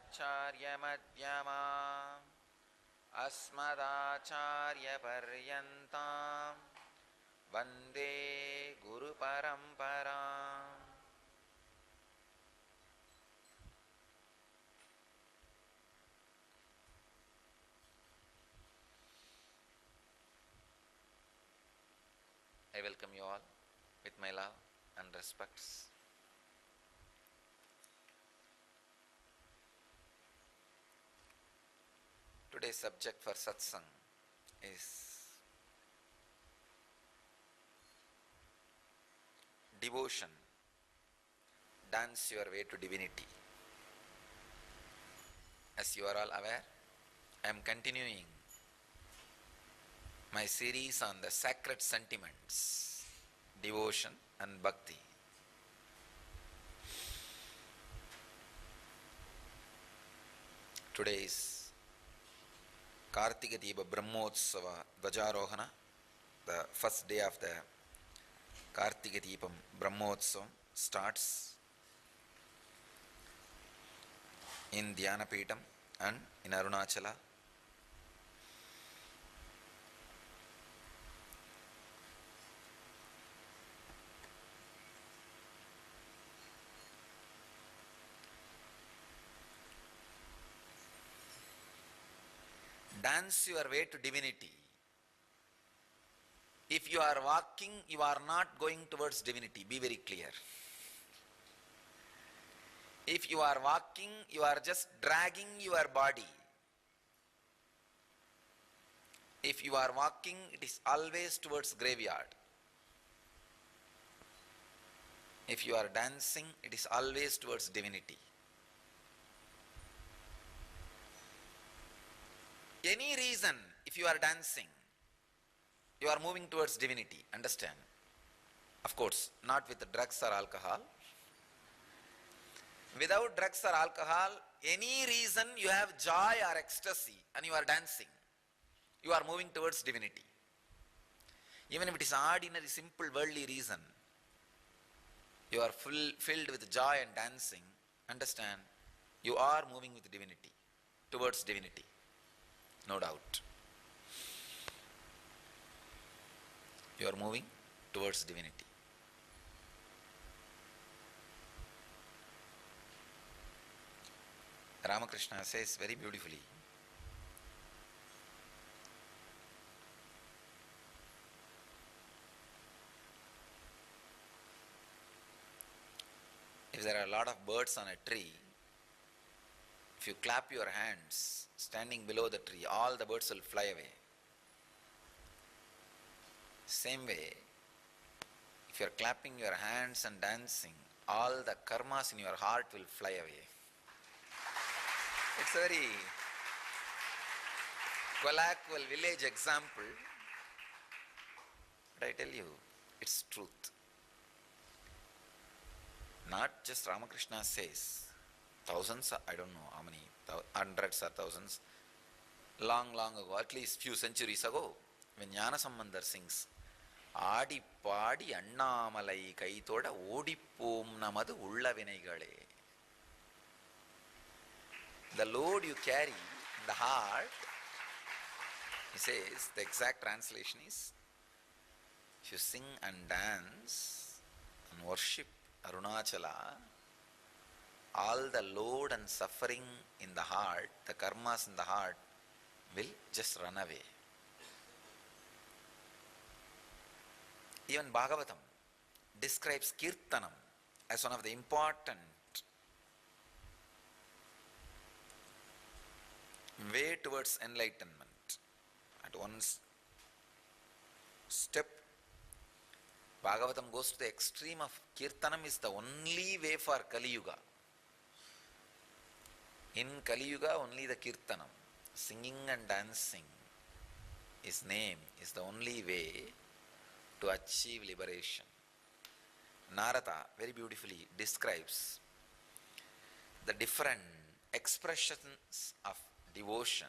Shankaracharya Asmadacharya-paryantam Vande Guru Paramparam. I welcome you all with my love and respects. Today's subject for satsang is devotion. Dance your way to divinity. As you are all aware, I am continuing my series on the sacred sentiments, devotion and bhakti. Today is Kartika Deepa Brahmotsava Dvajarohana, the first day of the Kartika Deepam Brahmotsavam starts in Dhyanapeetam and in Arunachala. Dance your way to divinity. If you are walking, you are not going towards divinity. Be very clear. If you are walking, you are just dragging your body. If you are walking, it is always towards graveyard. If you are dancing, it is always towards divinity. Any reason, if you are dancing, you are moving towards divinity. Understand? Of course, not with drugs or alcohol. Without drugs or alcohol, any reason you have joy or ecstasy and you are dancing, you are moving towards divinity. Even if it is ordinary, simple, worldly reason, you are filled with joy and dancing, understand, you are moving with divinity, towards divinity. No doubt. You are moving towards divinity. Ramakrishna says very beautifully, if there are a lot of birds on a tree, if you clap your hands standing below the tree, all the birds will fly away. Same way, if you are clapping your hands and dancing, all the karmas in your heart will fly away. It's a very colloquial village example, but I tell you, it's truth. Not just Ramakrishna says, thousands, I don't know how many, hundreds or thousands, long ago, at least few centuries ago, when Jnana Sambandar sings, Aadi paadi annamalai kaithoda odipom namadu ulla vinaigalé. The load you carry in the heart, he says, the exact translation is, if you sing and dance and worship Arunachala, all the load and suffering in the heart, the karmas in the heart, will just run away. Even Bhagavatam describes Kirtanam as one of the important way towards enlightenment. At one step, Bhagavatam goes to the extreme of Kirtanam is the only way for Kali Yuga. In Kali Yuga, only the Kirtanam, singing and dancing, his name is the only way to achieve liberation. Narada very beautifully describes the different expressions of devotion.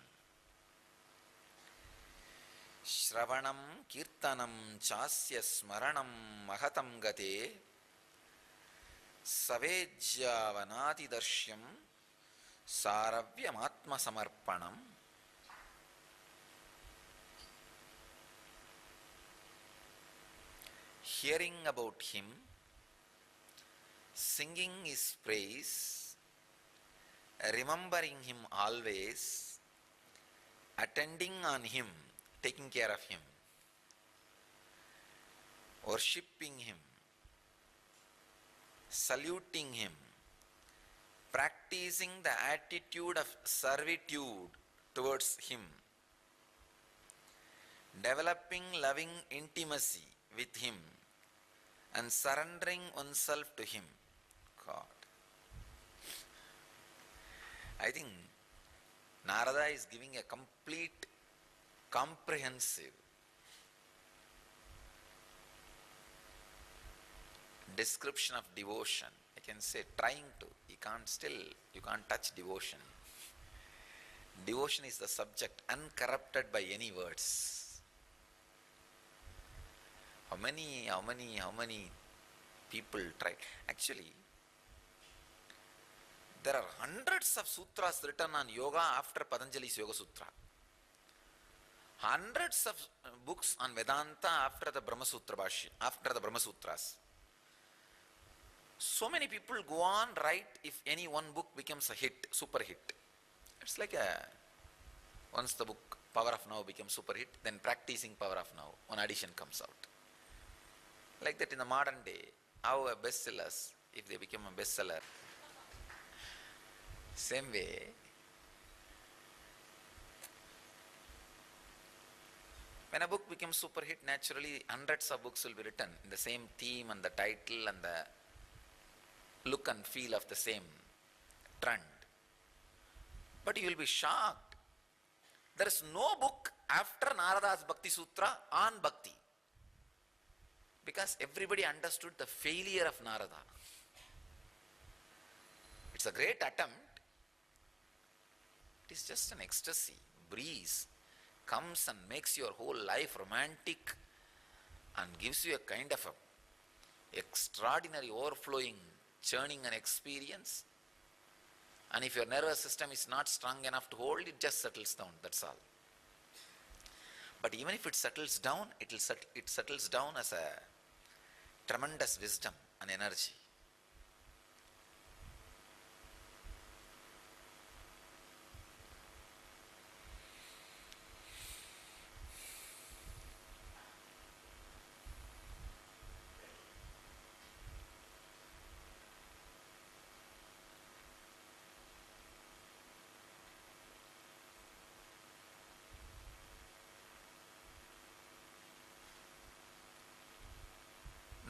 Shravanam kirtanam chasya smaranam mahatam gate savejya vanati darshyam Saravyam Samarpanam. Hearing about him, singing his praise, remembering him always, attending on him, taking care of him, worshipping him, saluting him, practicing the attitude of servitude towards him, developing loving intimacy with him, and surrendering oneself to him. God. I think Narada is giving a complete, comprehensive description of devotion. I can say trying to. You can't touch devotion. Devotion is the subject, uncorrupted by any words. How many people try? Actually, there are hundreds of sutras written on yoga after Patanjali's Yoga Sutra. Hundreds of books on Vedanta after the Brahma Sutra Bhashya, after the Brahma Sutras. So many people go on write if any one book becomes a hit, super hit. It's like once the book Power of Now becomes super hit, then Practicing Power of Now, one edition comes out. Like that in the modern day, how a bestsellers, if they become a bestseller. Same way, when a book becomes super hit, naturally hundreds of books will be written in the same theme and the title and the look and feel of the same trend. But you will be shocked. There is no book after Narada's Bhakti Sutra on Bhakti. Because everybody understood the failure of Narada. It's a great attempt. It is just an ecstasy, breeze, comes and makes your whole life romantic and gives you a kind of a extraordinary overflowing, churning and experience. And if your nervous system is not strong enough to hold, it just settles down, that's all. But even if it settles down, it settles down as a tremendous wisdom and energy.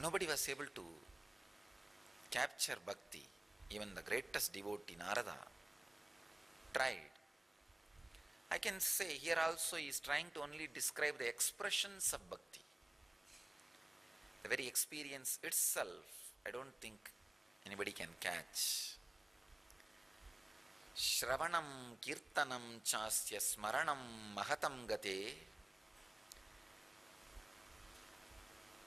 Nobody was able to capture bhakti. Even the greatest devotee, Narada, tried. I can say here also he is trying to only describe the expressions of bhakti. The very experience itself, I don't think anybody can catch. Shravanam kirtanam chasya smaranam mahatam gate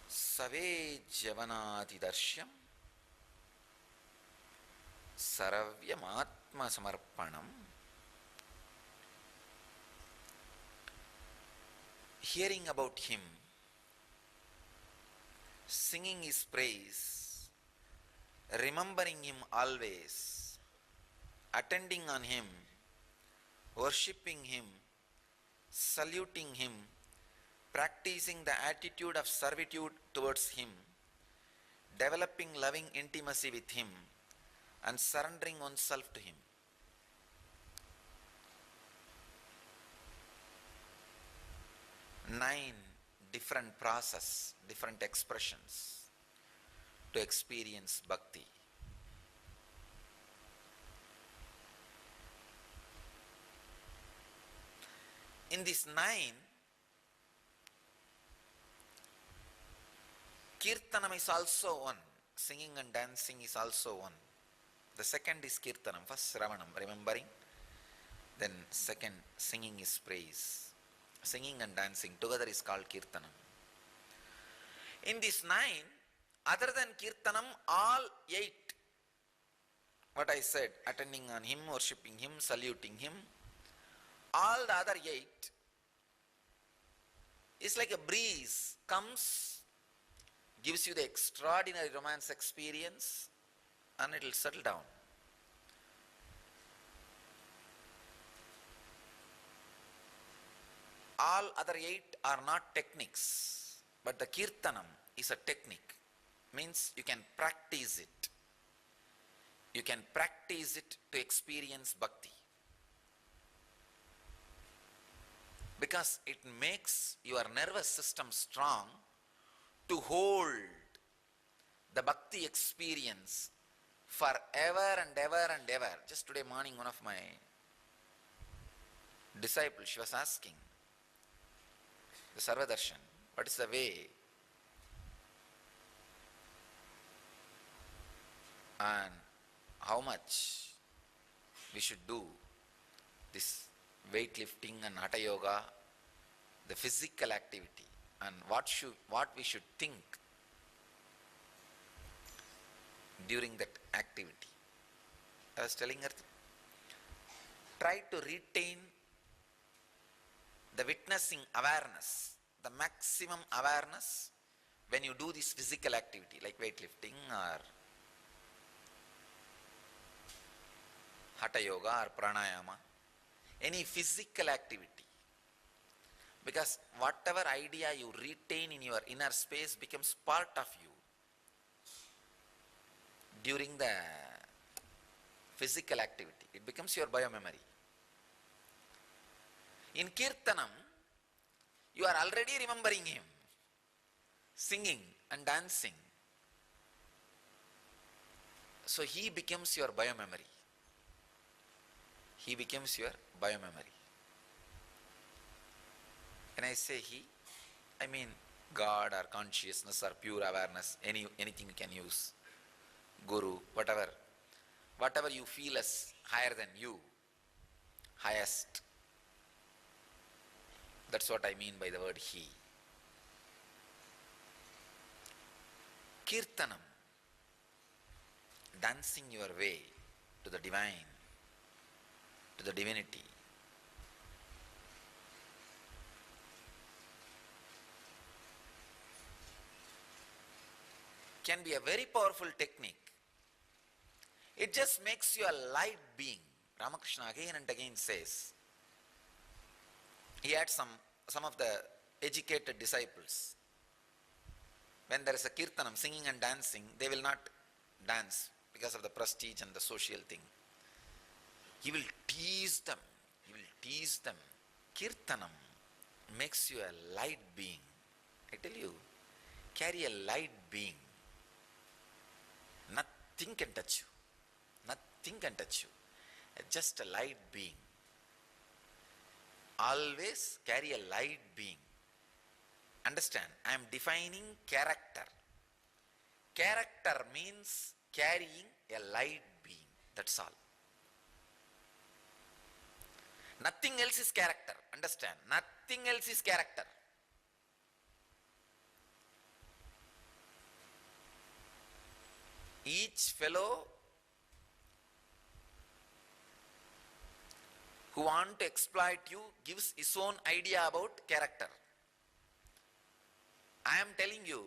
Save javanati darsham Saravyam samarpanam. Hearing about him, singing his praise, remembering him always, attending on him, worshipping him, saluting him, practicing the attitude of servitude towards him, developing loving intimacy with him, and surrendering oneself to him. Nine different process, different expressions to experience bhakti. In these nine, Kirtanam is also one. Singing and dancing is also one. The second is Kirtanam. First Sravanam, remembering. Then second, singing is praise. Singing and dancing together is called Kirtanam. In these nine, other than Kirtanam, all 8 what I said, attending on him, worshipping him, saluting him, all the other 8 is like a breeze, comes, gives you the extraordinary romance experience, and it will settle down. All other 8 are not techniques, but the kirtanam is a technique. Means you can practice it. You can practice it to experience bhakti. Because it makes your nervous system strong to hold the bhakti experience forever and ever and ever. Just today morning, one of my disciples, she was asking, the Sarva Darshan, what is the way? And how much we should do this weightlifting and hatha yoga, the physical activity, and what we should think during that activity. I was telling her, try to retain the witnessing awareness, the maximum awareness when you do this physical activity like weightlifting or hatha yoga or pranayama, any physical activity. Because whatever idea you retain in your inner space becomes part of you during the physical activity. It becomes your biomemory. In Kirtanam, you are already remembering him, singing and dancing. So he becomes your biomemory. He becomes your biomemory. When I say he, I mean God or consciousness or pure awareness, anything you can use. Guru, whatever you feel as higher than you, highest. That's what I mean by the word he. Kirtanam, dancing your way to the divine, to the divinity. Can be a very powerful technique. It just makes you a light being. Ramakrishna again and again says, he had some of the educated disciples. When there is a kirtanam, singing and dancing, they will not dance because of the prestige and the social thing. He will tease them. He will tease them. Kirtanam makes you a light being. I tell you, carry a light being. Nothing can touch you. Nothing can touch you. Just a light being. Always carry a light being. Understand, I am defining character. Character means carrying a light being. That's all. Nothing else is character. Understand, nothing else is character. Each fellow who want to exploit you gives his own idea about character. I am telling you,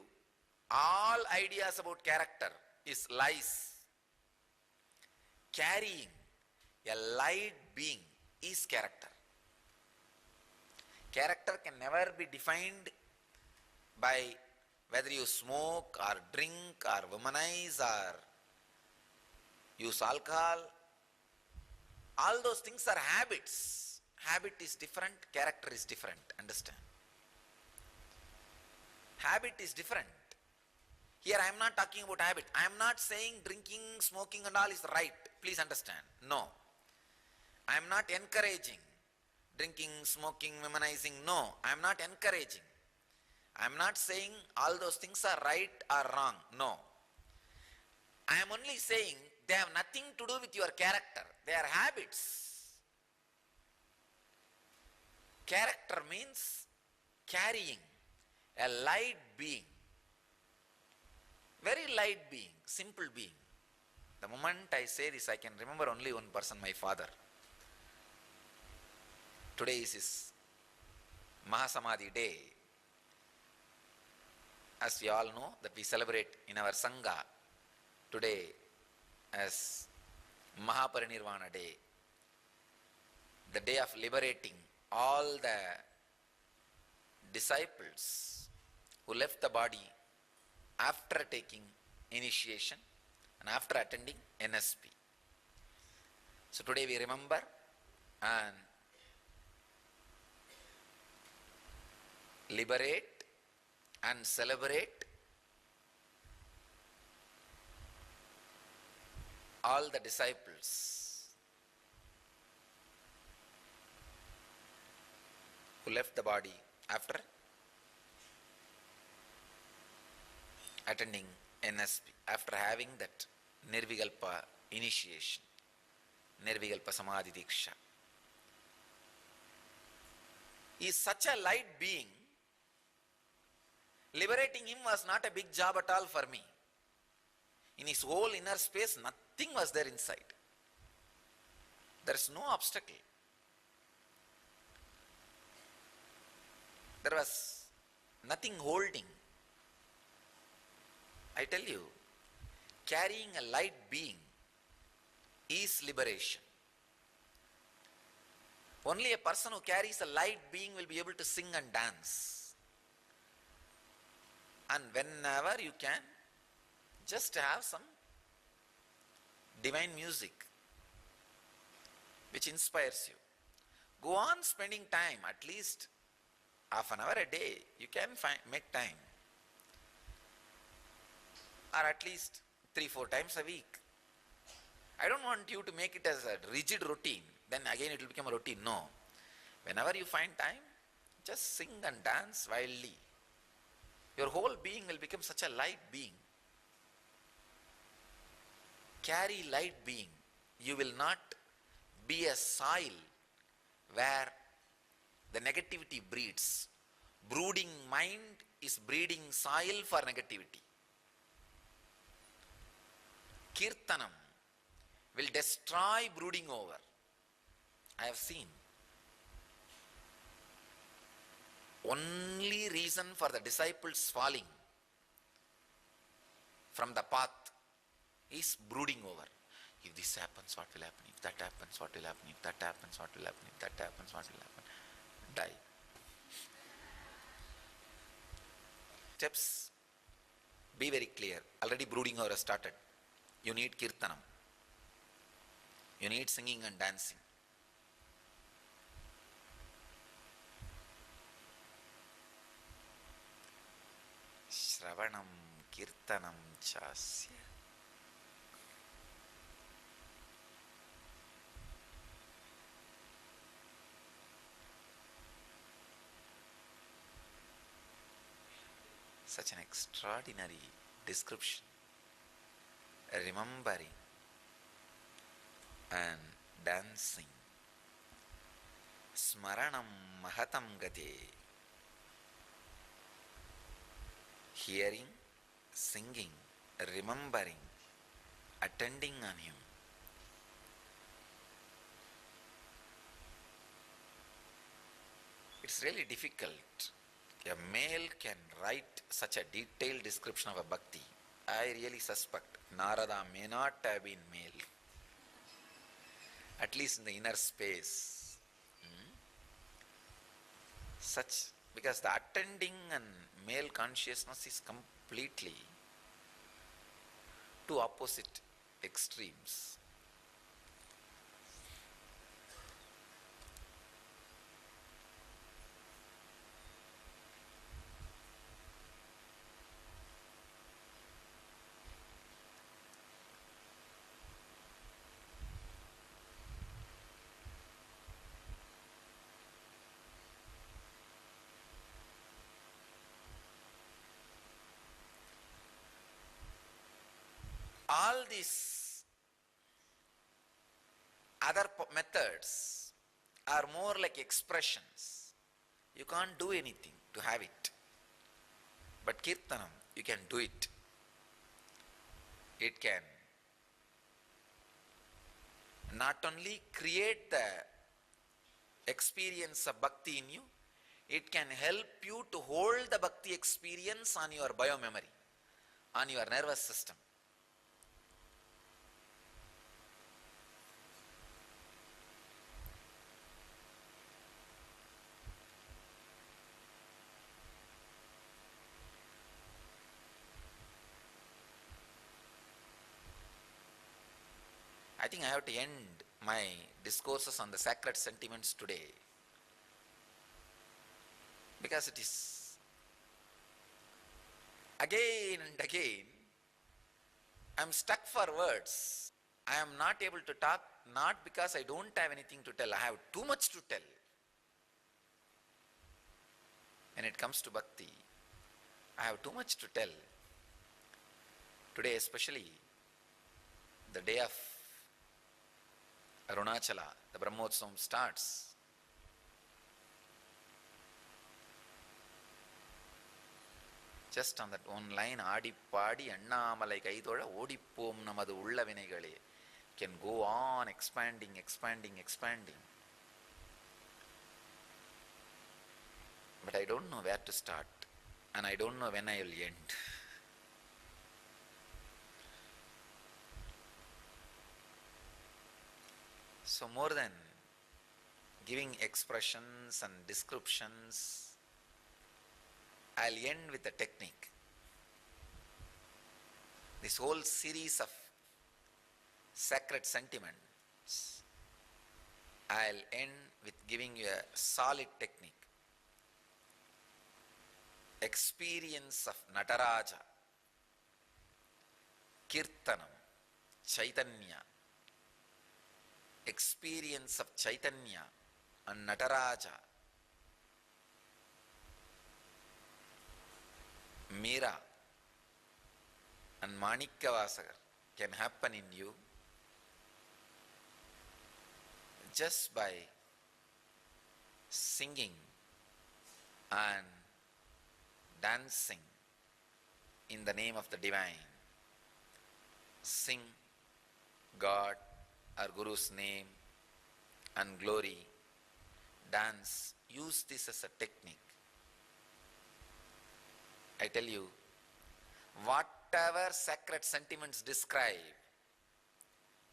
all ideas about character is lies. Carrying a light being is character. Character can never be defined by whether you smoke or drink or womanize or use alcohol. All those things are habits. Habit is different, character is different. Understand? Habit is different. Here I am not talking about habit. I am not saying drinking, smoking and all is right. Please understand. No. I am not encouraging drinking, smoking, womanizing. No. I am not encouraging. I am not saying all those things are right or wrong. No. I am only saying they have nothing to do with your character. They are habits. Character means carrying a light being. Very light being, simple being. The moment I say this, I can remember only one person, my father. Today is his Mahasamadhi day. As we all know, that we celebrate in our Sangha today as Mahaparinirvana day, the day of liberating all the disciples who left the body after taking initiation and after attending NSP. So today we remember and liberate and celebrate all the disciples who left the body after attending NSP, after having that Nirvikalpa initiation, Nirvikalpa Samadhi Diksha. He is such a light being. Liberating him was not a big job at all for me. In his whole inner space, nothing was there inside. There is no obstacle. There was nothing holding. I tell you, carrying a light being is liberation. Only a person who carries a light being will be able to sing and dance. And whenever you can, just have some divine music which inspires you. Go on spending time, at least half an hour a day. You can make time. Or at least 3-4 times a week. I don't want you to make it as a rigid routine. Then again it will become a routine. No. Whenever you find time, just sing and dance wildly. Your whole being will become such a light being. Carry light being. You will not be a soil where the negativity breeds. Brooding mind is breeding soil for negativity. Kirtanam will destroy brooding over. I have seen. Only reason for the disciples falling from the path is brooding over. If this happens, what will happen? If that happens, what will happen? If that happens, what will happen? If that happens, what will happen? Die. Steps. Be very clear. Already brooding over has started. You need kirtanam. You need singing and dancing. Shravanam kirtanam chasya. Such an extraordinary description. Remembering and dancing. Smaranam mahatam gate. Hearing, singing, remembering, attending on him. It's really difficult. A male can write such a detailed description of a bhakti. I really suspect Narada may not have been male. At least in the inner space. Such, because the attending and male consciousness is completely two opposite extremes. All these other methods are more like expressions. You can't do anything to have it. But Kirtanam, you can do it. It can not only create the experience of bhakti in you, it can help you to hold the bhakti experience on your biomemory, on your nervous system. I think I have to end my discourses on the sacred sentiments today, because it is again and again I am stuck for words. I am not able to talk, not because I don't have anything to tell. I have too much to tell. When it comes to bhakti, I have too much to tell. Today especially, the day of Arunachala, the Brahmotsavam starts. Just on that one line, Adi Padi Annamalai Kaidoda Odipom Namadu Ulla Vinegale, can go on expanding. But I don't know where to start, and I don't know when I will end. So more than giving expressions and descriptions, I'll end with a technique. This whole series of sacred sentiments, I'll end with giving you a solid technique. Experience of Nataraja, Kirtanam, Chaitanya. Experience of Chaitanya and Nataraja, Meera and Manikkavasagar can happen in you just by singing and dancing in the name of the divine. Sing God or Guru's name and glory. Dance. Use this as a technique. I tell you, whatever sacred sentiments describe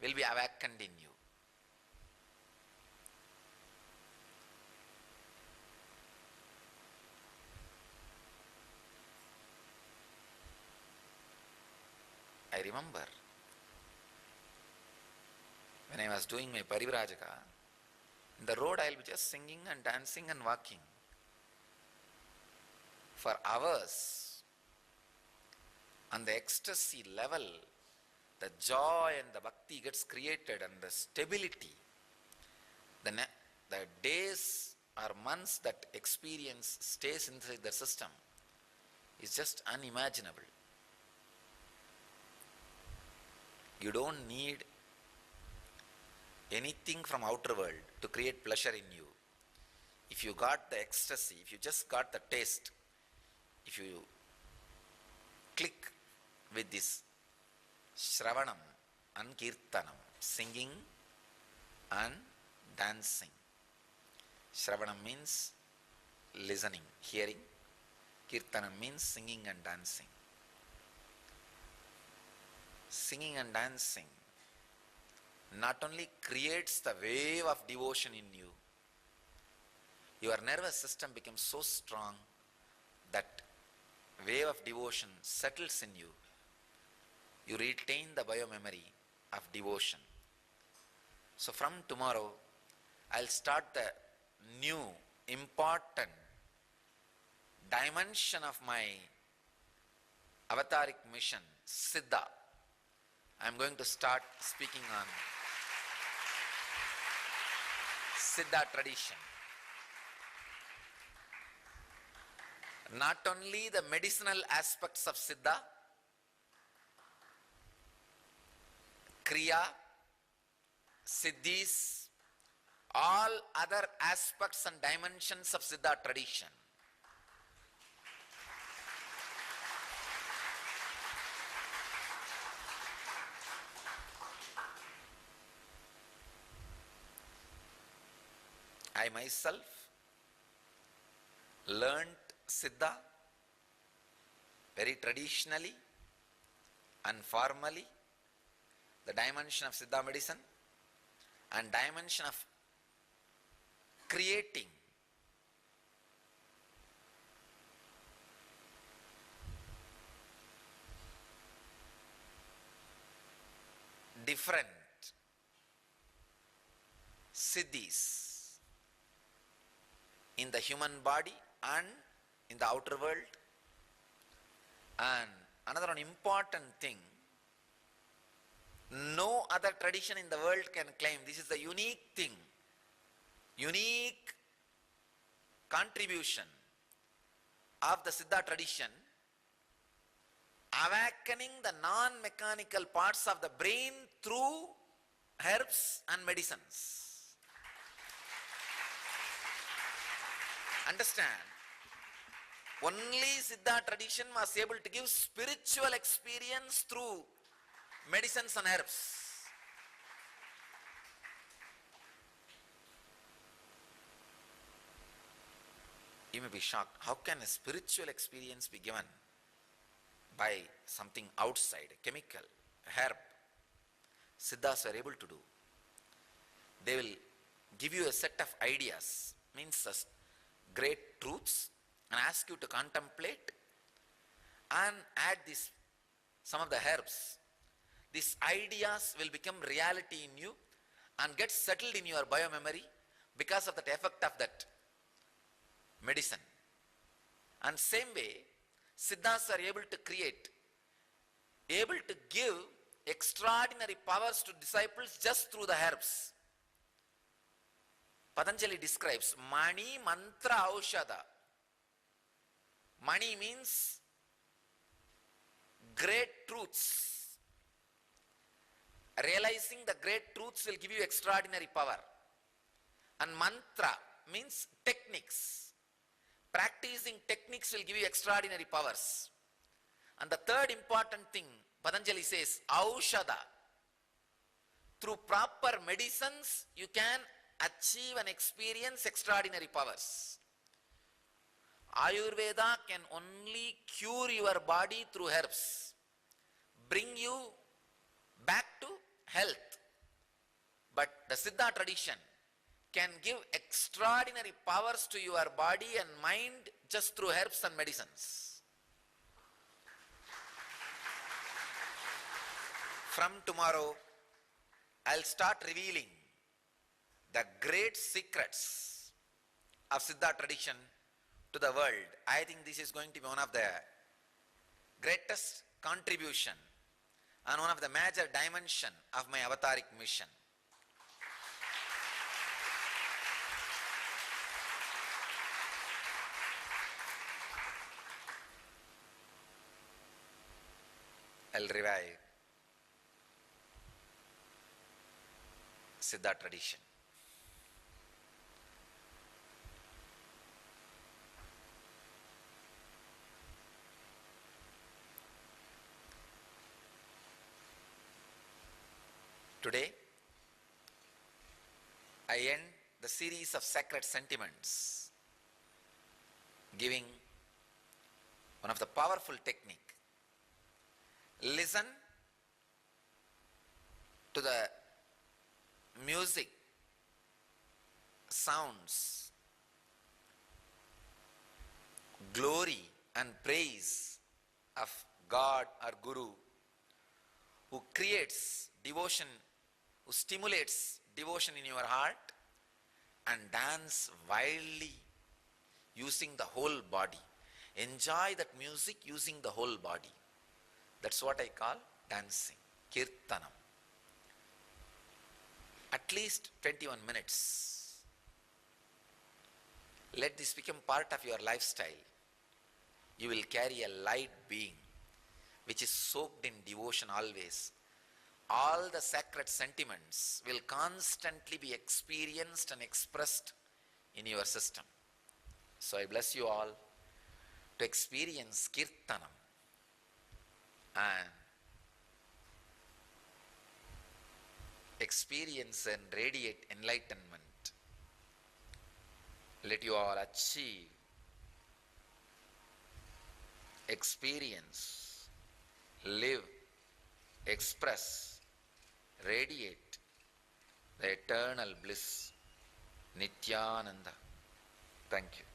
will be awakened in you. I remember when I was doing my Parivrajaka, in the road I will be just singing and dancing and walking for hours. On the ecstasy level, the joy and the bhakti gets created, and the stability, the days or months that experience stays inside the system is just unimaginable. You don't need anything from outer world to create pleasure in you. If you got the ecstasy, if you just got the taste, if you click with this Shravanam and Kirtanam, singing and dancing. Shravanam means listening, hearing. Kirtanam means singing and dancing. Singing and dancing not only creates the wave of devotion in you, your nervous system becomes so strong that wave of devotion settles in you. You retain the biomemory of devotion. So from tomorrow, I'll start the new important dimension of my avataric mission, Siddha. I'm going to start speaking on Siddha tradition. Not only the medicinal aspects of Siddha, Kriya, Siddhis, all other aspects and dimensions of Siddha tradition. I myself learnt Siddha very traditionally and formally, the dimension of Siddha medicine and dimension of creating different siddhis in the human body and in the outer world. And another one important thing, no other tradition in the world can claim, this is the unique thing, unique contribution of the Siddha tradition, awakening the non-mechanical parts of the brain through herbs and medicines. Understand? Only Siddha tradition was able to give spiritual experience through medicines and herbs. You may be shocked. How can a spiritual experience be given by something outside, a chemical, a herb? Siddhas are able to do. They will give you a set of ideas, means great truths, and ask you to contemplate and add this, some of the herbs. These ideas will become reality in you and get settled in your biomemory because of the effect of that medicine. And same way, Siddhas are able to create, able to give extraordinary powers to disciples just through the herbs. Patanjali describes Mani Mantra Aushada. Mani means great truths. Realizing the great truths will give you extraordinary power. And mantra means techniques. Practicing techniques will give you extraordinary powers. And the third important thing, Patanjali says, Aushada. Through proper medicines, you can achieve and experience extraordinary powers. Ayurveda can only cure your body through herbs, bring you back to health. But the Siddha tradition can give extraordinary powers to your body and mind just through herbs and medicines. From tomorrow, I'll start revealing the great secrets of Siddha tradition to the world. I think this is going to be one of the greatest contribution and one of the major dimension of my avataric mission. I'll revive Siddha tradition. Today, I end the series of sacred sentiments giving one of the powerful technique. Listen to the music, sounds, glory and praise of God or Guru who creates devotion, who stimulates devotion in your heart, and dance wildly using the whole body. Enjoy that music using the whole body. That's what I call dancing, kirtanam. At least 21 minutes. Let this become part of your lifestyle. You will carry a light being which is soaked in devotion always. All the sacred sentiments will constantly be experienced and expressed in your system. So I bless you all to experience kirtanam and experience and radiate enlightenment Let you all achieve, experience, live, express, radiate the eternal bliss, Nithyananda. Thank you.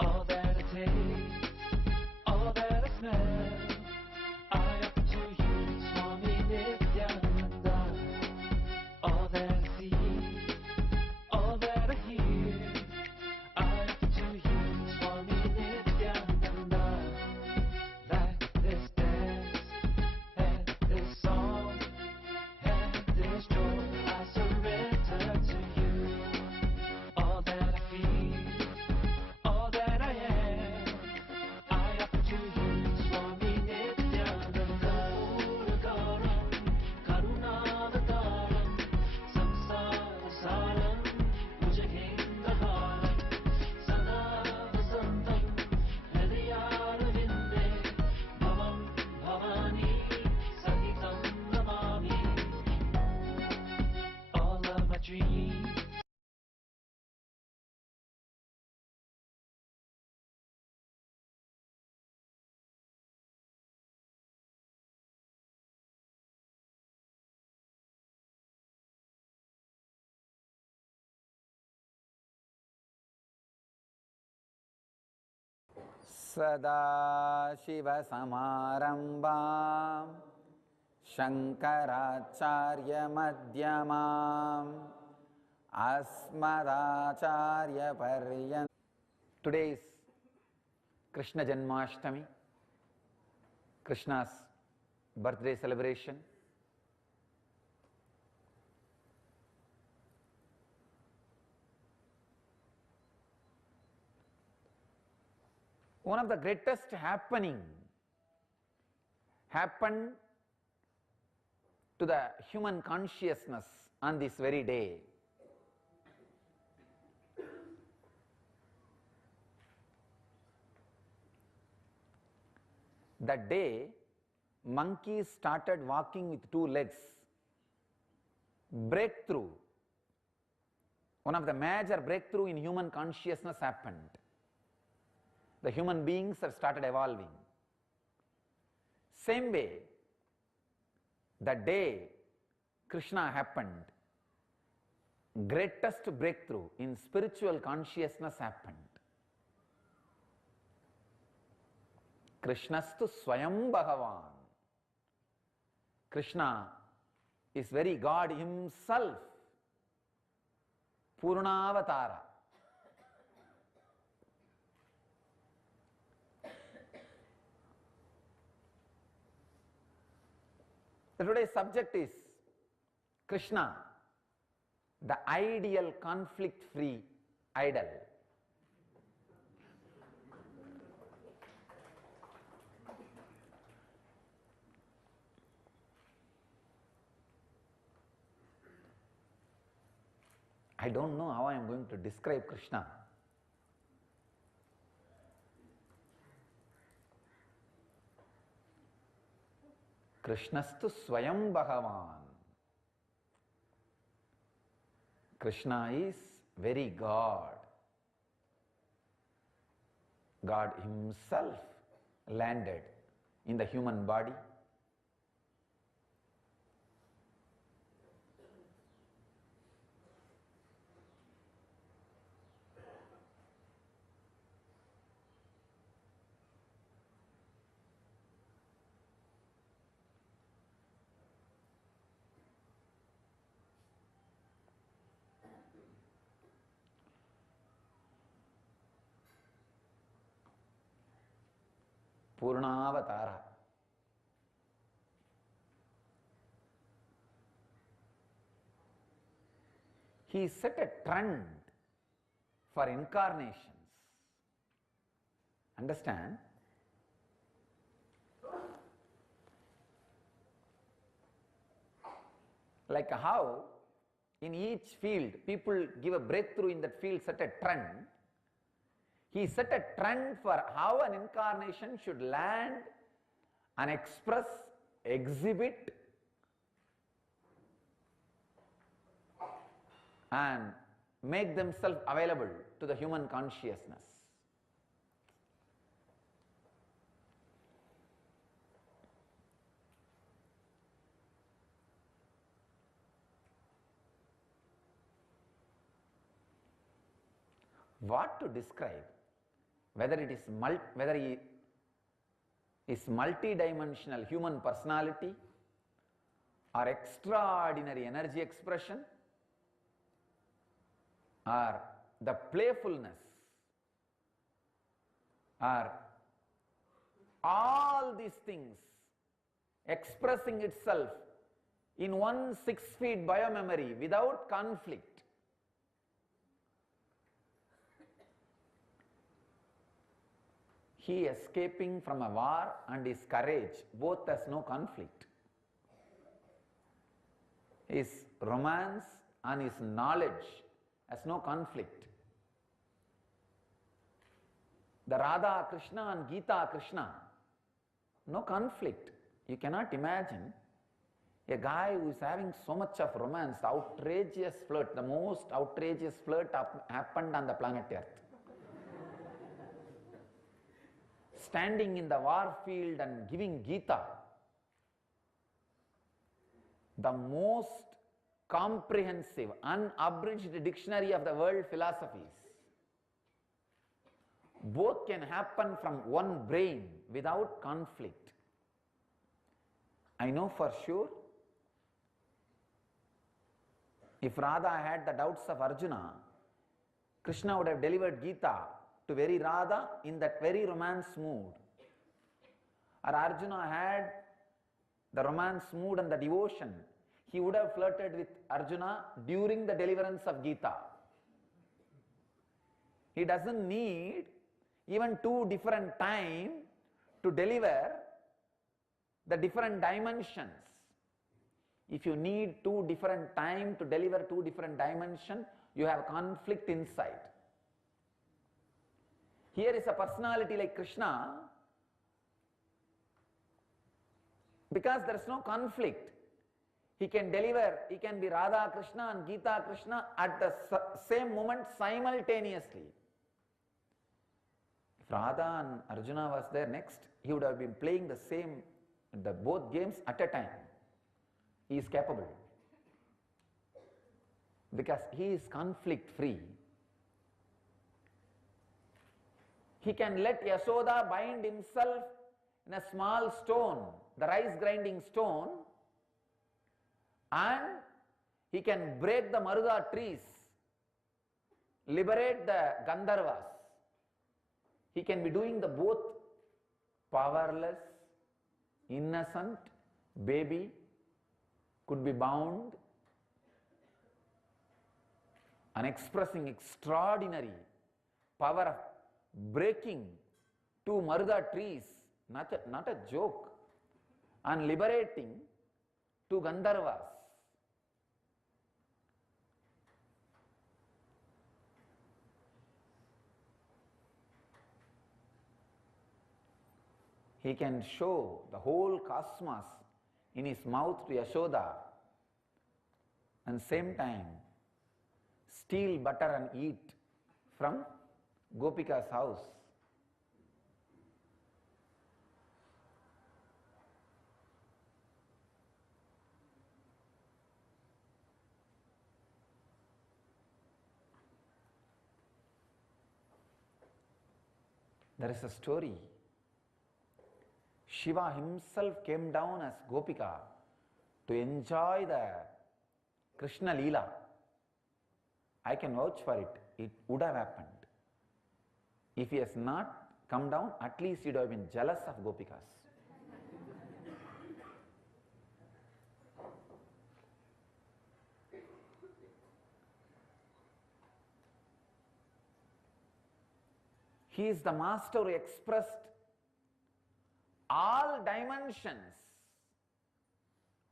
All that I taste, all that I smell, I offer to you, Swami Nithyananda. All that I see, all that I hear, I offer to you, Swami Nithyananda. Like this dance, and this song, and this joy, I surrender to you. All that I feel, all that I am, I offer to you, Swami Nithyananda. Puragaram, Karunavataram, Samsara Saram, Bhujagendraharam, Sada Vasantam, Hridayarvinde, Bhavam Bhavani, Sahitam Namami. All of my dreams, सदाशिवसमारम्भां शङ्कराचार्यमध्यमाम् अस्मदाचार्यपर्यन्ताम्. Today is Krishna Janmashtami, Krishna's birthday celebration. One of the greatest happening happened to the human consciousness on this very day. That day, monkeys started walking with two legs. Breakthrough. One of the major breakthrough in human consciousness happened. The human beings have started evolving. Same way, the day Krishna happened, greatest breakthrough in spiritual consciousness happened. Krishnastu Swayam Bhagavan. Krishna is very God himself. Purnavatara. So today's subject is Krishna, the ideal conflict-free idol. I don't know how I am going to describe Krishna. Krishnastu Swayam Bhagavan. Krishna is very God. God himself landed in the human body. Purnavatara. He set a trend for incarnations. Understand? Like how in each field people give a breakthrough in that field, set a trend. He set a trend for how an incarnation should land and express, exhibit, and make themselves available to the human consciousness. What to describe? Whether it is whether he is multidimensional human personality or extraordinary energy expression or the playfulness or all these things expressing itself in one 6 feet biomemory without conflict. He escaping from a war and his courage, both has no conflict. His romance and his knowledge has no conflict. The Radha Krishna and Gita Krishna, no conflict. You cannot imagine a guy who is having so much of romance, the outrageous flirt, the most outrageous flirt happened on the planet Earth. Standing in the war field and giving Gita, the most comprehensive, unabridged dictionary of the world philosophies. Both can happen from one brain without conflict. I know for sure, if Radha had the doubts of Arjuna, Krishna would have delivered Gita to very Radha in that very romance mood. Or Arjuna had the romance mood and the devotion, he would have flirted with Arjuna during the deliverance of Gita. He doesn't need even 2 different times to deliver the different dimensions. If you need 2 different times to deliver 2 different dimensions, you have conflict inside. Here is a personality like Krishna, because there is no conflict. He can deliver, he can be Radha Krishna and Gita Krishna at the same moment simultaneously. If Radha and Arjuna was there next, he would have been playing both games at a time. He is capable. Because he is conflict free. He can let Yashoda bind himself in a small stone, the rice grinding stone, and he can break the Maruda trees, liberate the Gandharvas. He can be doing the both powerless, innocent baby, could be bound, and expressing extraordinary power of breaking 2 Maruda trees, not a joke, and liberating 2 Gandharvas. He can show the whole cosmos in his mouth to Yashoda, and same time steal butter and eat from Gopika's house. There is a story. Shiva himself came down as Gopika to enjoy the Krishna Leela. I can vouch for it. It would have happened. If he has not come down, at least he would have been jealous of Gopikas. He is the master who expressed all dimensions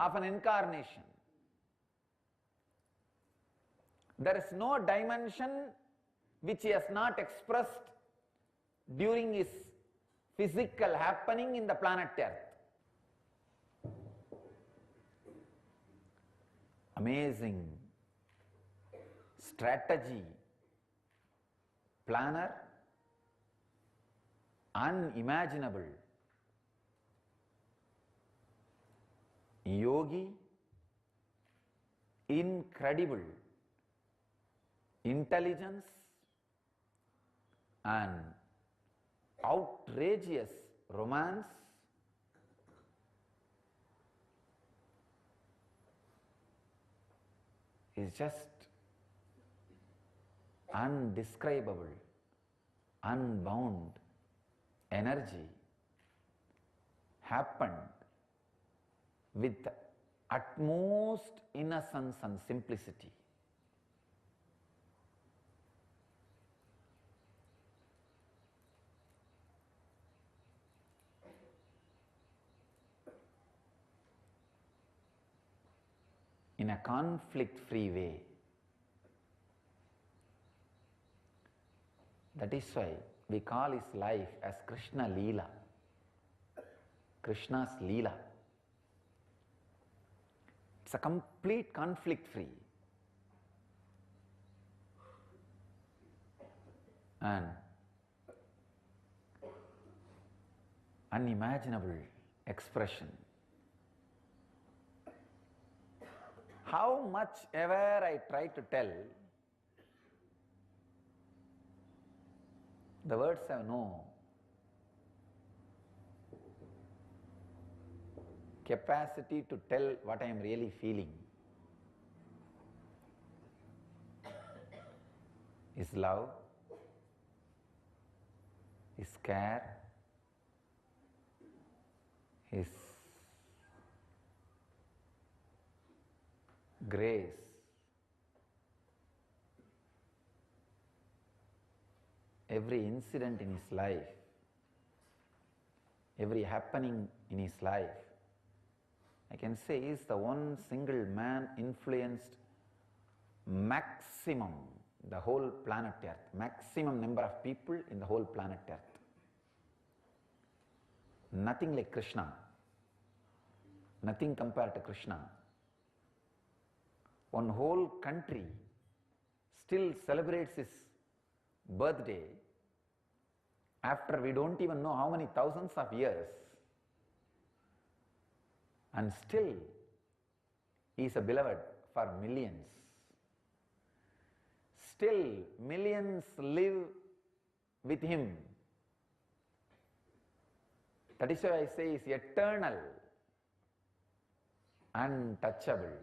of an incarnation. There is no dimension which he has not expressed during his physical happening in the planet Earth. Amazing strategy, planner, unimaginable, yogi, incredible intelligence and outrageous romance, is just undescribable, unbound energy happened with utmost innocence and simplicity. In a conflict-free way. That is why we call his life as Krishna Leela, Krishna's Leela. It's a complete conflict-free and unimaginable expression. How much ever I try to tell, the words have no capacity to tell what I am really feeling. His love, his care, his grace, every incident in his life, every happening in his life, I can say is the one single man influenced maximum the whole planet Earth, maximum number of people in the whole planet Earth. Nothing like Krishna, nothing compared to Krishna. One whole country still celebrates his birthday after we don't even know how many thousands of years, and still he is a beloved for millions. Still millions live with him. That is why I say he is eternal, untouchable,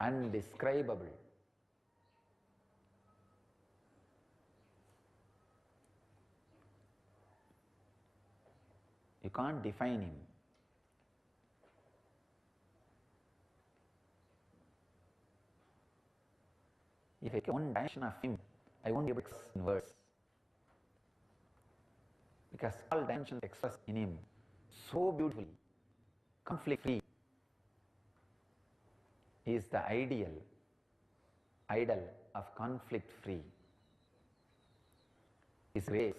undescribable. You can't define him. If I take one dimension of him, I won't be able to express in words. Because all dimensions expressed in him so beautifully, conflict-free. He is the idol of conflict-free. His grace,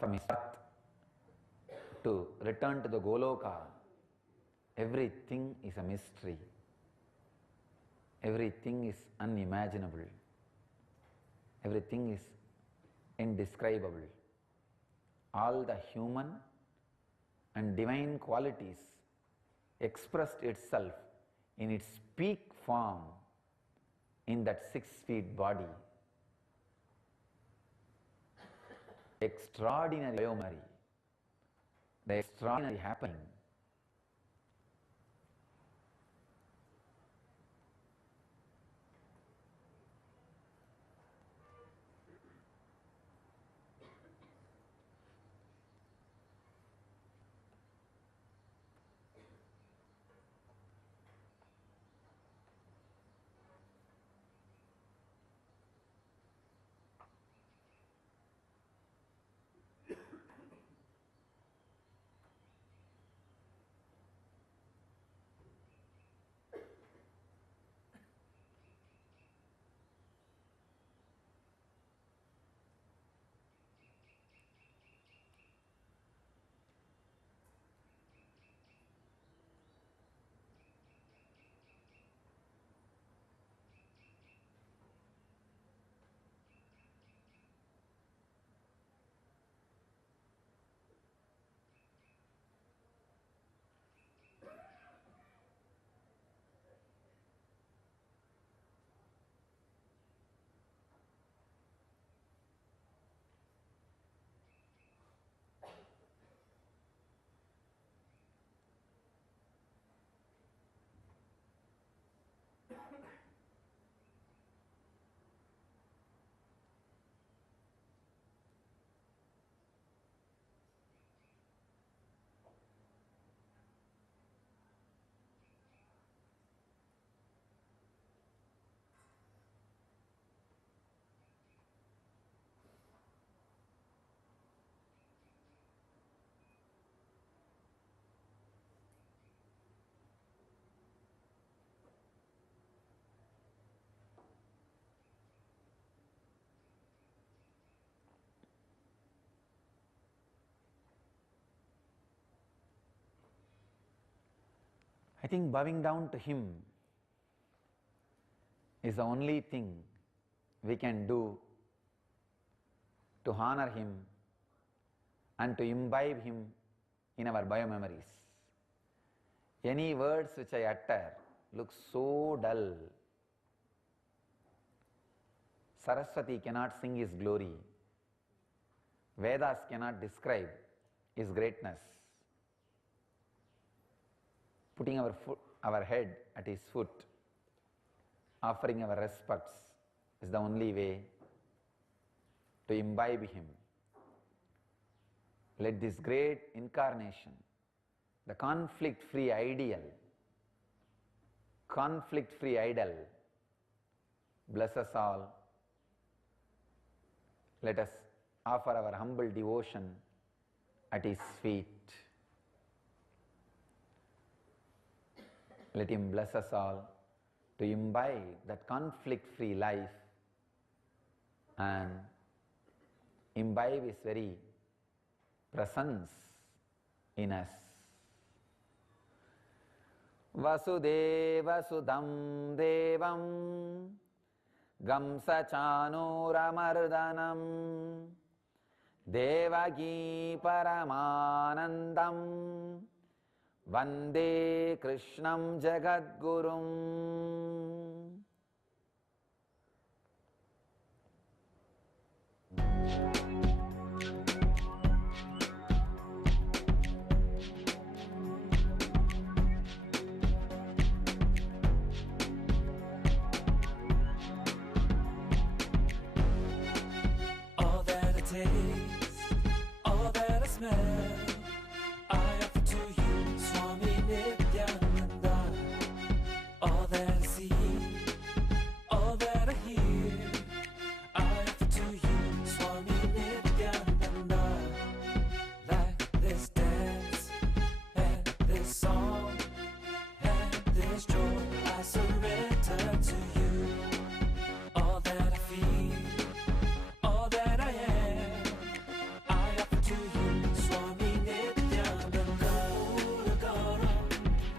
from his birth to return to the Goloka, everything is a mystery. Everything is unimaginable. Everything is indescribable. All the human and divine qualities expressed itself in its peak form in that 6 feet body. Extraordinary biomery, the extraordinary happening. I think bowing down to Him is the only thing we can do to honor Him and to imbibe Him in our biomemories. Any words which I utter look so dull. Saraswati cannot sing His glory. Vedas cannot describe His greatness. Putting our head at His foot, offering our respects is the only way to imbibe Him. Let this great incarnation, the conflict-free ideal, conflict-free idol, bless us all. Let us offer our humble devotion at His feet. Let Him bless us all to imbibe that conflict-free life and imbibe His very presence in us. Vasudeva Sudam Devam Gamsa Chanuramardanam Devagi Paramanandam Vande Krishnam Jagadgurum. All that I taste, all that I smell, I offer to you, Swami Nithyananda. All that I see, all that I hear, I offer to you, Swami Nithyananda. Like this dance, and this song, and this joy, I surrender to you. All that I feel, all that I am, I offer to you, Swami Nithyananda. Uragaram,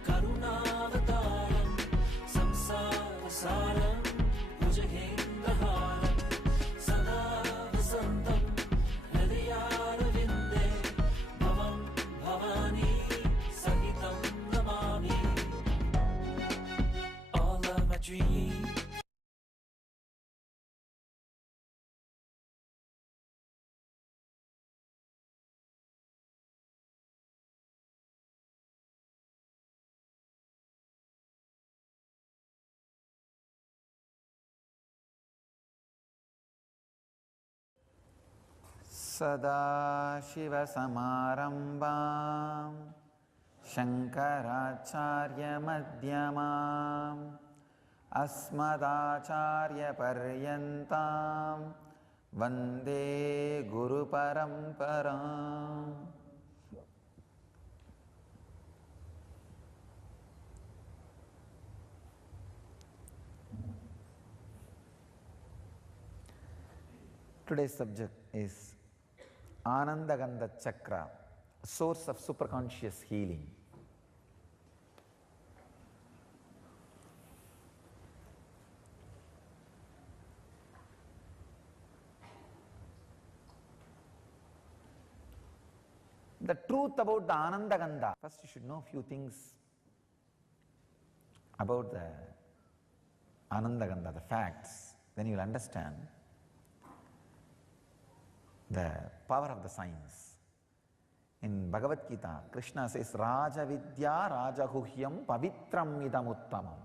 Karunavataram, Samsara Saram, Bhujagendraharam, Sada Vasantam, Hridayaravinде, Bhavam Bhavani, Sahitam Namami. All of my dreams, Sadashivasamarambam Shankaracharya Madhyamam Asmadacharya Paryantam Vande Guru Paramparam. Today's subject is Anandagandha Chakra, source of superconscious healing. The truth about the Anandagandha, first you should know a few things about the Anandagandha, the facts, then you will understand the power of the science. In Bhagavad Gita, Krishna says, Raja Vidya Rajaguhyam Pavitram Idam Uttamam.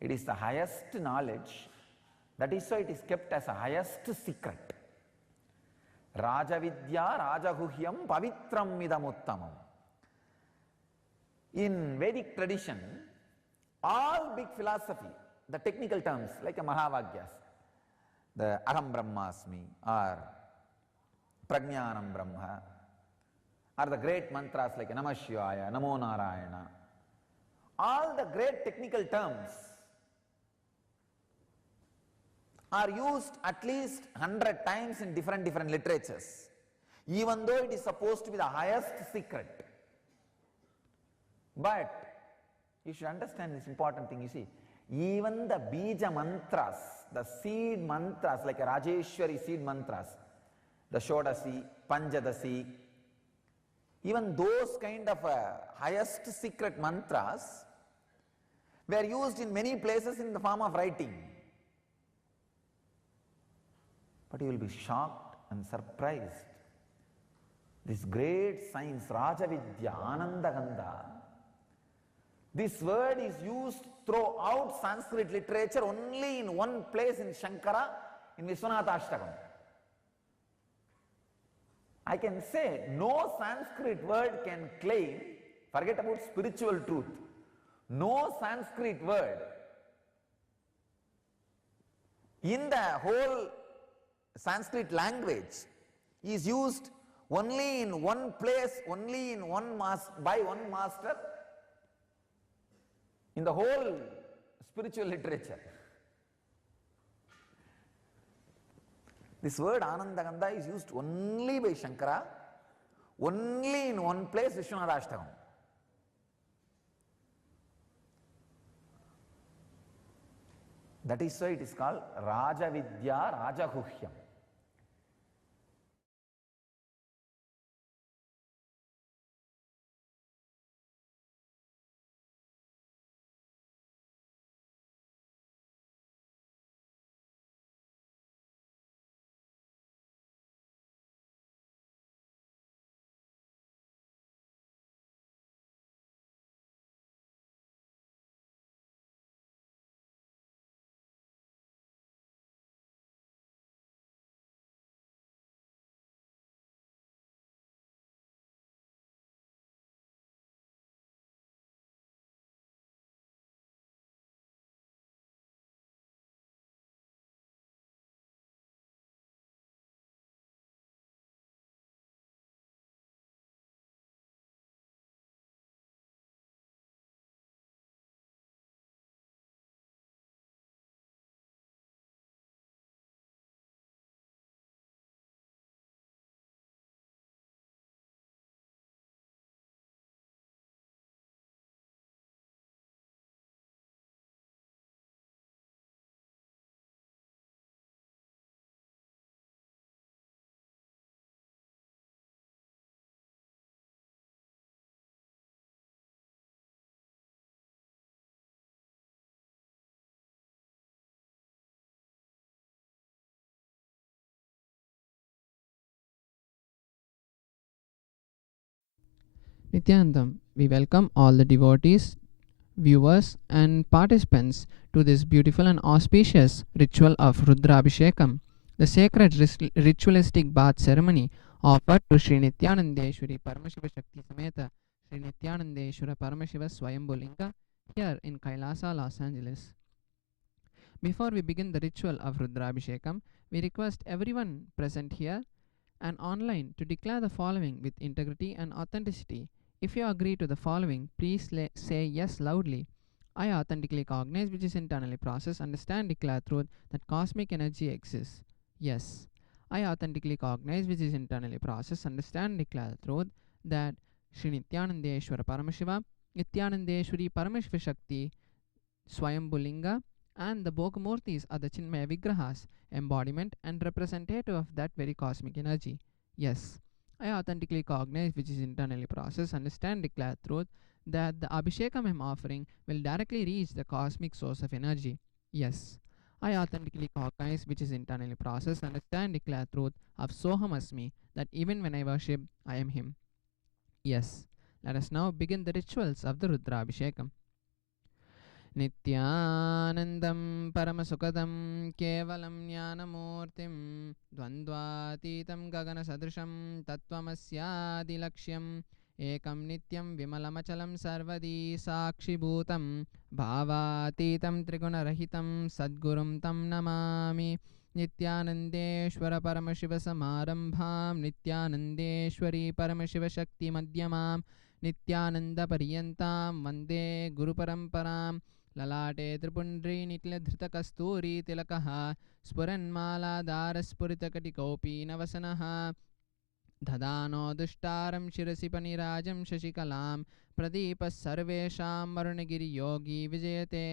It is the highest knowledge, that is why it is kept as a highest secret. Raja Vidya Rajaguhyam Pavitram Idam Uttamam. In Vedic tradition, all big philosophy, the technical terms like a Mahavagyas, the Aham Brahmasmi or Prajnanam Brahma, or the great mantras like Namah Shivaya, Namo Narayana, all the great technical terms are used at least 100 times in different literatures, even though it is supposed to be the highest secret. But You should understand this important thing. You see, even the bija mantras, the seed mantras, like a Rajeshwari seed mantras, the Shodasi, Panjadasi, even those kind of highest secret mantras were used in many places in the form of writing. But you will be shocked and surprised. This great science, Rajavidya, Anandagandha, this word is used throughout Sanskrit literature only in one place in Shankara, in Vishwanatashtakam. I can say no Sanskrit word can claim, forget about spiritual truth, no Sanskrit word in the whole Sanskrit language is used only in one place, only in one by one master in the whole spiritual literature. This word Anandagandha is used only by Shankara, only in one place, Vishwanatashtakam. That is why it is called Rajavidya Rajaguhyam. Nithyanandam, we welcome all the devotees, viewers, and participants to this beautiful and auspicious ritual of Rudrabhishekam, the sacred ritualistic bath ceremony offered to Sri Nithyanandeshwari Paramashiva Shakti Sameta Sri Nithyanandeshwara Paramashiva Swayambhulinga here in Kailasa, Los Angeles. Before we begin the ritual of Rudrabhishekam, we request everyone present here and online to declare the following with integrity and authenticity. If you agree to the following, please say yes loudly. I authentically cognize, which is internally processed, understand, declare truth that cosmic energy exists. Yes. I authentically cognize, which is internally processed, understand, declare truth that Sri Nithyanandeshwara Paramashiva, Nithyanandeshwari Paramashiva Shakti, Swayambhulinga, and the Bhogamurtis are the Chinmaya Vigrahas, embodiment and representative of that very cosmic energy. Yes. I authentically cognize, which is internally processed, understand, declare truth that the Abhishekam I am offering will directly reach the cosmic source of energy. Yes. I authentically cognize, which is internally processed, understand, declare truth of Soham Asmi, that even when I worship, I am Him. Yes. Let us now begin the rituals of the Rudrabhishekam. Nithyanandam Paramasukadam Kevalam Jnanamurtim Dvandvatitam Gagana Sadrisham Tattvamasyaadilaksham Ekam Nityam Vimalamachalam Sarvadi Sakshibhutam Bhavatitam Trigunarahitam Sadgurum Tam Namami Nithyanandeshwara Paramashiva Samarambham Nithyanandeshwari Paramashiva Shakti Madhyamam Nithyananda Pariyantam Vande Guru Paramparam Lalate Tripundri Nitladhrita Kasturi Tilakaha Spuranmala Dara Spuritakatikopi Navasanaha ददानो दुष्टारं शिरसि पनिराजं शशिकलां प्रदीपः सर्वेषां वरुणगिरियोगी विजयते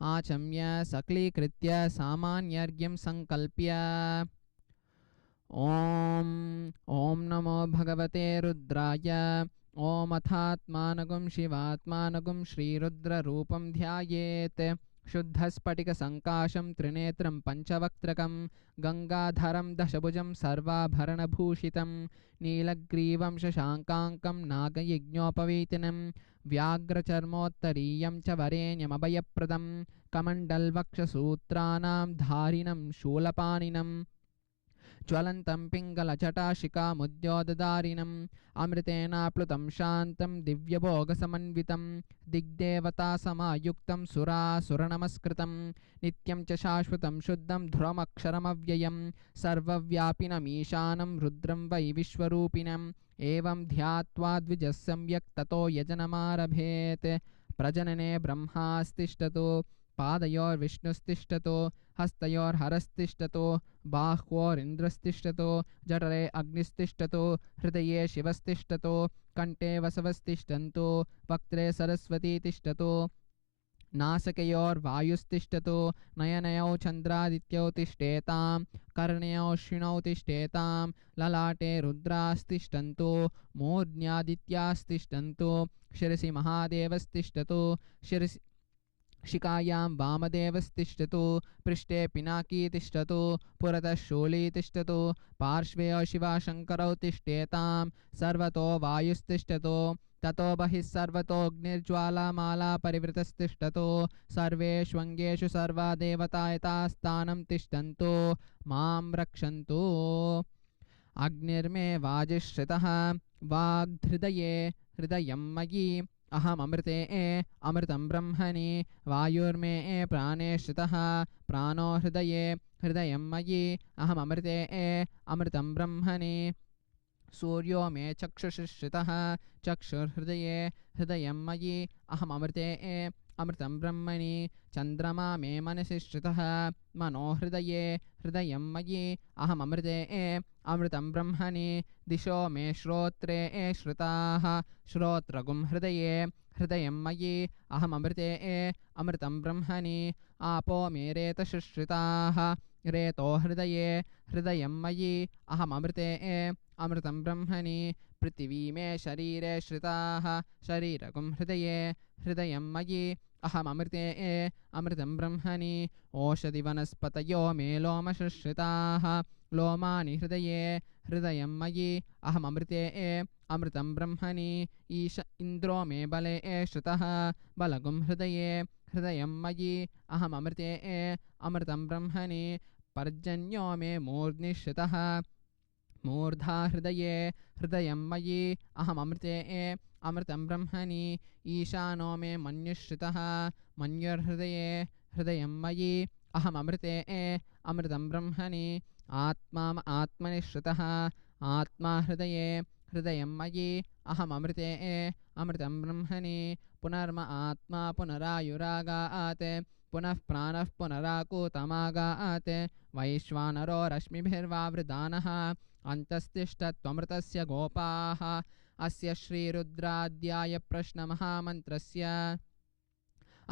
आचम्य सकलीकृत्य सामान्यर्घ्यं संकल्प्य ॐ नमो भगवते रुद्राय ॐ अथात्मानगुं शिवात्मानगुं श्रीरुद्ररूपं ध्यायेत् शुद्धस्फटिकसङ्काशं त्रिनेत्रं पञ्चवक्त्रकं गङ्गाधरं दशभुजं सर्वाभरणभूषितं नीलग्रीवं शशाङ्काङ्कं नागयज्ञोपवीतिनं व्याघ्रचर्मोत्तरीयं च वरेण्यमभयप्रदं कमण्डलवक्षसूत्राणां धारिणं शूलपाणिनं ज्वलन्तं पिङ्गलजटाशिखामुद्योतधारिणम् अमृतेनाप्लुतं शान्तं दिव्यभोगसमन्वितं दिग्देवतासमायुक्तं सुरासुरनमस्कृतं नित्यं च शाश्वतं शुद्धं ध्रुवमक्षरमव्ययं सर्वव्यापिनमीशानं रुद्रं वै विश्वरूपिणम् एवं ध्यात्वा द्विजः सम्यक् ततो यजनमारभेत् प्रजनने ब्रह्मास्तिष्ठतो पादयोर्विष्णुस्तिष्ठतो हस्तयोर्हरस्तिष्ठतो बाह्वोरिन्द्रस्तिष्ठतो जठरे अग्निस्तिष्ठतो हृदये शिवस्तिष्ठतो कण्ठे वसवस्तिष्ठन्तो वक्त्रे सरस्वती तिष्ठतो नासिकयोर्वायुस्तिष्ठतो नयनयो चन्द्रादित्यौ तिष्ठेतां कर्णयोऽश्विनौ तिष्ठेतां ललाटे रुद्रास्तिष्ठन्तो मूर्ध्न्यादित्यास्तिष्ठन्तो शिरसि महादेवस्तिष्ठतो शिरसि शिखायां वामदेवस्तिष्ठतो पृष्ठे पिनाकी तिष्ठतो पुरतः शूली तिष्ठतो पार्श्वे शिवाशङ्करौ तिष्ठेतां सर्वतो वायुस्तिष्ठतो ततो बहिः सर्वतोऽग्निर्ज्वालामाला परिवृतस्तिष्ठतो सर्वेष्वङ्गेषु सर्वा देवता यथास्थानं तिष्ठन्तो मां रक्षन्तु अग्निर्मे वाजिश्रितः वाग्हृदये हृदयं मयि अहममृते अमृतं ब्रह्मणि वायुर्मे प्राणे श्रितः प्राणो हृदये हृदयं मयि अहममृते अमृतं ब्रह्मणि सूर्यो मे चक्षुषि श्रितः चक्षुर्हृदये हृदयं मयि अहममृते अमृतं ब्रह्मणि चन्द्रमा मे मनसि श्रितः मनो हृदये हृदयं मयि अहममृते अमृतं ब्रह्मणि दिशो मे श्रोत्रे श्रुताः श्रोत्रगुं हृदये हृदयं मयि अहममृते अमृतं ब्रह्मणि आपो मे रेतशुश्रिताः रेतो हृदये हृदयं मयि अहममृते अमृतं ब्रह्मणि पृथिवी मे शरीरे श्रिताः शरीरगुं हृदये हृदयं मयि अहममृते अमृतं ब्रह्मणि ओषधिवनस्पतयो मे लोमशुश्रिताः लोमानि हृदये हृदयं मयि अहममृते अमृतं ब्रह्मणि इन्द्रो मे बले श्रितः बलगुं हृदये हृदयं मयि अहममृते अमृतं ब्रह्मणि पर्जन्यो मे मूर्ध्नि श्रितः मूर्धा हृदये हृदयं मयि अहममृते अमृतं ब्रह्मणि ईशानो मे मन्युश्रितः मन्युर्हृदये हृदयं मयि अहममृते अमृतं ब्रह्मणि आत्मा आत्मनि श्रितः आत्मा हृदये हृदयं मयि अहममृते अमृतं ब्रह्मणि पुनर्म आत्मा पुनरायुरागात् पुनः प्राणः पुनराकूतमागात् वैश्वानरो रश्मिभिर्वावृदानः अन्तस्तिष्ठत्वमृतस्य गोपाः अस्य श्रीरुद्राध्याय प्रश्नमहामन्त्रस्य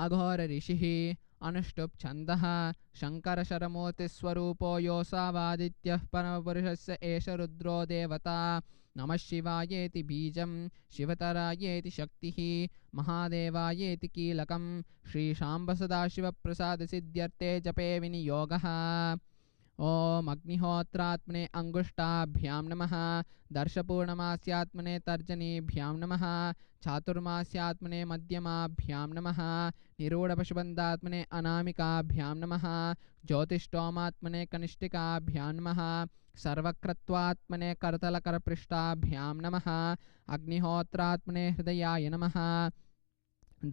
अघोरऋषिः अनुष्टुप् छन्दः शङ्करशरमूर्तिस्वरूपो योऽसावादित्यः परमपुरुषस्य एष रुद्रो देवता नमः शिवायेति बीजं शिवतरायेति शक्तिः महादेवायेति कीलकं श्रीशाम्बसदाशिवप्रसादसिद्ध्यर्थे जपे विनियोगः ॐ अग्निहोत्रात्मने अङ्गुष्ठाभ्यां नमः दर्शपूर्णमास्यात्मने तर्जनीभ्यां नमः चातुर्मास्यात्मने मध्यमाभ्यां नमः निरूढपशुबन्धात्मने अनामिकाभ्यां नमः ज्योतिष्टोमात्मने कनिष्ठिकाभ्यां नमः सर्वक्रत्वात्मने करतलकरपृष्ठाभ्यां नमः अग्निहोत्रात्मने हृदयाय नमः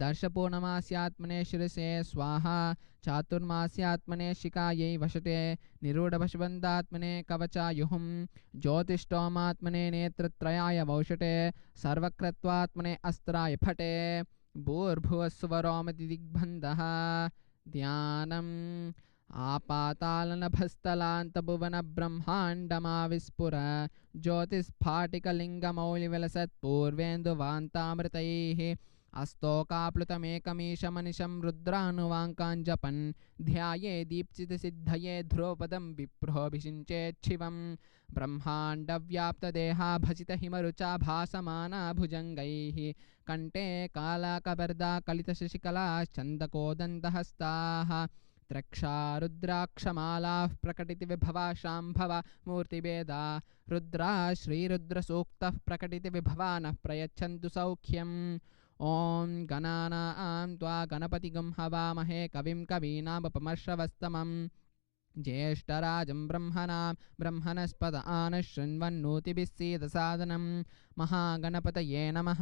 दर्शपूर्णमास्यात्मने शिरसे स्वाहा चातुर्मास्यात्मने शिखायै वषटे निरूढपशुबन्धात्मने कवचायुहुं ज्योतिष्टोमात्मने नेत्रत्रयाय वौषटे सर्वक्रत्वात्मने अस्त्राय फटे भूर्भुवस्सुवरोमदिग्बन्धः ध्यानम् आपातालनभस्थलान्तभुवनब्रह्माण्डमाविस्फुर ज्योतिस्फाटिकलिङ्गमौलिविलसत्पूर्वेन्दुवान्तामृतैः अस्तोकाप्लुतमेकमीशमनिशं रुद्रानुवाङ्काञ्जपन् ध्याये दीप्सितसिद्धये ध्रुवपदं विप्रोऽभिषिञ्चेच्छिवं ब्रह्माण्डव्याप्तदेहाभजितहिमरुचा भासमाना भुजङ्गैः कण्ठे कालाकबर्दा कलितशशिकलाश्चन्दकोदन्तहस्ताः त्रक्षा रुद्राक्षमालाः प्रकटितविभवा शाम्भवा मूर्तिभेदा रुद्रा श्रीरुद्रसूक्तः प्रकटितविभवा नः प्रयच्छन्तु सौख्यम् ॐ गणानां त्वा गणपतिगुं हवामहे कविं कवीनामुपमश्रवस्तमम् ज्येष्ठराजं ब्रह्मणस्पत आनशृण्वन्नोतिभिस्सीदसादनं महागणपतये नमः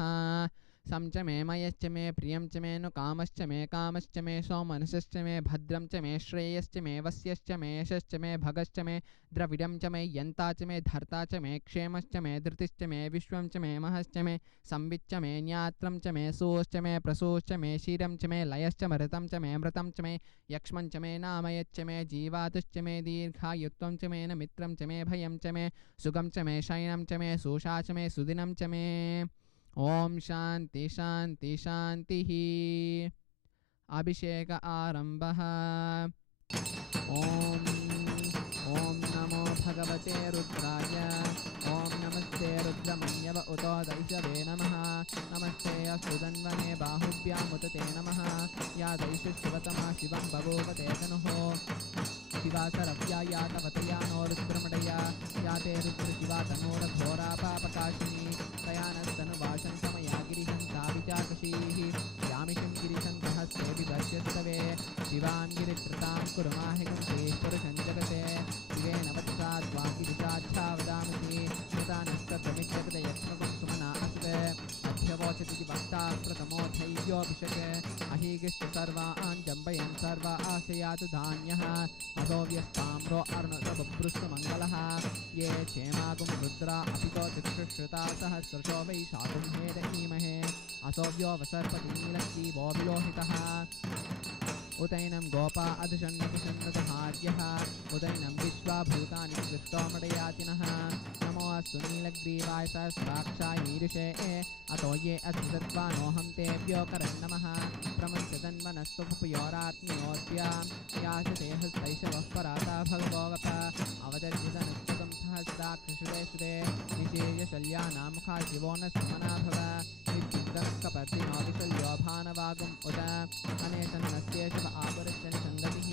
सं च मे मयश्च मे प्रियं च मे नु कामश्च मे सौमनसश्च मे भद्रं च मे श्रेयश्च मे वस्यश्च मे यशश्च मे भगश्च मे द्रविडं च मे यन्ता च मे धर्ता च मे क्षेमश्च मे धृतिश्च मे विश्वं च मे महश्च मे संविच्च मे ज्ञात्रं च मे सोश्च मे प्रसोश्च मे क्षीरं च मे लयश्च मृतं च मे मृतं च मे यक्ष्मं च मे नामयच्च मे जीवातुश्च मे दीर्घायुत्वं च मे न मित्रं च मे भयं च मे सुगं च मे शयनं च मे सोषा च मे सुदिनं च मे ॐ शान्ति शान्ति शान्तिः अभिषेक आरम्भः ॐ नमो भगवते रुद्राय ॐ नमस्ते रुद्रमन्यव उतो दैशवे नमः नमस्ते अस्तु धन्वने बाहुभ्यामुत ते नमः या दैशशिवतमा शिवं बभूव ते तनुः शिवा सरव्या या तवतया नो रुद्रमडया या ते रुद्रशिवा तनोरघोरा पापकाशिनी तया नस्तनुवाशं समया गिरिहन्ताभिचाकशीः यामिषं गिरिशन्तहस्ते विदर्श्यस्तवे शिवां गिरित्रतां कुरुमाहिकं ते पुरुषं जगते शिवेन वत्सा द्वागिरिसाच्छावदामति कृतानस्तप्रमित्यकृतयत्मकं सुमना अस्ते अध्यवोचति वक्ता प्रथमोऽधैर्योऽभिषके अहीगिश्च सर्वान् जम्बयन् सर्वा आशयातु धान्यः अदो व्यस्ताम्रो अर्णुतबभ्रुस्तु मङ्गलः ये क्षेमागुं रुद्रा अपितो तिक्षुश्रुता सहस्रशो वै शाकुं हेदहीमहे असोव्यो वसर्पति नीलग्रीवो विलोहितः उदैनं गोपा अधुषण्णकुषण्णदहार्यः उदैनं विश्वाभूतानि दृष्टोमडयातिनः नमोऽस्तु नीलग्रीवाय सहस्राक्षाय मीरुषे अतो ये अस्ति सत्त्वानोऽहं तेभ्यो करन्नमः प्रमुञ्चतन्वनस्तु पुपयोरात्मयोऽद्या याचते हस्तैषवः पराता भगवोऽवप अवतर्जितनस्तुतं सहस्राक्षुषुते श्रुते निशीर्य शल्यानां मुखा शिवो न सुमना भव कपर्दिनो विशल्यो भानवागुम् उत अनेशन्नस्ये शिव आपुरश्चनि सङ्गतिः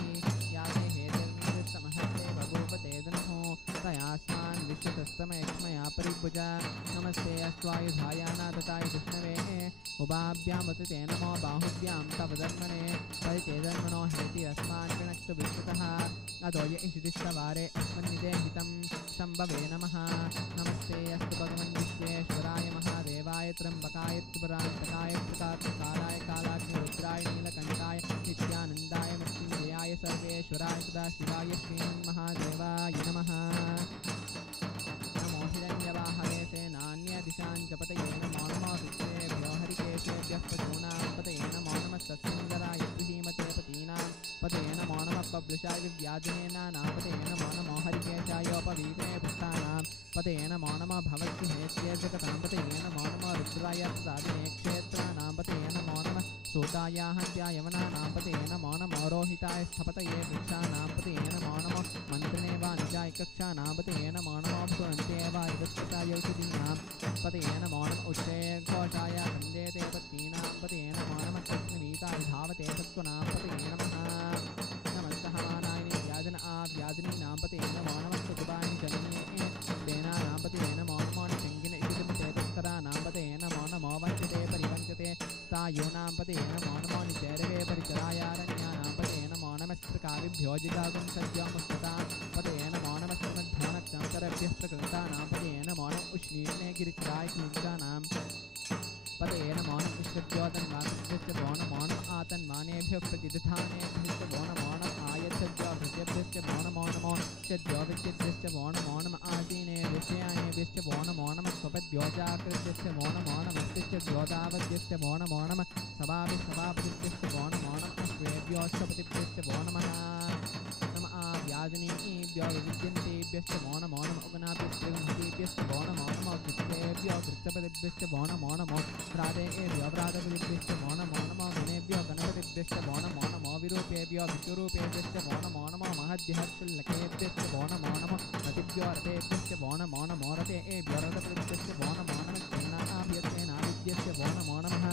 याते हेतिर्निदृष्टमहस्ते बभूवते दनुः तयास्मान् विश्वतस्तमयक्ष्मया परिभुज नमस्ते अस्त्वायुधाय नादताय विष्णवे उभाभ्यामुत ते नमो बाहुभ्यां तव धर्मणे परिते धर्मणो हेतिरस्मान् गृणक्तु विश्वतः अदो य इषुदिष्टवारे अस्मन्निदेहितं शम्भवे नमः नमस्ते अस्तु भगवन् विश्वेश्वराय महादेवाय त्र्यम्बकाय त्रिपुरान्तकाय प्रतापकाराय कालाग्निरुद्राय नीलकण्ठाय नित्यानन्दाय मृत्युञ्जयाय सर्वेश्वराय सदाशिवाय श्रीमन्महादेवाय नमः नमो हिरण्यवाहवे सेनान्यदिशां च पतये नमो नमो विश्वेभ्यो हरिकेशेभ्यः पशूनां पतये नमो नमस्तस्मिङ्गराय गृहीमते पतीनां पतये नमो नमः पब्लुषाय विव्याजनेनानां पतये नमो नमो हरिकेशायोपवीते भक्तानां पतये नमो नमः भवद्भिहेत्ये जगतां पतये नमो नमः रुद्राय प्रसादिने क्षेत्राणां पतये नमो नमः सूतायाहन्त्याय यवनानां पतये नमो नमो रोहिताय स्थपतये वृक्षाणां पतये नमो नमः मन्त्रिणे वाणिजाय कक्षानां पतये नमो नमो भुवन्ते वायुवत्कृताय औषधीनां पतये नमो नमः उच्चैर्घोषाय वन्देते पत्नीनां पतये नमो नमः कृष्णवीताय धावते सत्त्वनां पतये नमः नमस्तहमानाय व्याजन व्याजनीनां पतये नमो नमः सुगुबाय जननीये देनानां पतये नमो नमो निषङ्गिन इषितमते तस्कराणां पतये नमो नमो वञ्चते परिवञ्चते तायूनां पतये नमो नमो निचैरवे परिचरायारण्यानां पतये नमो नमस्त्रकाविभ्यो जिगागुं सद्योमुष्टतां पतये नमो नमस्त्रमध्यानक्षान्तरभ्यः प्रकृतानां पतये नमो नमः उष्णीर्णे गिरिचराय कुञ्जानां पतये नमो नमः विश्वद्योतन्वाकृभ्यश्च वो नमो नमः आतन्वानेभ्यः प्रतिदधानेभ्यश्च वो नमो नमः आयच्छद्योभृत्यभ्यश्च वो नमो नमो षद्योविद्यभ्यश्च वो नमो नमः आसीनेभ्यश्च वो नमो नमः स्वपद्योजाकृभ्यश्च वो नमो नमः स्तिश्चद्योतावद्यश्च वो नमो नमः सभाभिसभापतिभ्यश्च वो नमो नमः अश्वेभ्योऽष्टपतिभ्यश्च वो नमः राजनीभ्यो विद्यन्तेभ्यश्च वो नमो नमः उगनाभ्यश्च वो नमो नमः वृत्तेभ्यो वृत्तपतिभ्यश्च वो नमो नमः व्रातेभ्यो व्रातपतिभ्यश्च वो नमो नमः गणेभ्यो गणपतिभ्यश्च वो नमो नमः विरूपेभ्यो विश्वरूपेभ्यश्च वो नमो नमः महद्यहर्षुल्लकेभ्यश्च वो नमो नमः रतिभ्यो रथेभ्यश्च वो नमो नमः रथेभ्यो रथपतिभ्यश्च वो नमो नमः सेनाभ्यश्च वो नमो नमः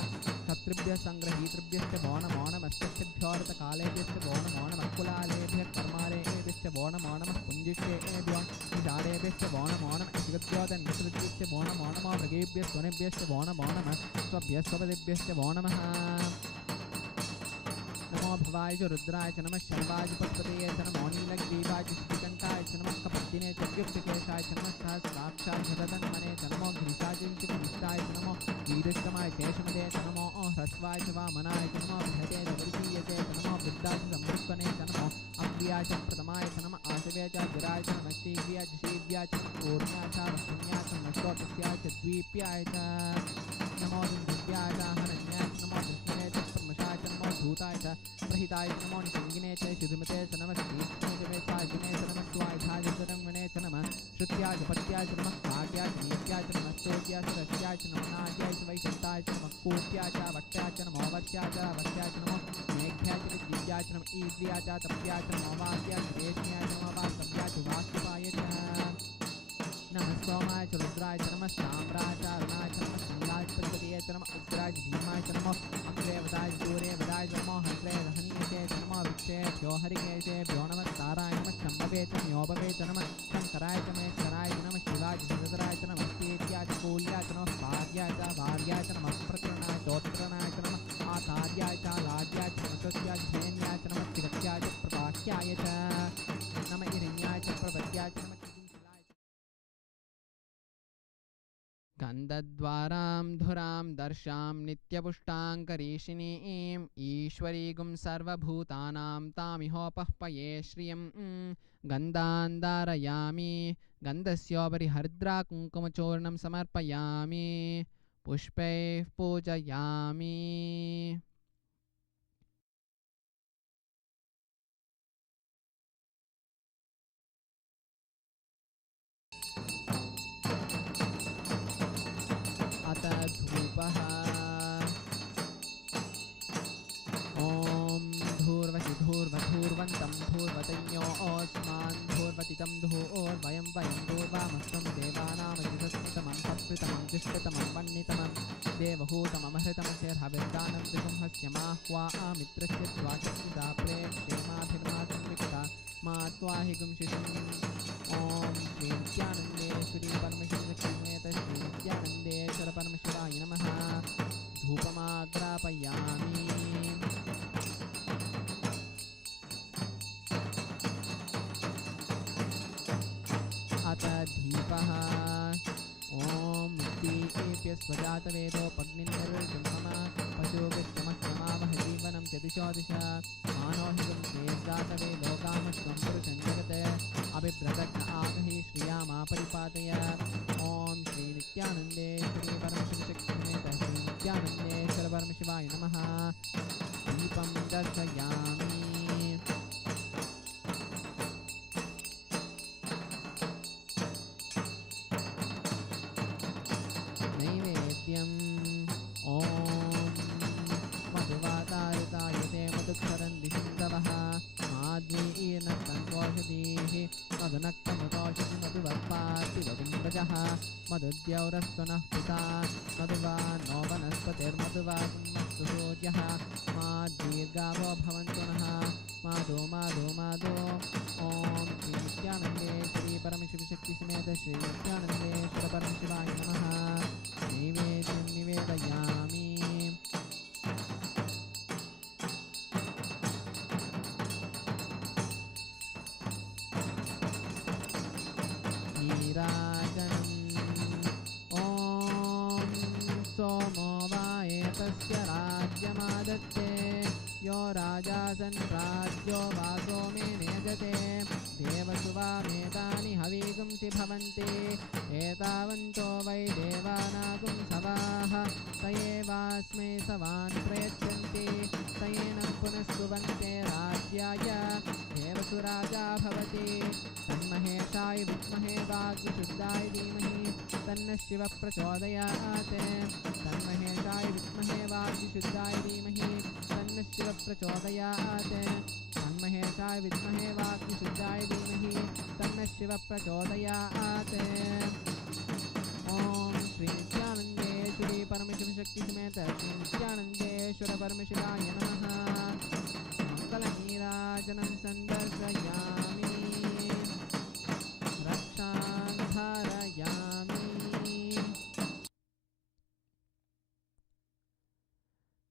क्षत्रिभ्यः संग्रहीतृभ्यश्च वो नमो नमः स्थिभ्यो रथकालेभ्यश्च वो नमो नमः कुलालेभ्यः कर्मालेभ्यश्च वो नमो नमः कुञ्जिष्टेभ्यो निषाडेभ्यश्च वो नमो नमः इषिगद्योतन्वितृभ्यश्च वो नमो नमः मृगेभ्यः स्वनेभ्यश्च वो नमो नमः स्वभ्यः स्वपतिभ्यश्च वो नमः नमो भवाय च रुद्राय च नमः शर्वाय च पद्मपतये च नमो नीलग्रीवाय च श्रीकण्ठाय च नमः कपद्दिने च युक्तकेशाय च नमः सहस्राक्षाय च तदन्मने च नमो गिरिशाय च शिवनिष्ठाय च नमो वीरश्रमाय शेषमदे च नमो ह्रस्वाय च वामनाय च नमो बृहते च वृषीयते च नमो वृद्धाय च संवृत्वने च नमो अप्रियाय च प्रथमाय च नमः आसवे च गिराय च नमः श्रीव्याय च शीव्याय च पूर्ण्याय च वसुन्याय च नमः श्रोतस्याय च द्वीप्याय च नमो दिव्याय च हरण्याय च नमो कृष्णे च प्रमशाय च नमो भूताय च प्रहिताय च नमो निषङ्गिने च शुद्धमते च नमः श्रीकृष्णे च वेत्सार्जुने च नमः स्वायुधाय च तदङ्गणे च नमः श्रुत्याय च पत्याय च नमः भाग्याय च नीत्याय च नमः स्तोत्याय च रस्याय च नमः नाट्याय च वैशन्ताय च नमः कोट्याय च वट्याय च नमो वर्ष्याय च वर्ष्याय च नमो मेघ्याय च विद्याय च नमः ईद्रियाय च तप्याय च नमो वाक्याय च रेश्म्याय च नमो वास्तव्याय च वास्तुपाय च नमः सोमाय च रुद्राय च नमः साम्राय च अरुणाय च नमः शङ्गाय च पद्मपतये च नमः उग्राय च भीमाय च नमः अग्रेवदाय च दूरेवदाय च नमो हस्रे हनीयते च नमो विक्षेभ्यो हरिकेशेभ्यो नमः ताराय नमः शम्भवे च न्योभवे च नमः शङ्कराय च महेश्वराय च नमः शिवाय च शिवधराय च नमः तेत्याय च कूल्याय च नमः भार्याय च भार्याय च नमः प्रतरणाय चोत्तरणाय च नमः आचार्याय च लाड्याय च नमस्याय च धेन्याय च नमः तिरक्याय च प्रभाक्याय च नमः हिरण्याय च प्रपद्याय च नमः गन्धद्वारां धुरां दर्शां नित्यपुष्टाङ्करीषिणीं ईश्वरीगुं सर्वभूतानां तामिहोपह्पये श्रियं गन्धान् धारयामि गन्धस्योपरि हरिद्रा कुङ्कुमचूर्णं समर्पयामि पुष्पैः पूजयामि अथ धूपः ॐ धूर्वसि धूर्वधूर्वन्तं धूर्वतयो ओस्मान् धूर्वतितं धूर्वयं वयं धूर्वामस्त्वं देवानामजितस्मितमं सत्कृतमं जुष्टतमं वह्नितमं देवहूतममहृतमशेर्हविर्दानं त्रिपुंहस्य माह्वामित्रस्य द्वाचक्षुदा प्रेक्षेमाभिर्मातृविक्ता मा त्वाहिगुं शिशुम् ॐ श्री नित्यानन्देश्वरी परमशिवसमेत श्री नित्यानन्देश्वर परमशिवाय नमः धूपमाग्रापयामि अथ दीपः ॐ मुक्तिभ्यस्वजातवेदोपग्निर्जन्मम पशुभिस्तमक्षमावह जीवनं च दिशो दिश मानोहिगं शेषजातवेदो कामश्वं पुरुषं जगत् अभिभ्रतज्ञ आगहि श्रियामा परिपातय ॐ श्री नित्यानन्देश्वरी परमशिवशक्तिसमेत श्री नित्यानन्देश्वर परमशिवाय नमः दीपं दर्शयामि नैवेद्यम् ॐ मधुवातारुतायते मधुक्षरन्ति सिन्धवः माद्वीर्नक्तङ्कोषधीः मधुनक्तमुतोषधि मधुवत्पातिवविन्द्रजः मधुद्यौरस्तु नः पिता मधुवा नो वनस्पतिर्मधुवा कुम्मस्तु सूर्यः माद्वीर्गावो भवन्तु नः माधो माधो माधो ॐ श्री नित्यानन्देश्वरी परमशिवशक्तिसमेत श्री नित्यानन्देश्वर परमशिवाय नमः नैवेद्यं निवेदयामि नीराजनम् ॐ सोमो वा एतस्य राज्यमादत्ते यो राजासन् राज्यो वासो मे नेजते देवसुवामेतानि हवीगुंसि भवन्ति एतावन्तो वै देवानागुं सवाः स एवास्मै सवान् प्रयच्छन्ति स एनं पुनः सुवन्ते राज्य तस्याय देवसुराजा भवति तन्महेशाय विद्महे वाग्विशुद्धाय धीमहि तन्नः शिवः प्रचोदयात् तन्महेशाय विद्महे वाग्विशुद्धाय धीमहि तन्नः शिवः प्रचोदयात् तन्महेशाय विद्महे वाग्विशुद्धाय धीमहि तन्नः शिवः प्रचोदयात् ओम श्री नित्यानंदेश्वरी परमशिव शक्ति समेत श्री नित्यानंदेश्वर परमशिवाय नमः मंगलनीराजनं संदर्शयामि रक्षां धारयामि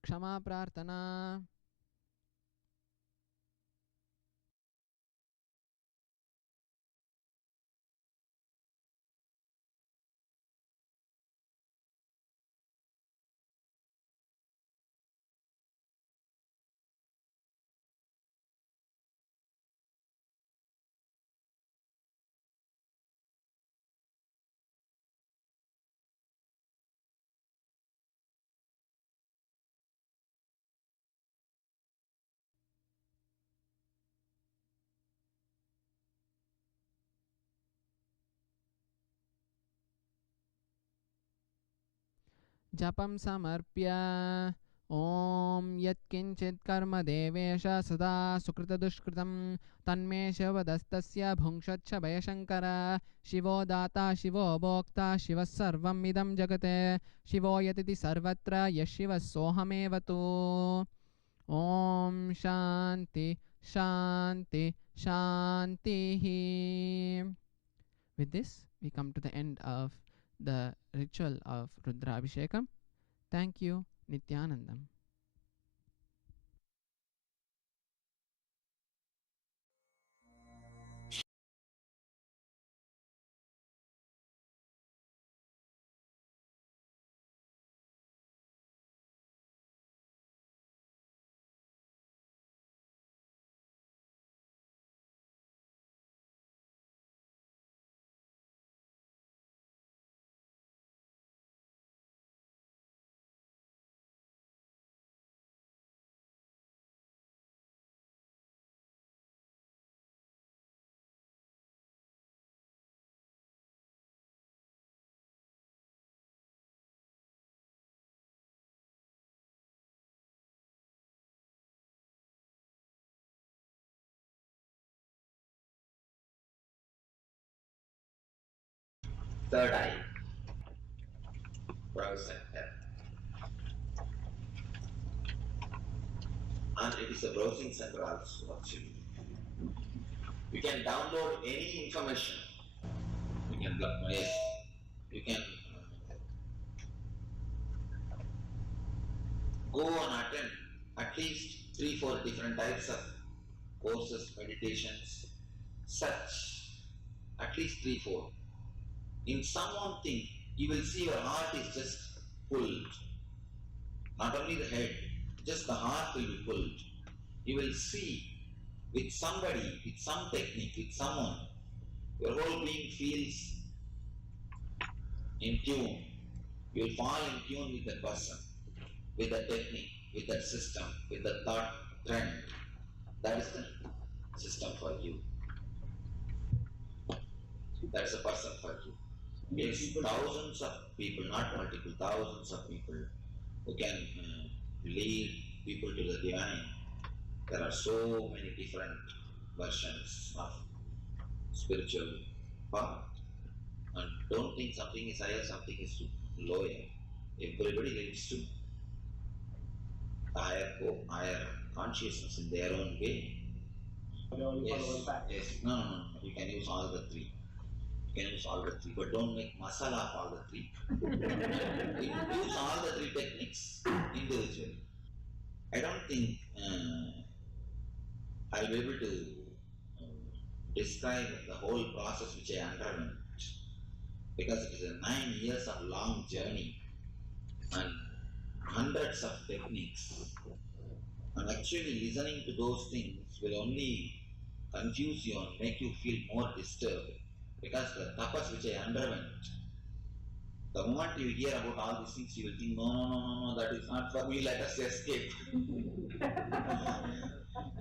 क्षमा प्रार्थना जपं समर्प्य ॐ यत्किञ्चित् कर्म देवेश सदा सुकृतदुष्कृतं तन्मे शिवदस्तस्य भुङ्क्षच्छ भयशङ्कर शिवो दाता शिवो भोक्ता शिवः सर्वम् इदं जगत् शिवो यतिति सर्वत्र यः शिवः सोऽहमेव तु ॐ शान्ति शान्ति शान्तिः. With this, we come to the end of the ritual of Rudrabhishekam. Thank you, Nithyanandam. Third eye, brow center. And it is a browsing center also actually. You can download any information. You can you can go and attend at least 3-4 different types of courses, meditations, such at least 3-4. In some one thing, you will see your heart is just pulled. Not only the head, just the heart will be pulled. You will see with somebody, with some technique, with someone, your whole being feels in tune. You will fall in tune with that person, with that technique, with that system, with the thought trend. That is the system for you. That's a person for you. Yes, thousands of people, not multiple, thousands of people who can lead people to the divine. There are so many different versions of spiritual path. And don't think something is higher, something is lower. Everybody lives to higher consciousness in their own way. Yes. No. You can use all the three. But don't make masala of all the three. Use all the three techniques individually. I don't think I'll be able to describe the whole process which I underwent, because it is a 9 years of long journey and hundreds of techniques. And actually listening to those things will only confuse you and make you feel more disturbed, because the tapas which I underwent, the moment you hear about all these things, you will think, no, that is not for me, let us escape.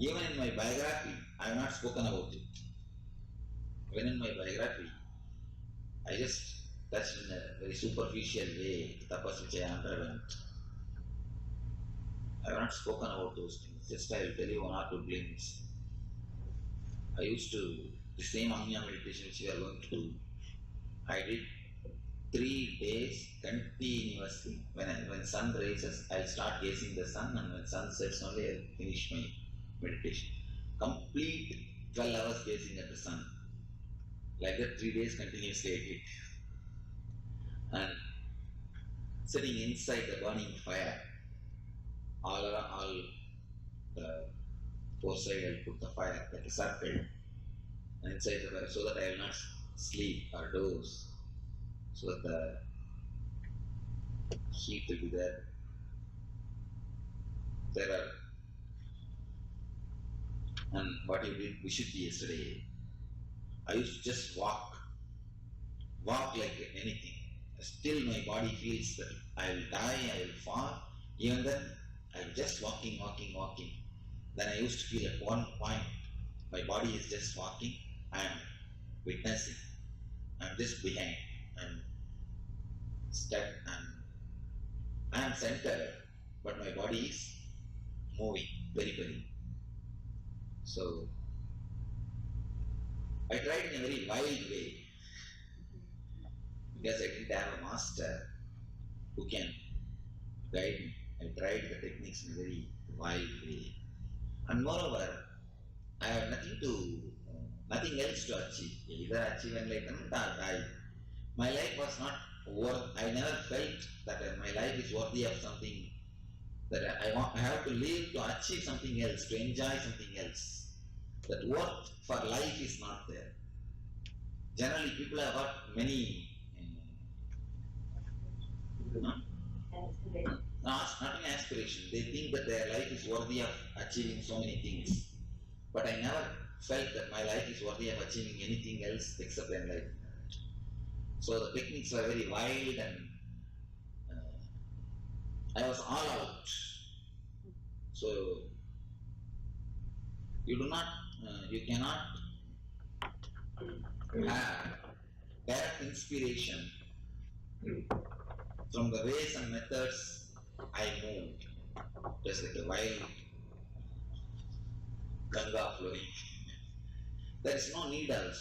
Even in my biography, I have not spoken about it. Even in my biography, I just touched in a very superficial way the tapas which I underwent. I have not spoken about those things. Just I will tell you one or two glimpses. I used to, the same Anya meditation which we are going to do, I did 3 days continuously. When sun rises, I start gazing the sun, and when sun sets only I finish my meditation. Complete 12 hours gazing at the sun. Like that 3 days continuously I did. And sitting inside the burning fire, all around, all the four sides I'll put the fire like a circle, and inside the fire, so that I will not sleep or doze, so that the heat will be there. And what you did Vishuddhi yesterday, I used to just walk like anything. Still my body feels that I will die, I will fall. Even then, I'm just walking. Then I used to feel at one point, my body is just walking, I'm witnessing, I'm just behind, I'm stuck, I'm centered, but my body is moving very. So, I tried in a very wild way, because I didn't have a master who can guide me. I tried the techniques in a very wild way. And moreover, I have nothing else to achieve. Either achieve enlightenment or die. My life was not worth, I never felt that my life is worthy of something, that I have to live to achieve something else, to enjoy something else. That worth for life is not there. Generally, people have got many not an aspiration. They think that their life is worthy of achieving so many things. But I never felt that my life is worthy of achieving anything else except enlightenment. So the techniques were very wild, and I was all out. So you cannot have direct inspiration from the ways and methods I moved, just like a wild Ganga flowing. There is no need also.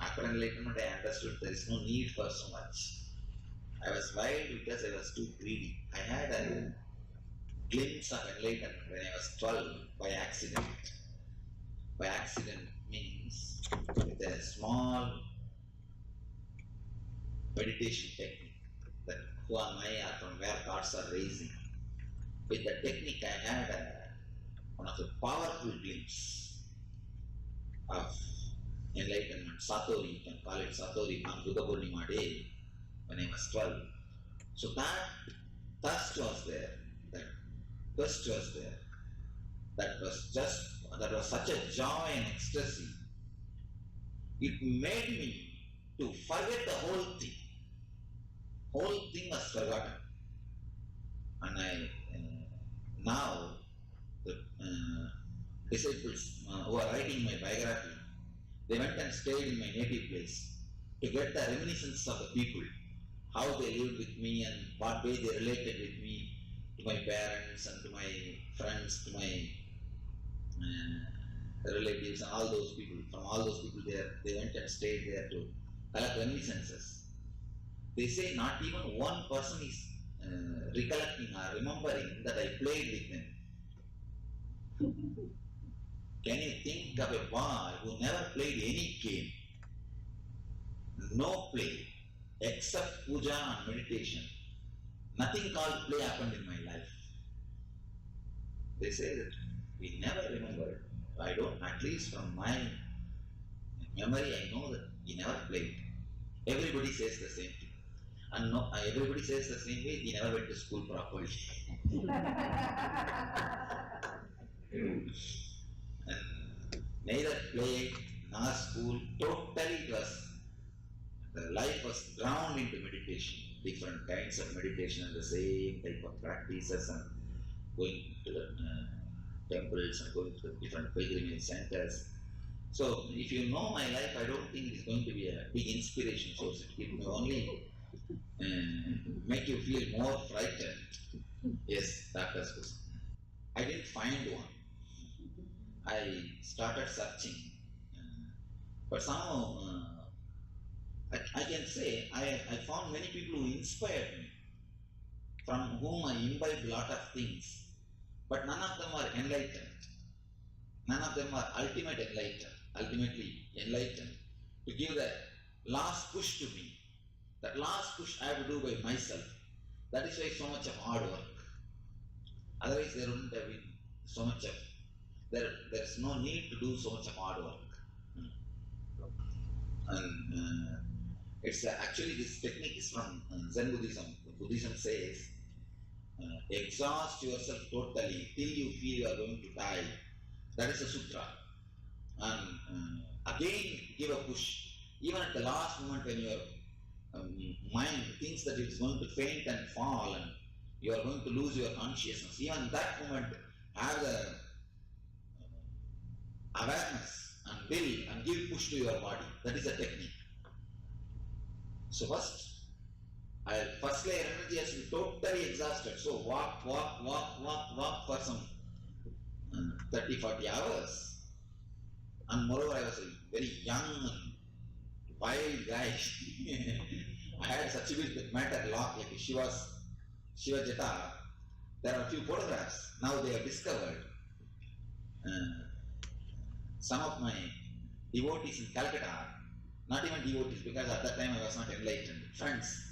After enlightenment, I understood there is no need for so much. I was wild because I was too greedy. I had a glimpse of enlightenment when I was 12 by accident. By accident means with a small meditation technique, that who am I or from where thoughts are raising. With the technique I had one of the powerful glimpses of enlightenment, Satori, you can call it Satori, on Buddha Purnima day when I was 12. So that thirst was there, that thirst was there. That was such a joy and ecstasy. It made me to forget the whole thing. Whole thing was forgotten. And now the disciples who are writing my biography, they went and stayed in my native place to get the reminiscence of the people, how they lived with me and what way they related with me, to my parents and to my friends, to my relatives and all those people. From all those people there, they went and stayed there to collect reminiscences. They say not even one person is recollecting or remembering that I played with them. Can you think of a boy who never played any game? No play, except puja and meditation. Nothing called play happened in my life. They say that we never remembered. I don't, at least from my memory, I know that he never played. Everybody says the same thing. And no, everybody says the same way, he never went to school properly. And neither play nor school, totally it was, the life was drowned into meditation, different kinds of meditation and the same type of practices, and going to the temples and going to different pilgrimage centers. So if you know my life, I don't think it's going to be a big inspiration source. It will only make you feel more frightened. Yes, doctor's question. I didn't find one. I started searching, but somehow I can say I found many people who inspired me, from whom I imbibed a lot of things, but none of them are enlightened. None of them are ultimately enlightened to give that last push to me. That last push I have to do by myself. That is why so much of hard work. Otherwise there wouldn't have been so much of, there's no need to do so much of hard work. And it's actually this technique is from Zen Buddhism. Buddhism says, exhaust yourself totally till you feel you are going to die. That is a sutra. And again give a push. Even at the last moment when your mind thinks that it's going to faint and fall and you are going to lose your consciousness, even that moment have the awareness and will and give push to your body. That is a technique. So first layer energy has to be totally exhausted. So walk for some 30-40 hours. And moreover, I was a very young and wild guy. I had such a big matter lock like Shiva Jeta. There are a few photographs. Now they have discovered some of my devotees in Calcutta, not even devotees because at that time I was not enlightened, friends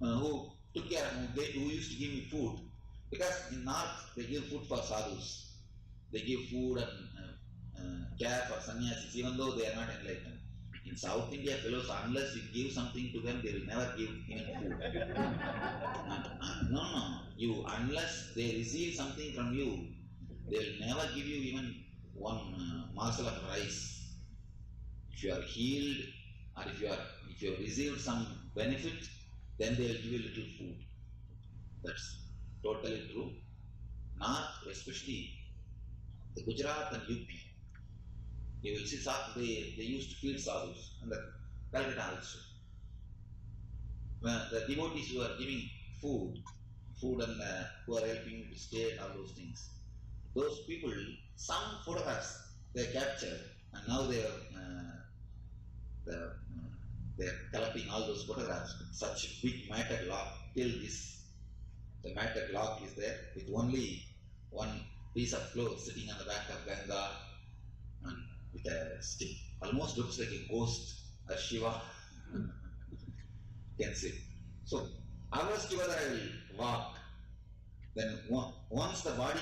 who took care of me, who used to give me food. Because in North they give food for sadhus. They give food and care for sannyasis even though they are not enlightened. In South India, fellows, unless you give something to them, they will never give even food. No. Unless they receive something from you, they will never give you even one morsel of rice. If you are healed or if you have received some benefit, then they will give you little food. That's totally true. North, especially the Gujarat and UP, you will see they used to feed sadhus, and the Calcutta also. The devotees who are giving food and who are helping you to stay, all those things. Those people, some photographs they captured, and now they are collecting all those photographs with such big matted lock. Till the matted lock is there with only one piece of cloth sitting on the back of Ganga and with a stick. Almost looks like a ghost, a Shiva can sit. So hours together I will walk. Then once the body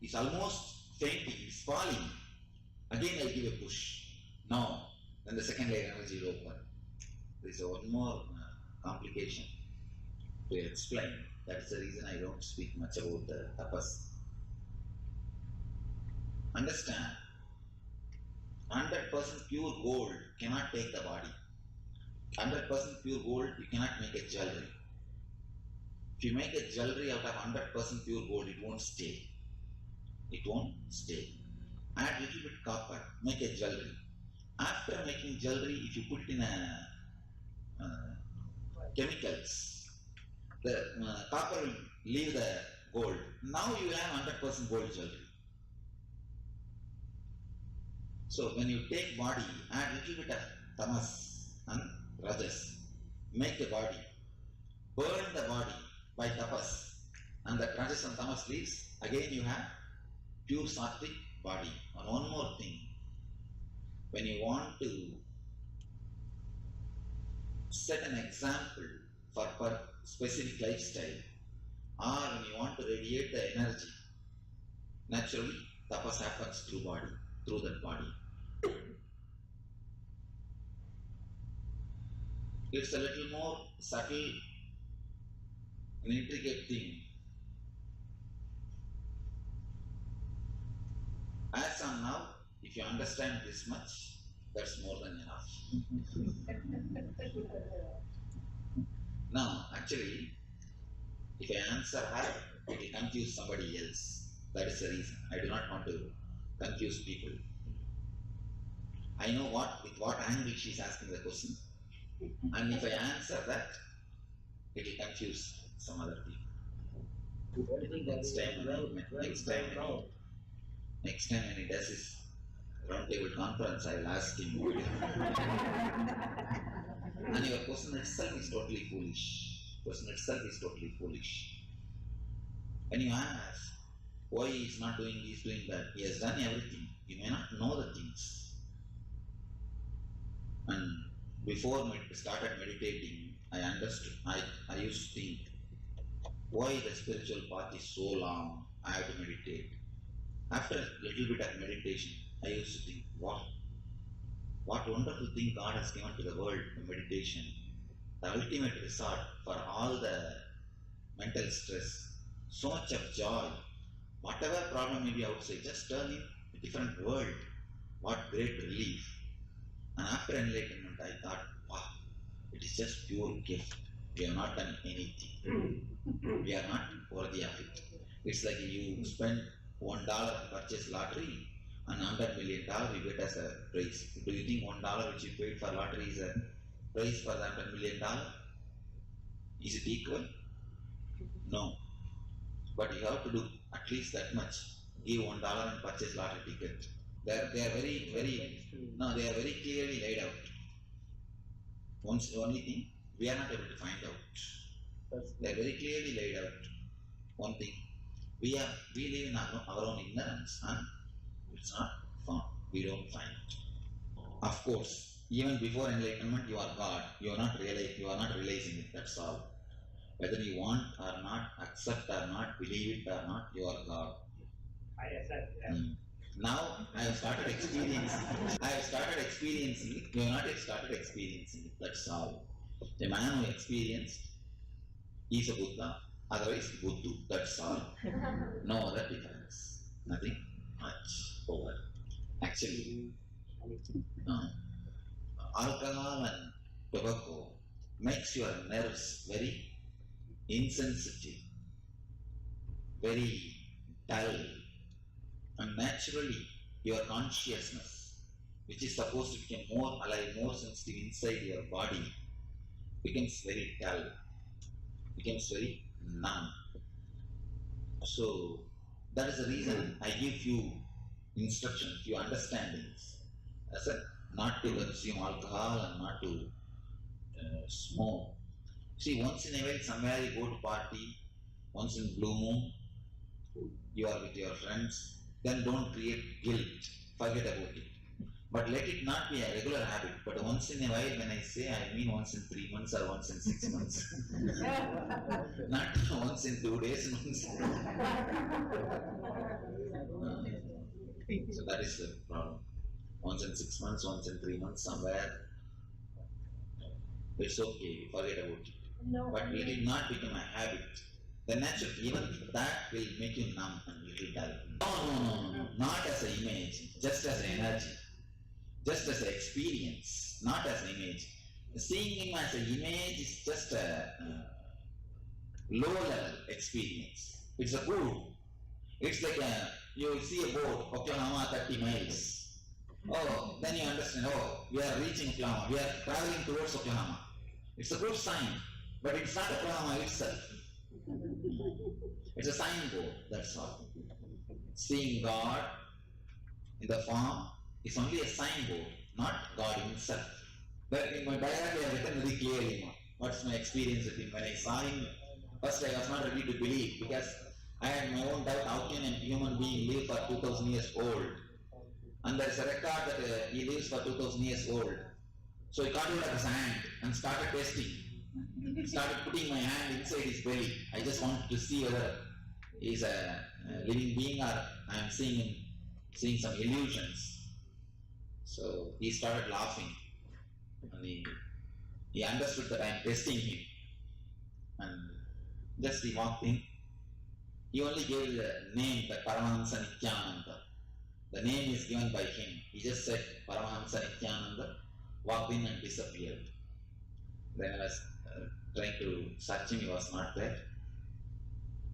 is almost fainting, it's falling, again I'll give a push. Now, then the second layer energy will open. There is one more complication to explain. That's the reason I don't speak much about the tapas. Understand, 100% pure gold cannot take the body. 100% pure gold, you cannot make a jewelry. If you make a jewelry out of 100% pure gold, it won't stay. It won't stay. Add little bit copper, make a jewelry. After making jewelry, if you put it in chemicals, the copper will leave the gold. Now you have 100% gold jewelry. So when you take body, add little bit of tamas and rajas, make a body, burn the body by tapas, and the rajas and tamas leaves, again you have pure sattvic body. And one more thing, when you want to set an example for specific lifestyle, or when you want to radiate the energy, naturally tapas happens through that body. It's a little more subtle and intricate thing. As on now, if you understand this much, that's more than enough. Now, actually, if I answer her, it will confuse somebody else. That is the reason. I do not want to confuse people. I know with what angle she is asking the question. And if I answer that, it will confuse some other people. Next time when he does his roundtable conference, I will ask him. And your question itself is totally foolish. When you ask why he is not doing this, doing that, he has done everything. You may not know the things. And before I started meditating, I understood. I used to think, why the spiritual path is so long? I have to meditate. After a little bit of meditation, I used to think, wow, what wonderful thing God has given to the world, meditation. The ultimate resort for all the mental stress. So much of joy. Whatever problem may be outside, just turn in a different world. What great relief. And after enlightenment, I thought, wow, it is just pure gift. We have not done anything. We are not worthy of it. It's like you spend $1 to purchase lottery and $100 million you get as a prize. Do you think $1 which you paid for lottery is a prize for the $100 million? Is it equal? No. But you have to do at least that much. Give $1 and purchase lottery ticket. They are very clearly laid out. Only thing, we are not able to find out. They are very clearly laid out. One thing, we live in our own ignorance, and it's not found. We don't find it. Of course, even before enlightenment, you are God. You are not realizing it. That's all. Whether you want or not, accept or not, believe it or not, you are God. I accept. Now I have started experiencing it. You have not yet started experiencing it. That's all. The man who experienced is a Buddha, otherwise Buddha. That's all. No other difference. Nothing much over. Actually, alcohol and tobacco makes your nerves very insensitive, very dull, and naturally your consciousness, which is supposed to become more alive, more sensitive inside your body, becomes very dull, becomes very numb. So that is the reason I give you instructions, few understandings. I said not to consume alcohol and not to smoke. See, once in a while, somewhere you go to party, once in blue moon, you are with your friends, then don't create guilt, forget about it. But let it not be a regular habit, but once in a while, when I say, I mean once in 3 months or once in 6 months. Not once in 2 days, So that is the problem. Once in 6 months, once in 3 months, somewhere, it's okay, forget about it. No. But let it not become a habit. The natural, even that will make you numb and little dull. No, not as an image, just as an energy, just as an experience, not as an image. Seeing him as an image is just a low-level experience. It's a good. It's like you see a boat, Oklahoma 30 miles. Oh, then you understand, we are reaching Oklahoma, we are traveling towards Oklahoma. It's a good sign, but it's not Oklahoma itself. It's a signboard, that's all. Seeing God in the form is only a signboard, not God himself. But in my diary I have written very clearly what's my experience with him. When I saw him, first I was not ready to believe because I had my own doubt, how can a human being live for 2000 years old? And there is a record that he lives for 2000 years old. So he got hold of his hand and started testing. Started putting my hand inside his belly. I just wanted to see whether he is a living being or I am seeing some illusions. So he started laughing and he understood that I am testing him. And just he walked in. He only gave the name, the Paramahamsa Nithyananda. The name is given by him. He just said Paramahamsa Nithyananda, walked in and disappeared. Then I was trying to search him, he was not there.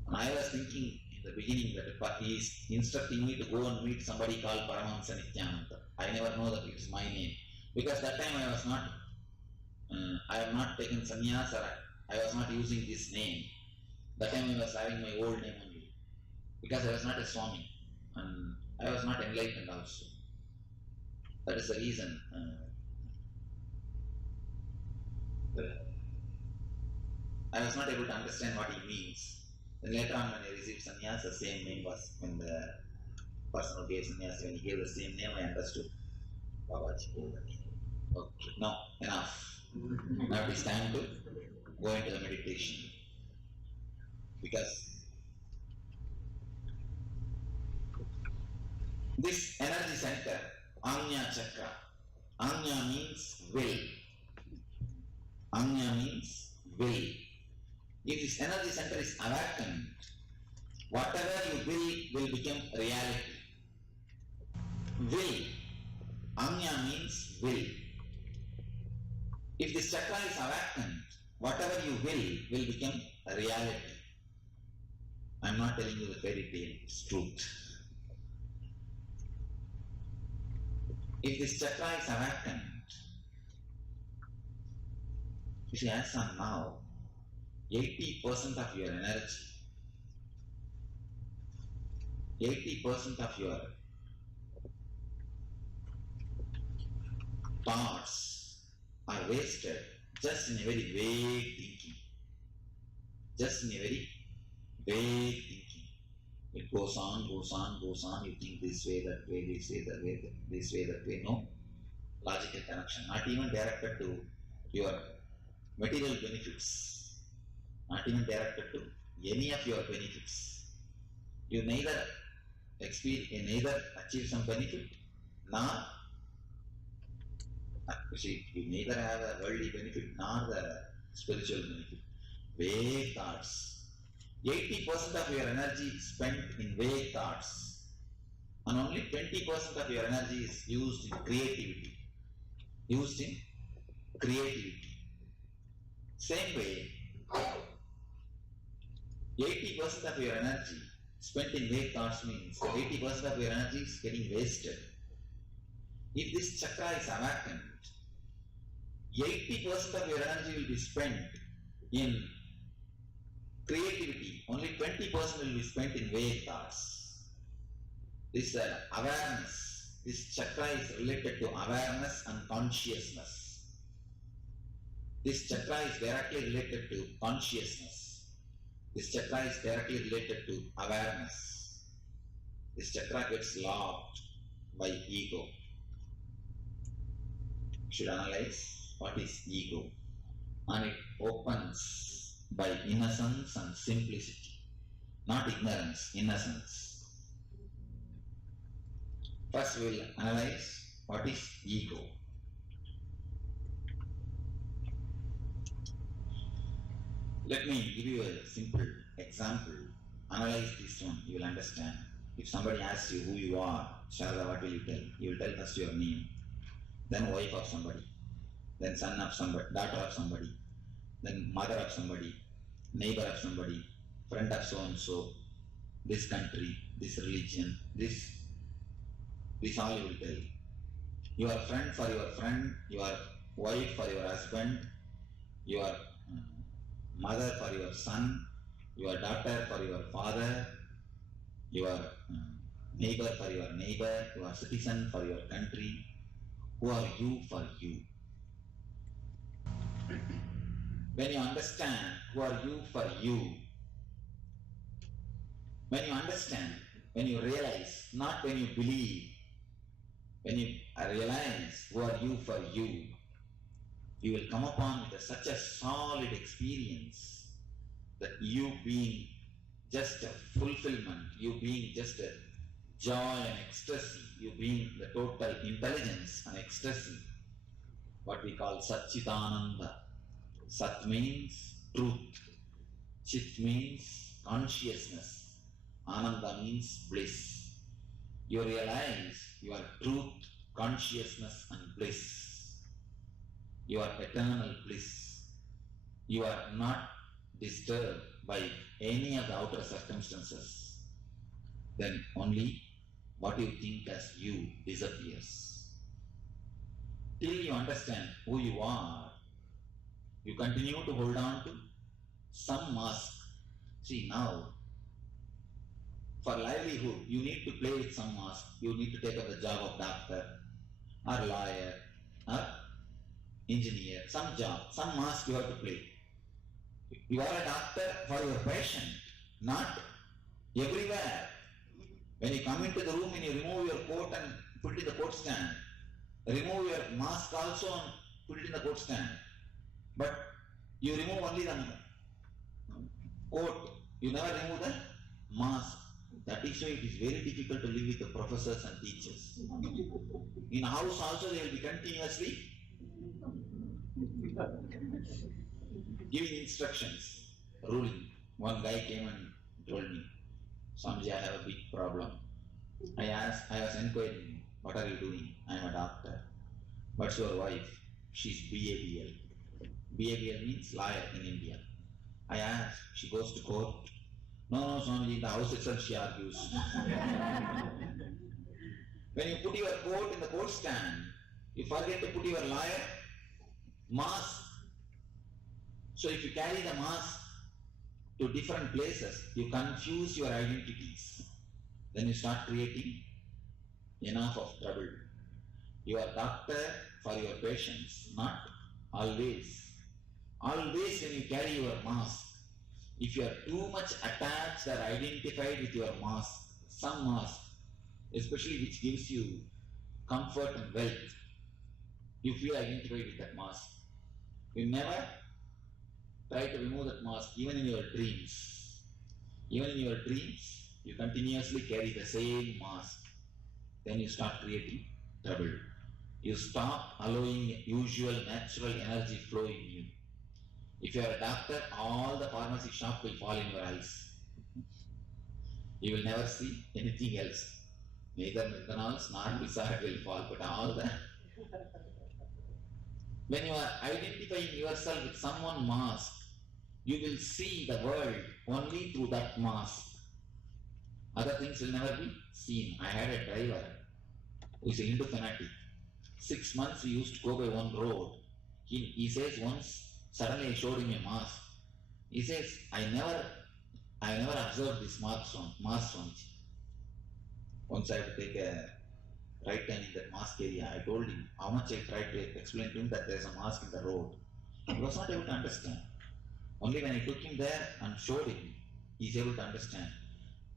And I was thinking, in the beginning that he is instructing me to go and meet somebody called Paramahamsa Nithyananda. I never know that it is my name. Because that time I was not, I have not taken sannyas, or I was not using this name. That time I was having my old name only. Because I was not a Swami. And I was not enlightened also. That is the reason. I was not able to understand what he means. Then later on when I received sannyas, the same name was, when the person who gave sannyas, when he gave the same name, I understood. Babaji gave that name. Okay, now enough. Now it is time to go into the meditation. Because this energy center, Anya Chakra, Anya means will. Anya means will. If this energy center is awakened, whatever you will become reality. Will. Anya means will. If this chakra is awakened, whatever you will become a reality. I am not telling you the fairy tale, it's truth. If this chakra is awakened, if you ask on now, 80% of your energy, 80% of your thoughts are wasted just in a very vague thinking. Just in a very vague thinking. It goes on, goes on, goes on. You think this way, that way, this way, that way, this way, that way. No logical connection. Not even directed to your material benefits. Not even directed to any of your benefits. You neither achieve some benefit, nor you neither have a worldly benefit nor the spiritual benefit. Vague thoughts. 80% of your energy is spent in vague thoughts, and only 20% of your energy is used in creativity. Used in creativity. Same way, 80% of your energy spent in vague thoughts means 80% of your energy is getting wasted. If this chakra is awakened, 80% of your energy will be spent in creativity, only 20% will be spent in vague thoughts. This awareness, this chakra is related to awareness and consciousness. This chakra is directly related to consciousness. This chakra is directly related to awareness. This chakra gets locked by ego. You should analyze what is ego. And it opens by innocence and simplicity. Not ignorance, innocence. First we will analyze what is ego. Let me give you a simple example. Analyze this one, you will understand. If somebody asks you who you are, Sharada, what will you tell? You will tell first your name, then wife of somebody, then son of somebody, daughter of somebody, then mother of somebody, neighbor of somebody, friend of so and so, this country, this religion, this all you will tell. Your friend for your friend, your wife for your husband, your mother for your son, your daughter for your father, your neighbor for your neighbor, your citizen for your country. Who are you for you? When you understand who are you for you, when you understand, when you realize, not when you believe, when you realize who are you for you, you will come upon with such a solid experience that you being just a fulfillment, you being just a joy and ecstasy, you being the total intelligence and ecstasy, what we call Satchitananda. Sat means truth, Chit means consciousness, Ananda means bliss. You realize your truth, consciousness and bliss. You are eternal bliss. You are not disturbed by any of the outer circumstances. then only what you think as you disappears. Till you understand who you are, you continue to hold on to some mask. See, now, for livelihood, you need to play with some mask. You need to take up the job of doctor, or lawyer, or engineer, some job, some mask you have to play. You are a doctor for your patient, not everywhere. When you come into the room and you remove your coat and put it in the coat stand, remove your mask also and put it in the coat stand. But you remove only the coat, you never remove the mask. That is why it is very difficult to live with the professors and teachers. In house also they will be continuously giving instructions, ruling. One guy came and told me, Swamiji, I have a big problem. I was inquiring, what are you doing? I am a doctor. What's your wife? She's BABL. BABL means lawyer in India. I asked, she goes to court. No, Swamiji, in the house itself she argues. When you put your coat in the coat stand, you forget to put your lawyer mask. So if you carry the mask to different places, you confuse your identities. Then you start creating enough of trouble. You are doctor for your patients, not always. Always when you carry your mask, if you are too much attached or identified with your mask, some mask, especially which gives you comfort and wealth, you feel identified with that mask. You never try to remove that mask, even in your dreams. Even in your dreams, you continuously carry the same mask. Then you start creating trouble. You stop allowing usual natural energy flow in you. If you are a doctor, all the pharmacy shop will fall in your eyes. You will never see anything else. Neither methanols nor Visar will fall, but all the... When you are identifying yourself with someone mask, you will see the world only through that mask. Other things will never be seen. I had a driver who is a Hindu fanatic. 6 months we used to go by one road. He says once, suddenly I showed him a mask. He says, I never observed this mask once. Once I had to take a right turn in that mask area. I told him how much I tried to explain to him that there is a mask in the road. He was not able to understand. Only when I took him there and showed him, he is able to understand.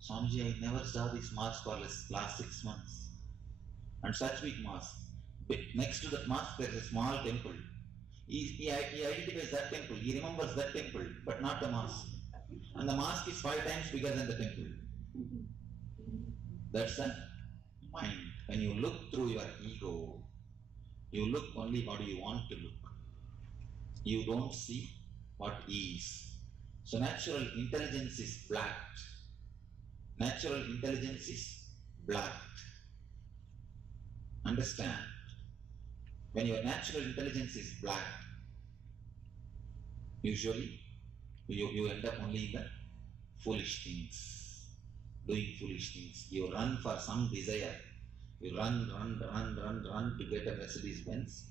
Swamiji, I never saw this mask for the last 6 months. And such big mask. Next to that mask there is a small temple. He identifies that temple, he remembers that temple, but not the mask. And the mask is 5 times bigger than the temple. That's the mind. When you look through your ego, you look only what you want to look. You don't see what is. So natural intelligence is blacked. Natural intelligence is blacked. Understand? When your natural intelligence is blacked, usually you end up only in the foolish things, doing foolish things. You run for some desire. You run to get a Mercedes Benz.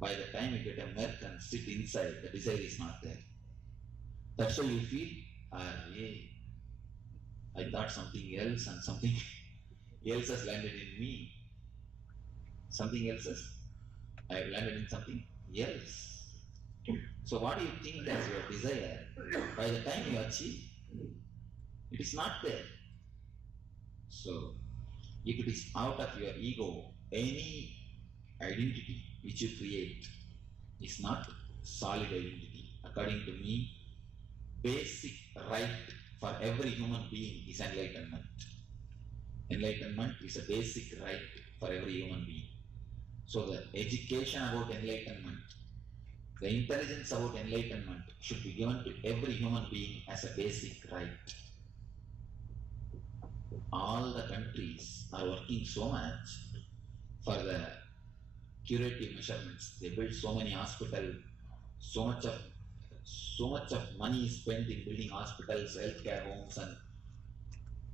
By the time you get a Merc and sit inside, the desire is not there. That's why you feel, I thought something else and something else has landed in me. Something else I have landed in something else. So what do you think as your desire? By the time you achieve, it is not there. So, if it is out of your ego, any identity which you create is not solid identity. According to me, basic right for every human being is enlightenment. Enlightenment is a basic right for every human being. So the education about enlightenment, the intelligence about enlightenment should be given to every human being as a basic right. All the countries are working so much for the curative measurements. They build so many hospitals, so much of money is spent in building hospitals, healthcare homes and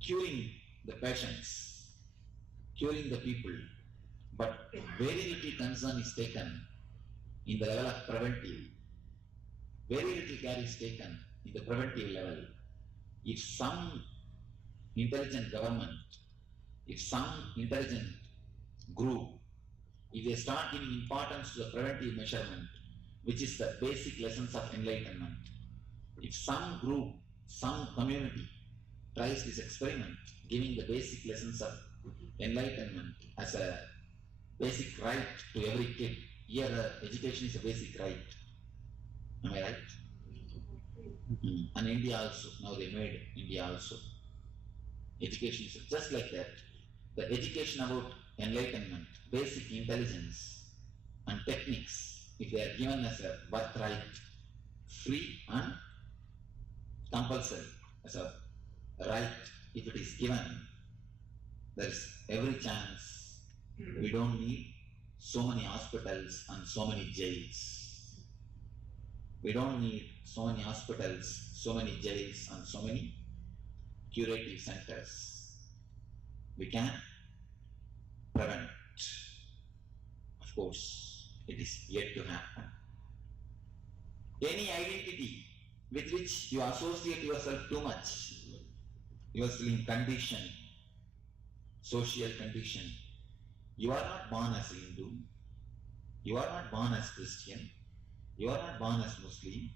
curing the patients, curing the people, but very little concern is taken in the level of preventive. Very little care is taken in the preventive level. If some intelligent government, if some intelligent group, if they start giving importance to the preventive measurement, which is the basic lessons of enlightenment, if some group, some community tries this experiment, giving the basic lessons of enlightenment as a basic right to every kid, here education is a basic right. Am I right? And India also, now they made India also. Education is just like that. The education about enlightenment, basic intelligence and techniques, if they are given as a birthright, free and compulsory, as a right, if it is given, there is every chance we don't need so many hospitals and so many jails. We don't need so many hospitals, so many jails and so many curative centers. We can prevent. Of course, it is yet to happen. Any identity with which you associate yourself too much, you are still in condition, social condition. You are not born as Hindu, you are not born as Christian, you are not born as Muslim,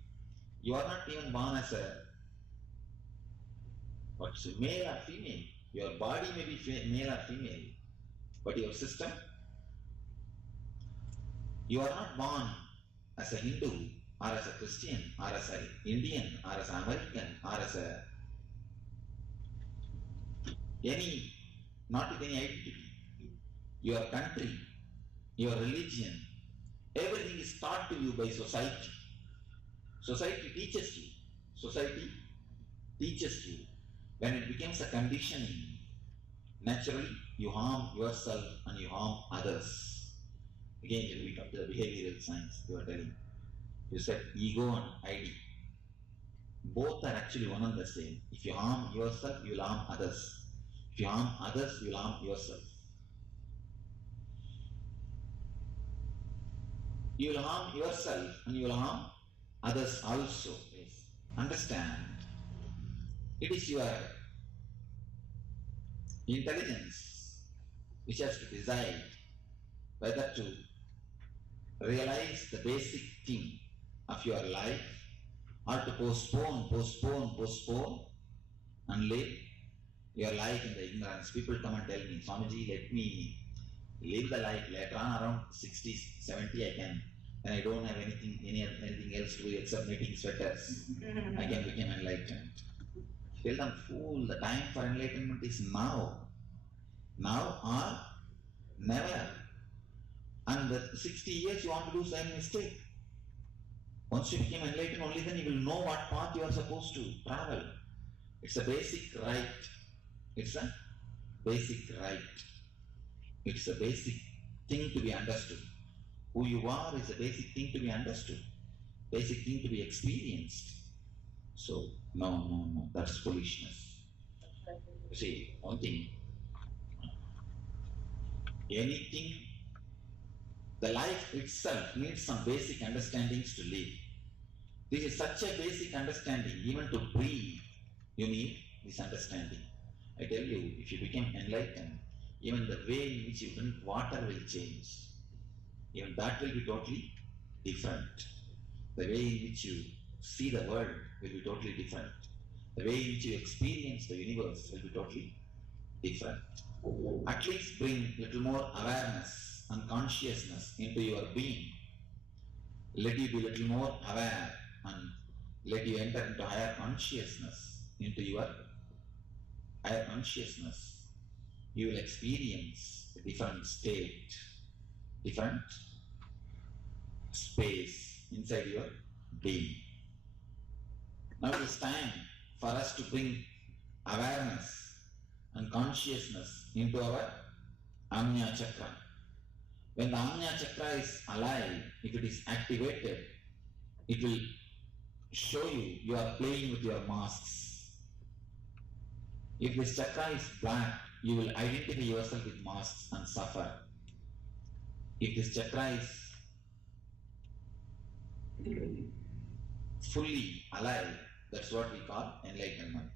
you are not even born as a male or female. Your body may be male or female, but your system, you are not born as a Hindu or as a Christian or as an Indian or as an American or as a not with any identity. Your country, your religion, everything is taught to you by society. Society teaches you. Society teaches you. When it becomes a conditioning, naturally you harm yourself and you harm others. Again, we come to the behavioral science you are telling. You said ego and ID. Both are actually one and the same. If you harm yourself, you will harm others. If you harm others, you will harm yourself. You will harm yourself and you will harm others also. Yes. Understand, it is your intelligence which has to decide whether to realize the basic thing of your life or to postpone and live your life in the ignorance. People come and tell me, Swamiji, let me live the life later on around 60, 70 I can. And I don't have anything else to do except knitting sweaters. I can become enlightened. Tell them, fool, the time for enlightenment is now. Now or never. And the 60 years you want to do same mistake. Once you become enlightened, only then you will know what path you are supposed to travel. It's a basic right. It's a basic right. It's a basic thing to be understood. Who you are is a basic thing to be understood. Basic thing to be experienced. So, no, that's foolishness. You see, one thing, anything, the life itself needs some basic understandings to live. This is such a basic understanding, even to breathe, you need this understanding. I tell you, if you become enlightened, even the way in which you drink water will change. Even that will be totally different. The way in which you see the world will be totally different. The way in which you experience the universe will be totally different. At least bring little more awareness and consciousness into your being. Let you be little more aware and let you enter into higher consciousness, into your higher consciousness. You will experience a different state, different space inside your being. Now it is time for us to bring awareness and consciousness into our Ajna Chakra. When the Ajna Chakra is alive, if it is activated, it will show you are playing with your masks. If this chakra is black, you will identify yourself with masks and suffer. If this chakra is fully alive, that's what we call enlightenment.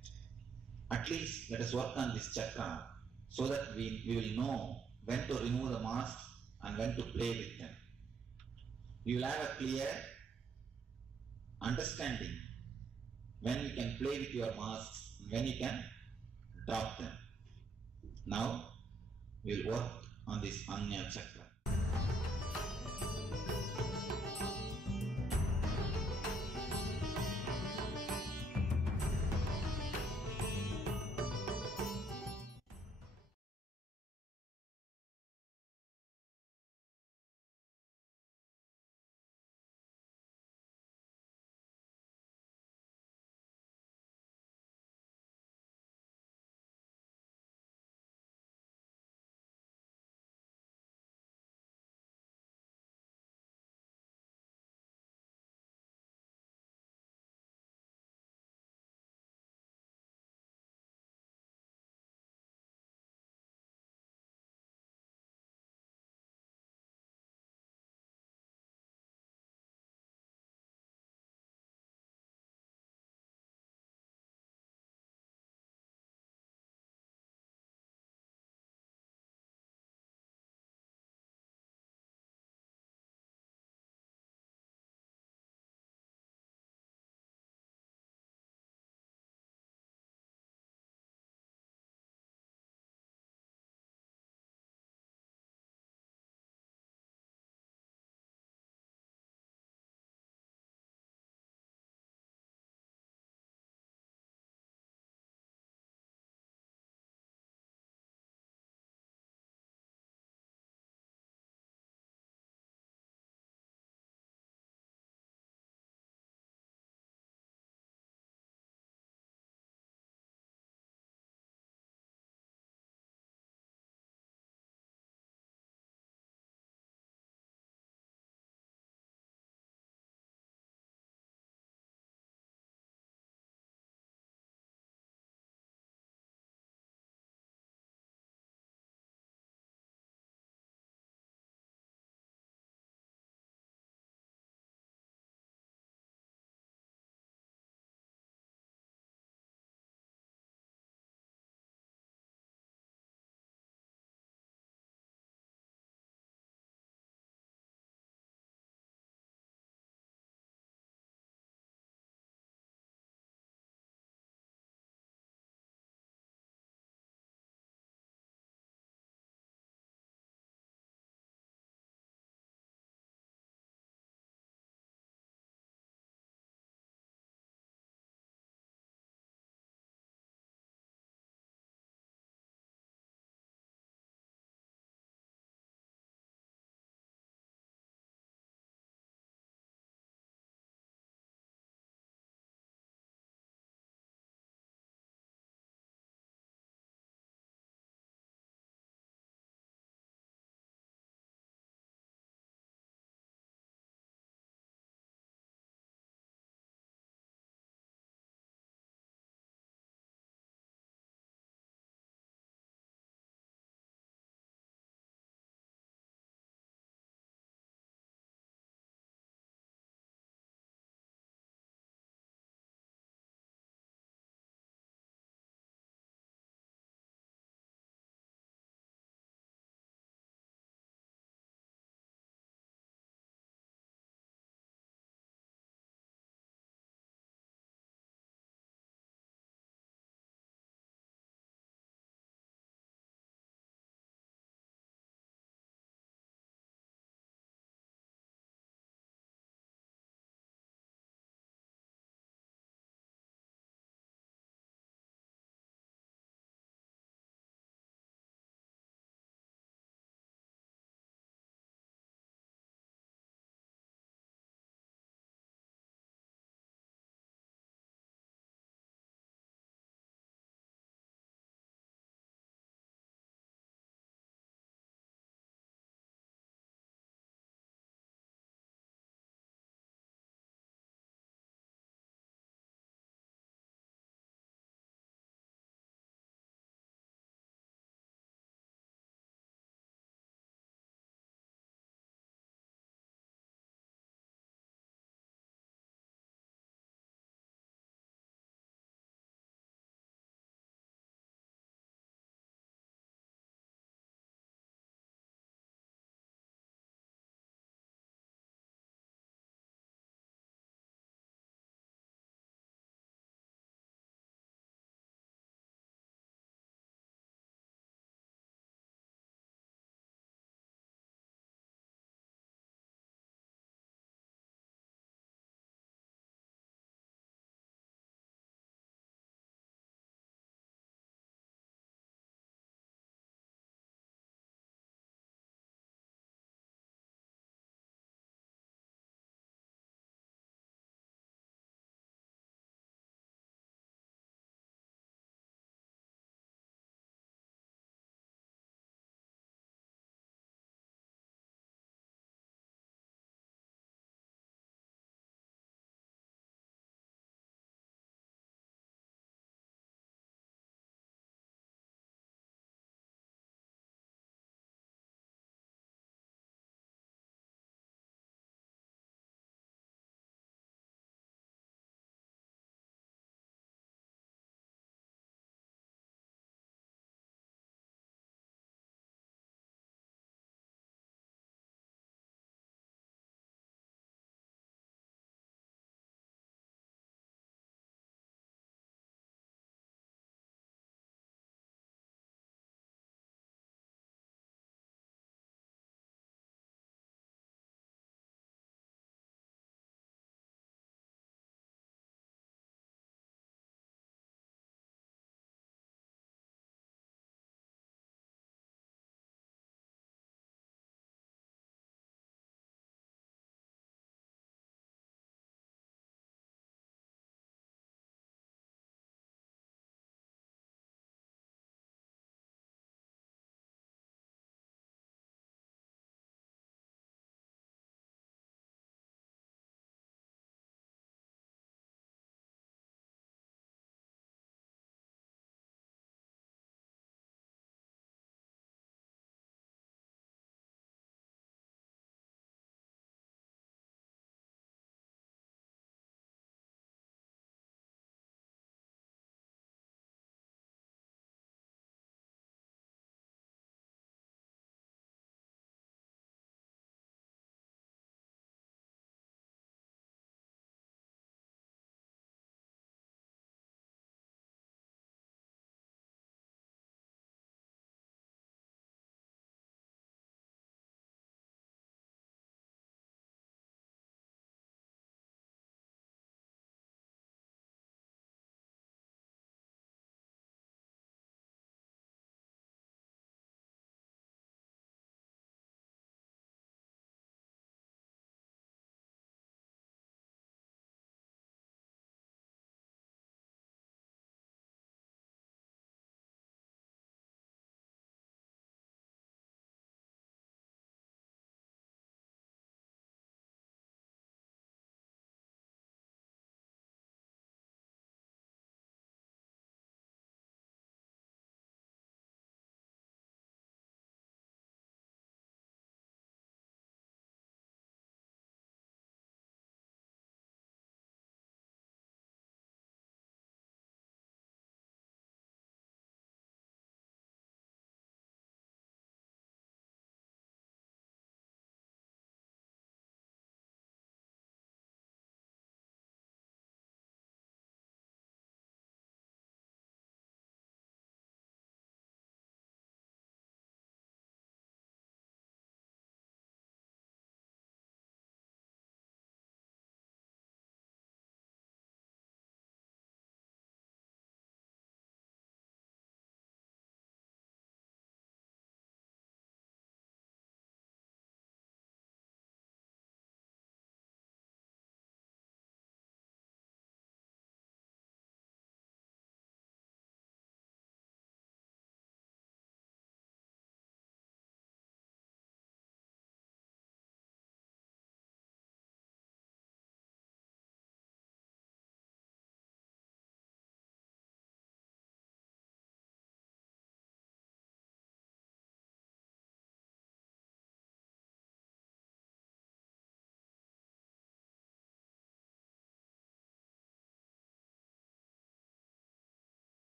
At least let us work on this chakra so that we will know when to remove the masks and when to play with them. You will have a clear understanding when you can play with your masks and when you can drop them. Now we will work on this Anya chakra.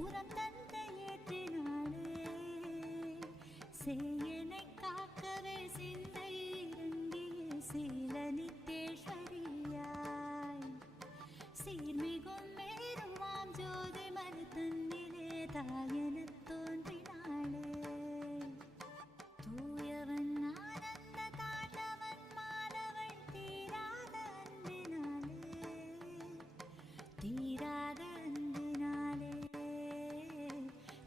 புறம் தந்த ஏற்றினாளே சேயனை காக்கவே சிந்தை இறங்கிய சீல நித்தேஸ்வரியாய் சீர்மிகும் மேருவாம் ஜோதி மறு தன்னிலே தாயெனத் தோன்றினாளே தூயவன் ஆனந்த தாண்டவன் மாதவள் தீராத அன்பினாலே தீராத அன்பினாலே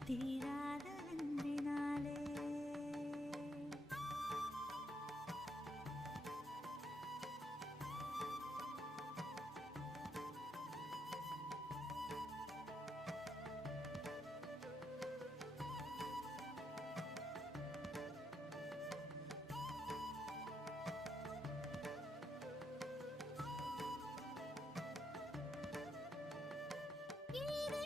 தீராத அன்பினாலே ஈரேழு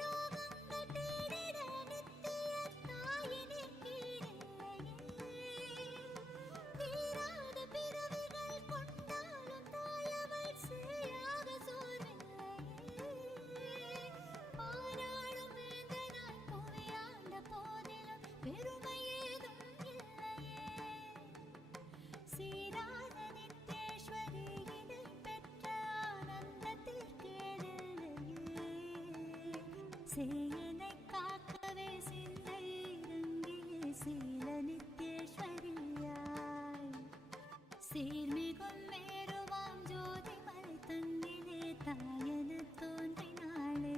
லோகங்கள் தேடிட நித்திய தாயினி கீழில்லையே தீராத பிறவிகள் கொண்டாலும் தாயவள் சேயாக சோர்வில்லையே பாராளும் வேந்தனாய் புவியாண்ட போதிலும் பெருமை ஏதும் இல்லையே சீராத நித்தேஸ்வரி இதை பெற்ற ஆனந்தத்திற்கேதில்லையே சேயனை காக்கவே சிந்தை இறங்கிய சீல நித்தேஸ்வரியாய் சீர்மிகும் மேருவாம் ஜோதி மலை தன்னிலே தாயென தோன்றினாளே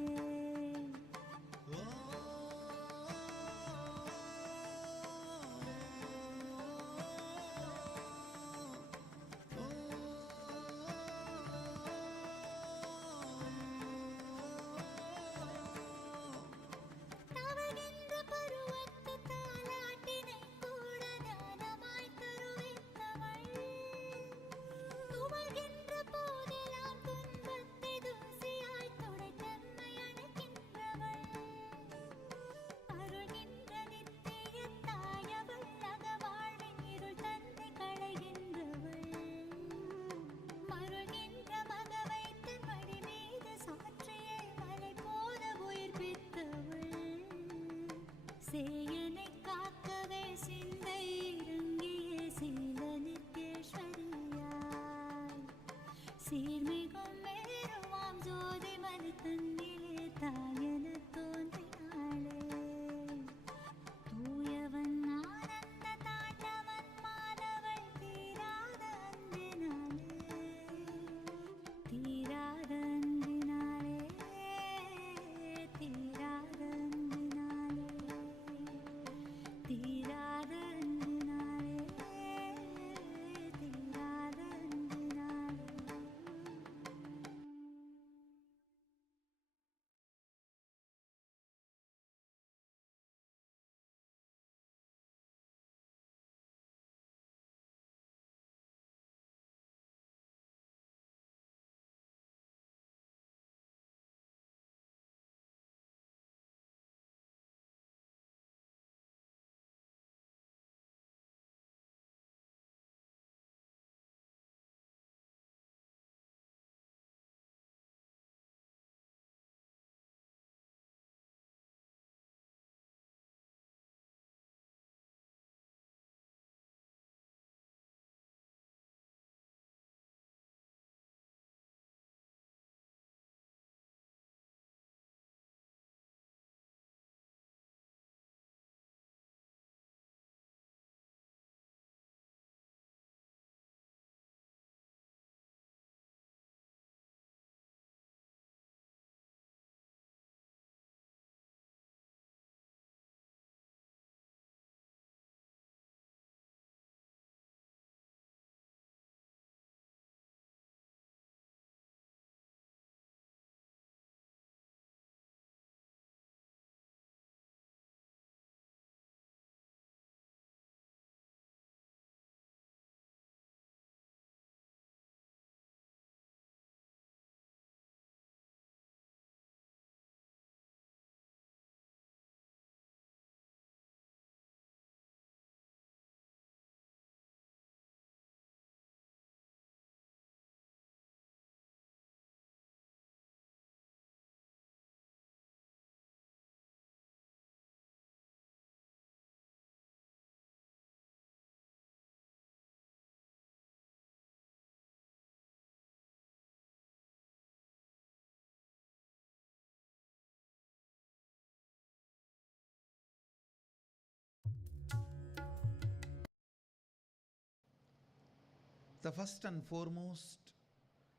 The first and foremost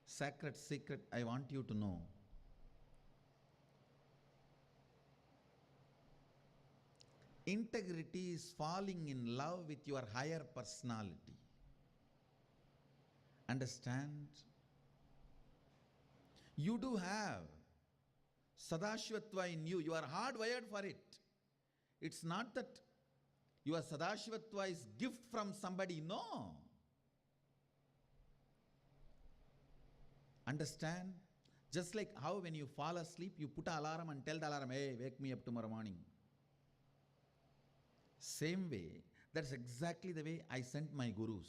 sacred secret I want you to know. Integrity is falling in love with your higher personality. Understand? You do have Sadashivatva in you. You are hardwired for it. It's not that your Sadashivatva is gift from somebody. No. Understand? Just like how when you fall asleep, you put an alarm and tell the alarm, hey, wake me up tomorrow morning. Same way, that's exactly the way I sent my gurus.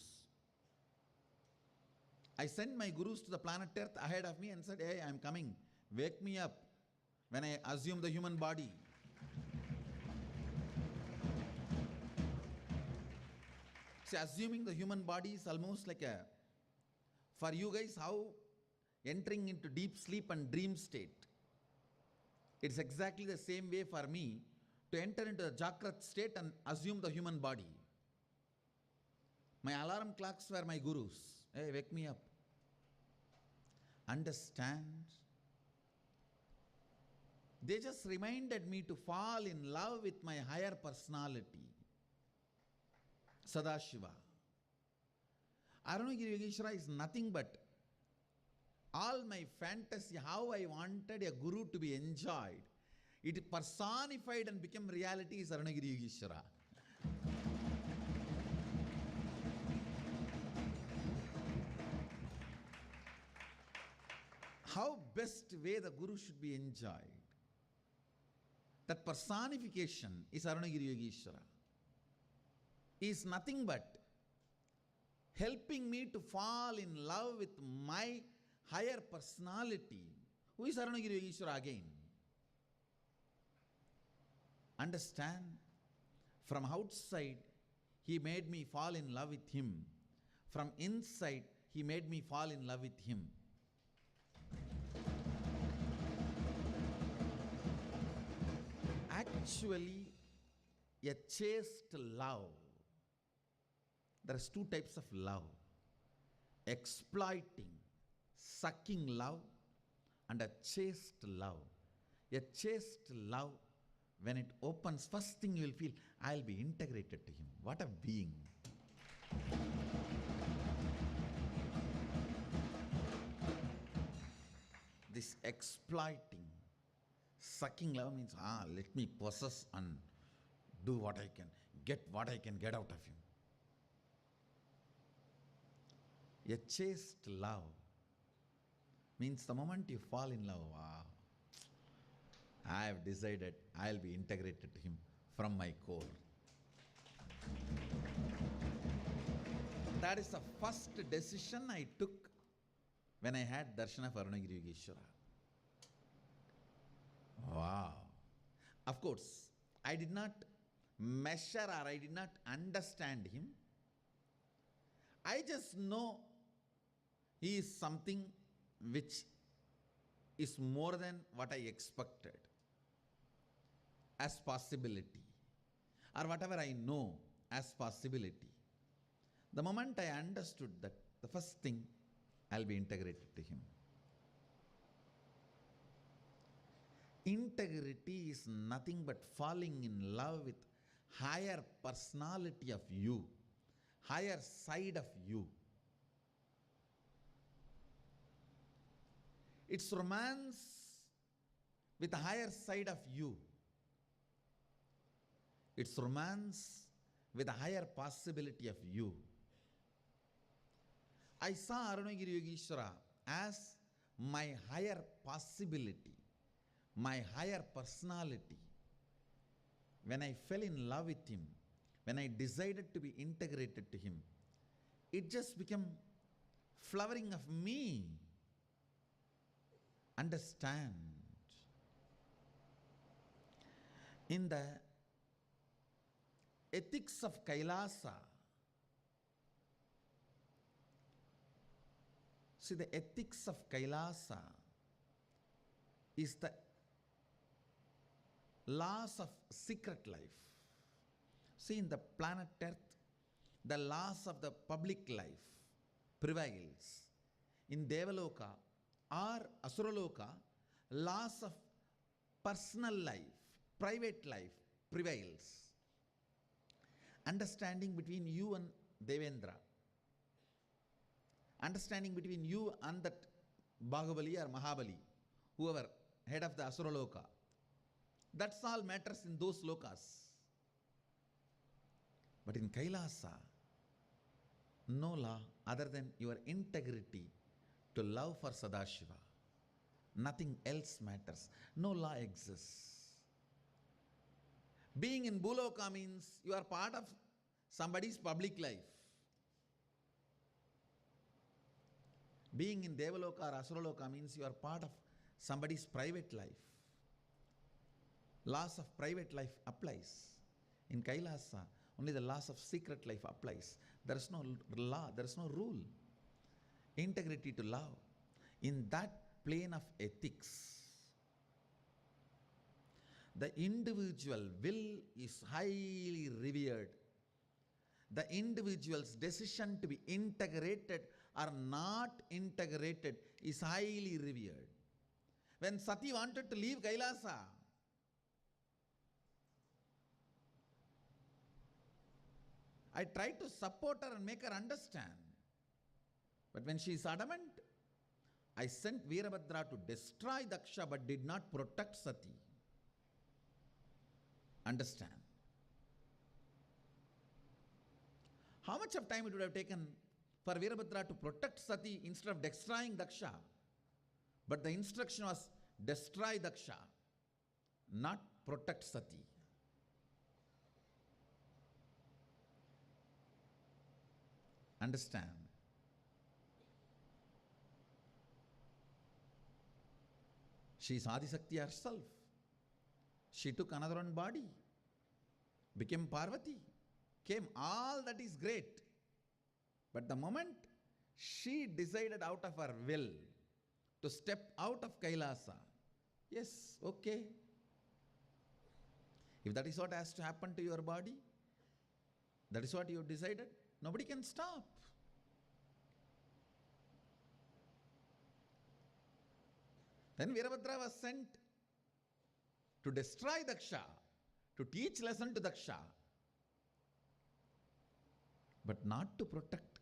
I sent my gurus to the planet Earth ahead of me and said, hey, I'm coming. Wake me up when I assume the human body. See, assuming the human body is almost like a, for you guys, how entering into deep sleep and dream state. It's exactly the same way for me to enter into the Jagrat state and assume the human body. My alarm clocks were my gurus. Hey, wake me up. Understand? They just reminded me to fall in love with my higher personality, Sadashiva. Arunagiri Yogeshwara is nothing but all my fantasy, how I wanted a guru to be enjoyed. It personified and became reality is Arunagiri Yogeshwara. How best way the guru should be enjoyed. That personification is Arunagiri Yogeshwara. He is nothing but helping me to fall in love with my higher personality. Who is Arunagiri Yogeshwara again? Understand? From outside, he made me fall in love with him. From inside, he made me fall in love with him. Actually, a chaste love. There are two types of love. Exploiting, sucking love, and a chaste love. A chaste love, when it opens, first thing you will feel, I'll be integrated to him. What a being. This exploiting, sucking love means, let me possess and do what I can, get what I can get out of him. A chaste love means the moment you fall in love, I have decided I'll be integrated to him from my core. That is the first decision I took when I had Darshan of Arunagiri Yogeshwara. Wow. Of course, I did not measure or I did not understand him. I just know he is something which is more than what I expected as possibility, or whatever I know as possibility. The moment I understood that, the first thing, I'll be integrated to him. Integrity is nothing but falling in love with higher personality of you, higher side of you. It's romance with the higher side of you. It's romance with a higher possibility of you. I saw Arunagiri Yogeshwara as my higher possibility, my higher personality. When I fell in love with him, when I decided to be integrated to him, it just became flowering of me. Understand? In the ethics of Kailasa, see, the ethics of Kailasa is the laws of secret life. See, in the planet Earth, the laws of the public life prevails. In Devaloka or Asuraloka, laws of personal life, private life prevails. Understanding between you and Devendra, understanding between you and that Bahubali or Mahabali, whoever, head of the Asuraloka, that's all matters in those lokas. But in Kailasa, no law other than your integrity to love for Sadashiva. Nothing else matters. No law exists. Being in Bhuloka means you are part of somebody's public life. Being in Devaloka or Asuraloka means you are part of somebody's private life. Laws of private life applies. In Kailasa, only the laws of secret life applies. There is no law, there is no rule. Integrity to love. In that plane of ethics, the individual will is highly revered. The individual's decision to be integrated or not integrated is highly revered. When Sati wanted to leave Kailasa, I tried to support her and make her understand. But when she is adamant, I sent Veerabhadra to destroy Daksha but did not protect Sati. Understand? How much of time it would have taken for Veerabhadra to protect Sati instead of destroying Daksha? But the instruction was destroy Daksha, not protect Sati. Understand? She is Adisakti herself. She took another one body, became Parvati, came. All that is great. But the moment she decided out of her will to step out of Kailasa, yes, okay. If that is what has to happen to your body, that is what you have decided, nobody can stop. Then Veerabhadra was sent to destroy Daksha, to teach lesson to Daksha, but not to protect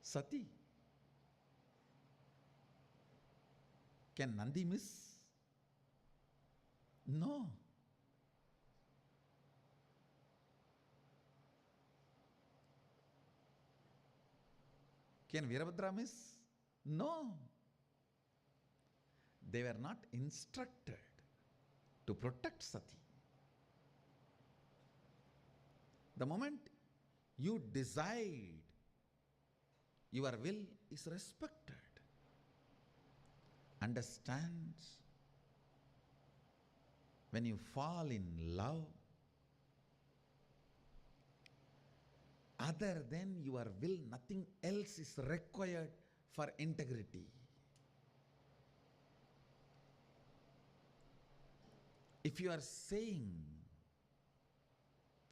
Sati. Can Nandi miss? No. Can Veerabhadra miss? No. They were not instructed to protect Sati. The moment you decide, your will is respected. Understand? When you fall in love, other than your will, nothing else is required for integrity. If you are saying,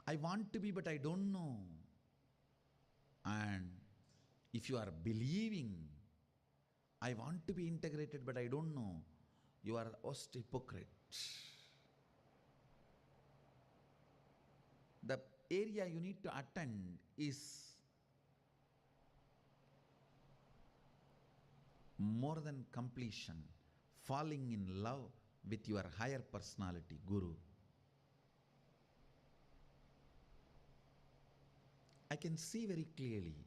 I want to be but I don't know, and if you are believing, I want to be integrated but I don't know, you are the worst hypocrite. The area you need to attend is more than completion, falling in love with your higher personality, Guru. I can see very clearly,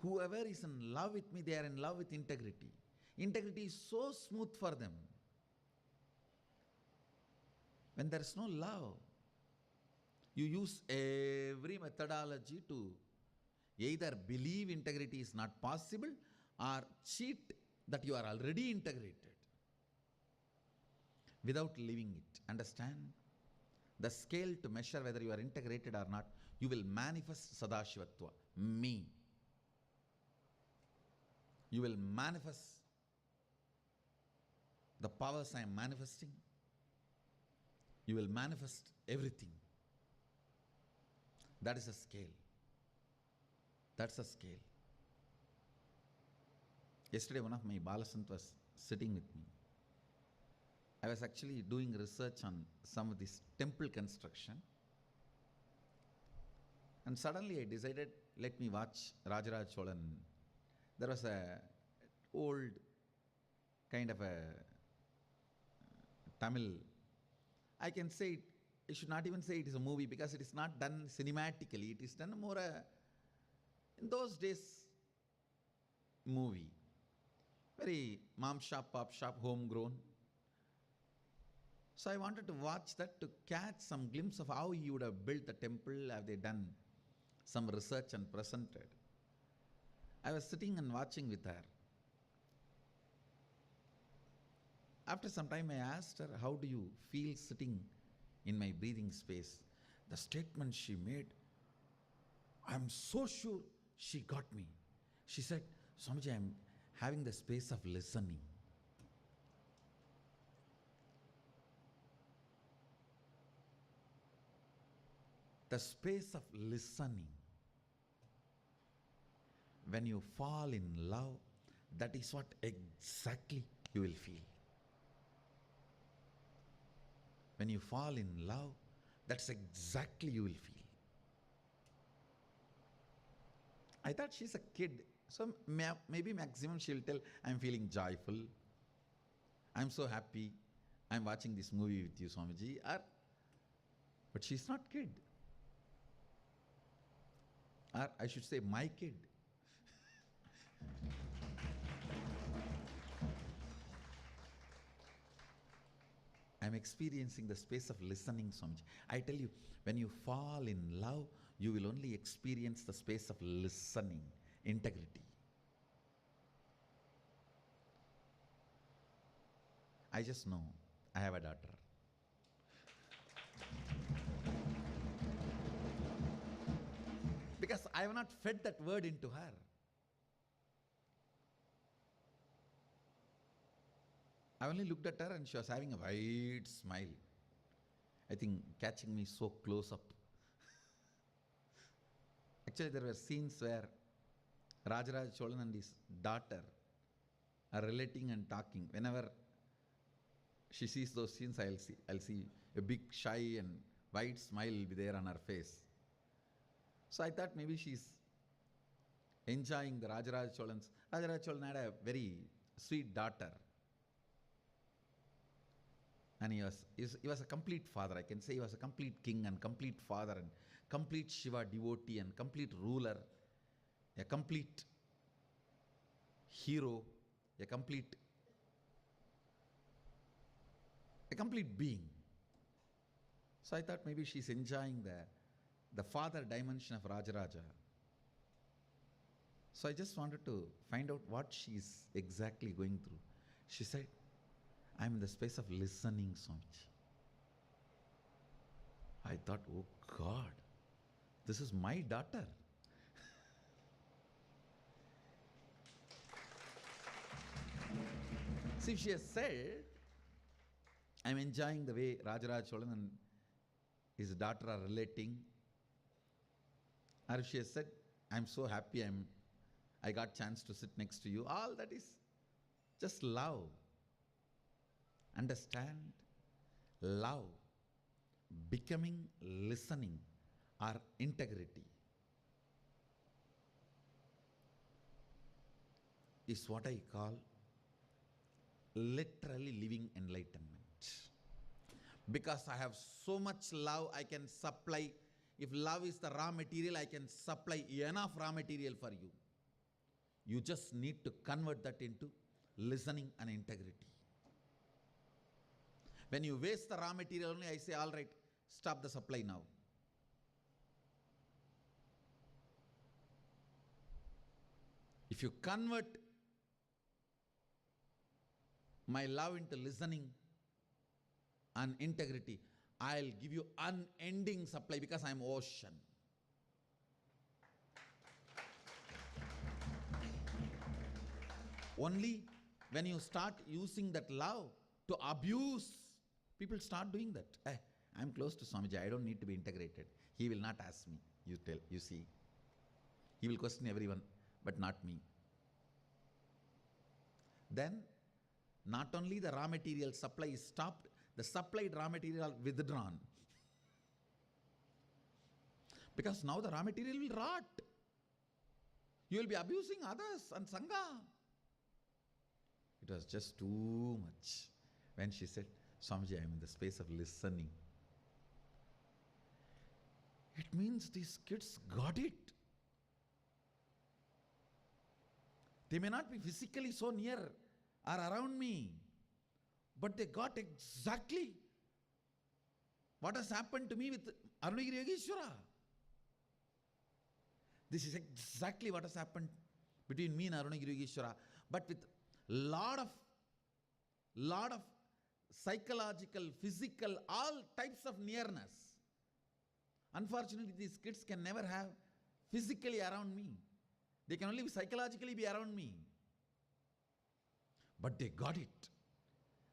whoever is in love with me, they are in love with integrity. Integrity is so smooth for them. When there is no love, you use every methodology to either believe integrity is not possible or cheat that you are already integrated without living it. Understand? The scale to measure whether you are integrated or not, you will manifest Sadashivatva, me. You will manifest the powers I am manifesting. You will manifest everything. That is a scale. That's a scale. Yesterday, one of my Balasant was sitting with me. I was actually doing research on some of this temple construction. And suddenly I decided, let me watch Rajaraj Cholan. There was a old kind of a Tamil. I can say it, I should not even say it is a movie because it is not done cinematically. It is done more in those days, movie. Very mom shop, pop shop, homegrown. So I wanted to watch that to catch some glimpse of how he would have built the temple, have they done some research and presented. I was sitting and watching with her. After some time I asked her, how do you feel sitting in my breathing space? The statement she made, I'm so sure she got me. She said, Swamiji, I'm having the space of listening. The space of listening. When you fall in love, that is what exactly you will feel. When you fall in love, that's exactly you will feel. I thought she's a kid, so maybe maximum she'll tell, I'm feeling joyful, I'm so happy, I'm watching this movie with you, Swamiji. But she's not kid. Or I should say, my kid. I'm experiencing the space of listening, Swamiji. I tell you, when you fall in love, you will only experience the space of listening, integrity. I just know I have a daughter. Because I have not fed that word into her. I only looked at her and she was having a wide smile. I think catching me so close up. Actually, there were scenes where Rajaraj Cholan and his daughter are relating and talking. Whenever she sees those scenes, I'll see a big shy and wide smile will be there on her face. So I thought maybe she's enjoying the Rajaraj Cholan's. Rajaraj Cholan had a very sweet daughter. And he was a complete father. I can say he was a complete king and complete father and complete Shiva devotee and complete ruler, a complete hero, a complete being. So I thought maybe she's enjoying the father dimension of Rajaraja. So I just wanted to find out what she's exactly going through. She said, I'm in the space of listening, Swamiji. I thought, oh God, this is my daughter. See, if she has said, I'm enjoying the way Rajaraj Cholan and his daughter are relating, or if she has said, I'm so happy I got chance to sit next to you, all that is just love. Understand? Love, becoming, listening, or integrity is what I call literally living enlightenment. Because I have so much love, I can supply. If love is the raw material, I can supply enough raw material for you. You just need to convert that into listening and integrity. When you waste the raw material only, I say, all right, stop the supply now. If you convert my love into listening and integrity, I'll give you unending supply because I'm ocean. Only when you start using that love to abuse, people start doing that. I'm close to Swamiji, I don't need to be integrated. He will not ask me, you see. He will question everyone, but not me. Then, not only the raw material supply is stopped, the supplied raw material withdrawn. Because now the raw material will rot. You will be abusing others and Sangha. It was just too much. When she said, Swamiji, I am in the space of listening. It means these kids got it. They may not be physically so near or around me, but they got exactly what has happened to me with Arunagiri Yogeshwara. This is exactly what has happened between me and Arunagiri Yogeshwara, but with lot of psychological, physical, all types of nearness. Unfortunately, these kids can never have physically around me. They can only psychologically be around me. But they got it.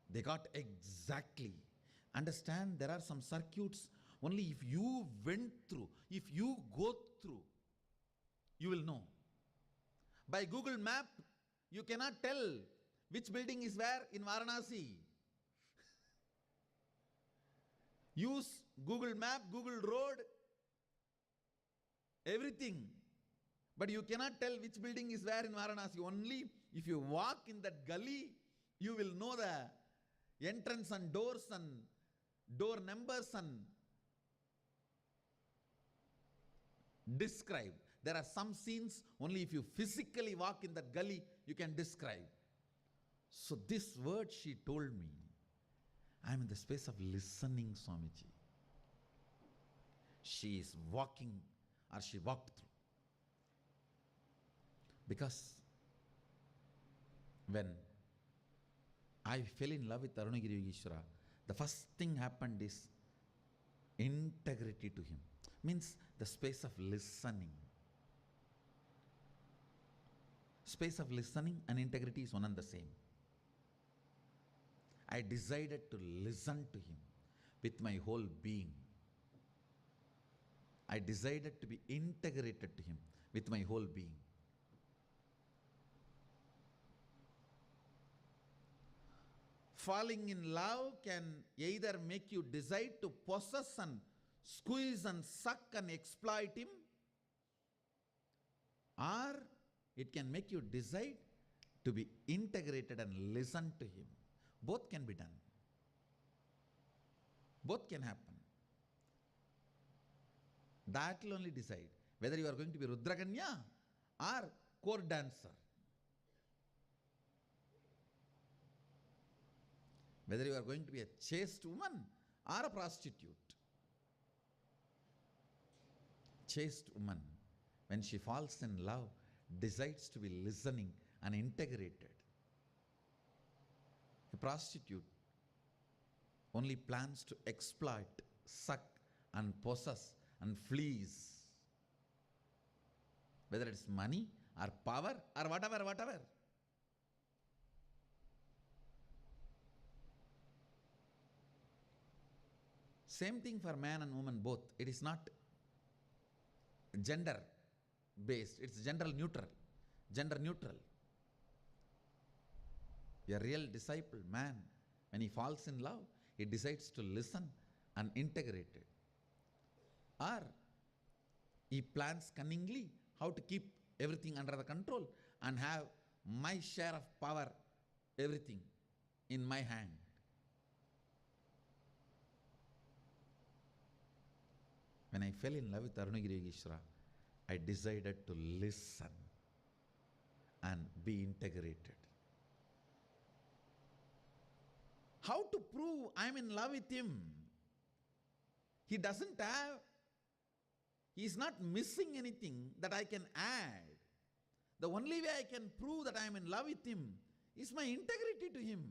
They got exactly. Understand, there are some circuits, only if you went through, if you go through, you will know. By Google Map, you cannot tell which building is where in Varanasi. Use Google Map, Google Road, everything. But you cannot tell which building is where in Varanasi. Only if you walk in that gully, you will know the entrance and doors and door numbers and describe. There are some scenes only if you physically walk in that gully, you can describe. So this word she told me, I am in the space of listening, Swamiji. She is walking, or she walked through. Because when I fell in love with Arunagiri Yogeshwara, the first thing happened is integrity to him. Means the space of listening. Space of listening and integrity is one and the same. I decided to listen to him with my whole being. I decided to be integrated to him with my whole being. Falling in love can either make you decide to possess and squeeze and suck and exploit him, or it can make you decide to be integrated and listen to him. Both can be done. Both can happen. That will only decide whether you are going to be Rudrakanya or court dancer. Whether you are going to be a chaste woman or a prostitute. Chaste woman, when she falls in love, decides to be listening and integrated. A prostitute only plans to exploit, suck and possess and fleece. Whether it's money or power or whatever. Same thing for man and woman both. It is not gender based, it's gender neutral. Gender neutral. A real disciple, man, when he falls in love, he decides to listen and integrate it. Or he plans cunningly how to keep everything under the control and have my share of power, everything in my hand. When I fell in love with Arunagiri Yogeshwara, I decided to listen and be integrated. How to prove I am in love with him? He doesn't have, he is not missing anything that I can add. The only way I can prove that I am in love with him is my integrity to him.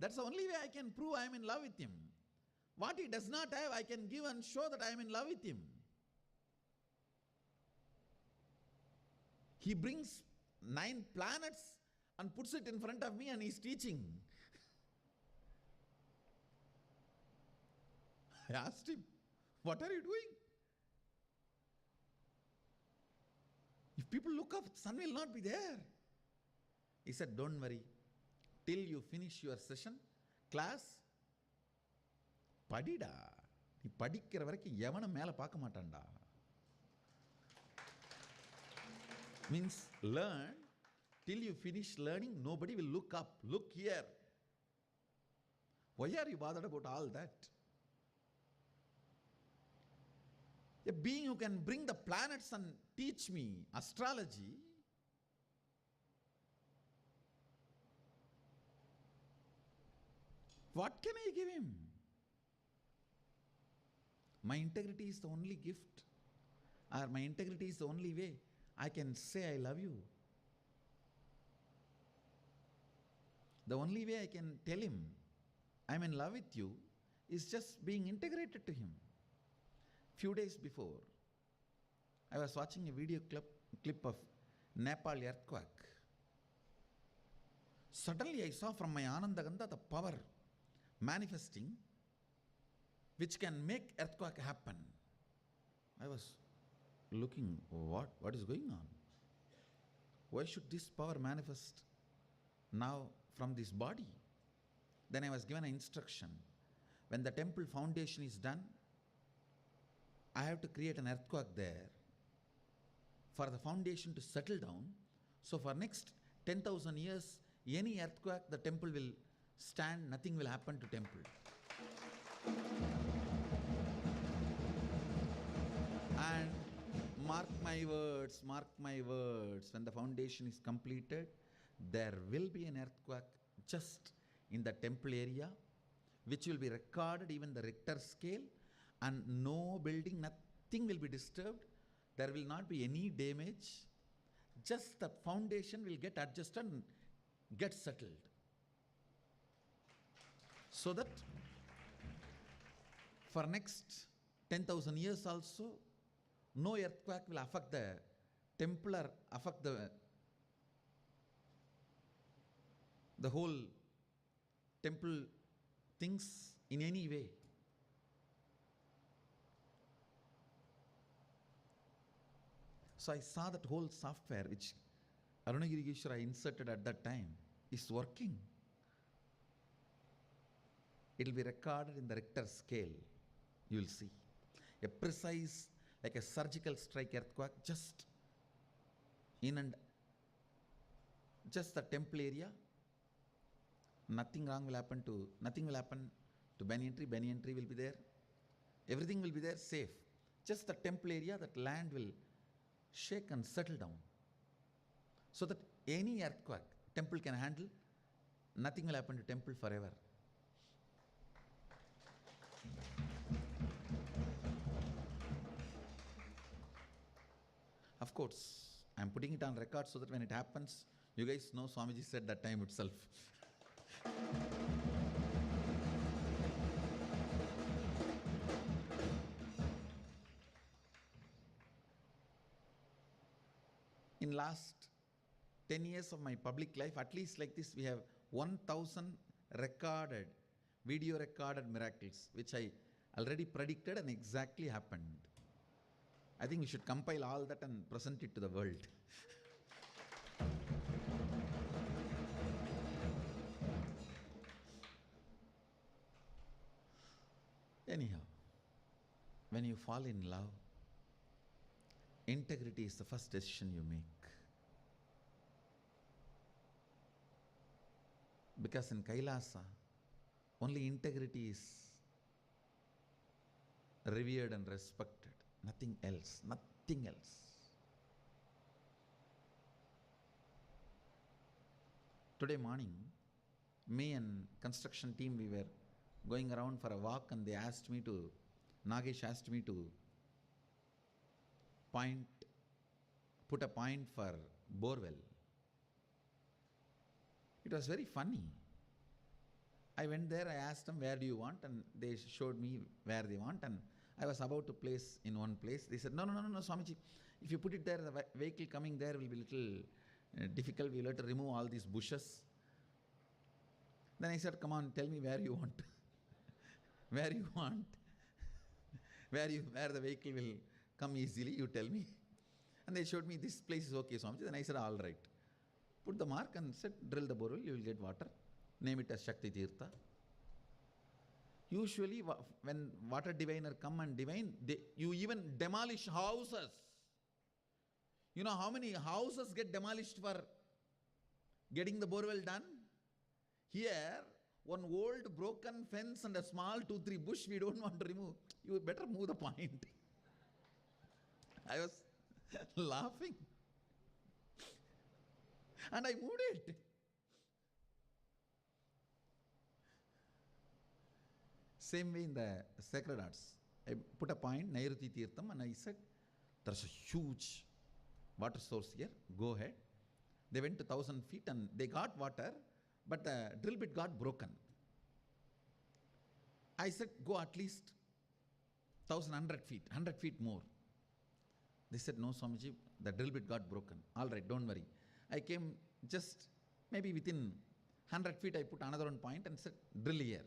That's the only way I can prove I am in love with him. What he does not have, I can give and show that I am in love with him. He brings 9 planets and puts it in front of me and he's teaching. I asked him, what are you doing? If people look up, sun will not be there. He said, don't worry. Till you finish your session, class, படிடா. நீ படிக்கிற வரைக்கும் எவனும் மேலே பார்க்க மாட்டான்டா. Means learn. Till you finish learning, nobody will look up. Look here. Why are you bothered about all that? A being who can bring the planets and teach me astrology, what can I give him? My integrity is the only gift, or my integrity is the only way I can say I love you. The only way I can tell him I'm in love with you is just being integrated to him. Few days before, I was watching a video clip of Nepal earthquake. Suddenly I saw from my Anandaganda the power manifesting which can make earthquake happen. I was looking, what is going on? Why should this power manifest now from this body? Then I was given an instruction. When the temple foundation is done, I have to create an earthquake there for the foundation to settle down. So for next 10,000 years, any earthquake, the temple will stand, nothing will happen to temple. And mark my words, when the foundation is completed, there will be an earthquake just in the temple area, which will be recorded, even the Richter scale, and no building, nothing will be disturbed. There will not be any damage. Just the foundation will get adjusted and get settled. So that for next 10,000 years also, no earthquake will affect the temple or affect the whole temple things in any way. So I saw that whole software which Arunagirigeshwara inserted at that time is working. It will be recorded in the Richter scale. You will see a precise, like a surgical strike earthquake, just in and just the temple area. Nothing will happen to banyan tree. Banyan tree will be there. Everything will be there safe. Just the temple area, that land will shake and settle down. So that any earthquake temple can handle, nothing will happen to temple forever. Of course, I am putting it on record so that when it happens, you guys know Swamiji said that time itself. In last 10 years of my public life, at least like this, we have 1,000 video recorded miracles, which I already predicted and exactly happened. I think we should compile all that and present it to the world. Anyhow, when you fall in love, integrity is the first decision you make. Because in Kailasa, only integrity is revered and respected. Nothing else. Nothing else. Today morning, me and construction team, we were going around for a walk, and Nagesh asked me to put a point for borewell. It was very funny. I went there, I asked them, where do you want? And they showed me where they want, and I was about to place in one place. They said, no, Swamiji, if you put it there, the vehicle coming there will be little difficult. We'll have to remove all these bushes. Then I said, come on, tell me where you want. Where you want. Where the vehicle will come easily, you tell me. And they showed me this place is okay, Swamiji. Then I said, all right. Put the mark and said, drill the borewell, you will get water. Name it as Shakti Tirtha. Usually, when water diviner come and divine, you even demolish houses. You know how many houses get demolished for getting the borewell done? Here, one old broken fence and a small 2-3 bush we don't want to remove. You better move the point. I was laughing. And I moved it. Same way in the sacred arts. I put a point, Nairuti Tirtham, and I said, there's a huge water source here, go ahead. They went to 1,000 feet and they got water, but the drill bit got broken. I said, go at least 1,100 feet, 100 feet more. They said, no, Swamiji, the drill bit got broken. All right, don't worry. I came just maybe within 100 feet, I put another one point and said, drill here.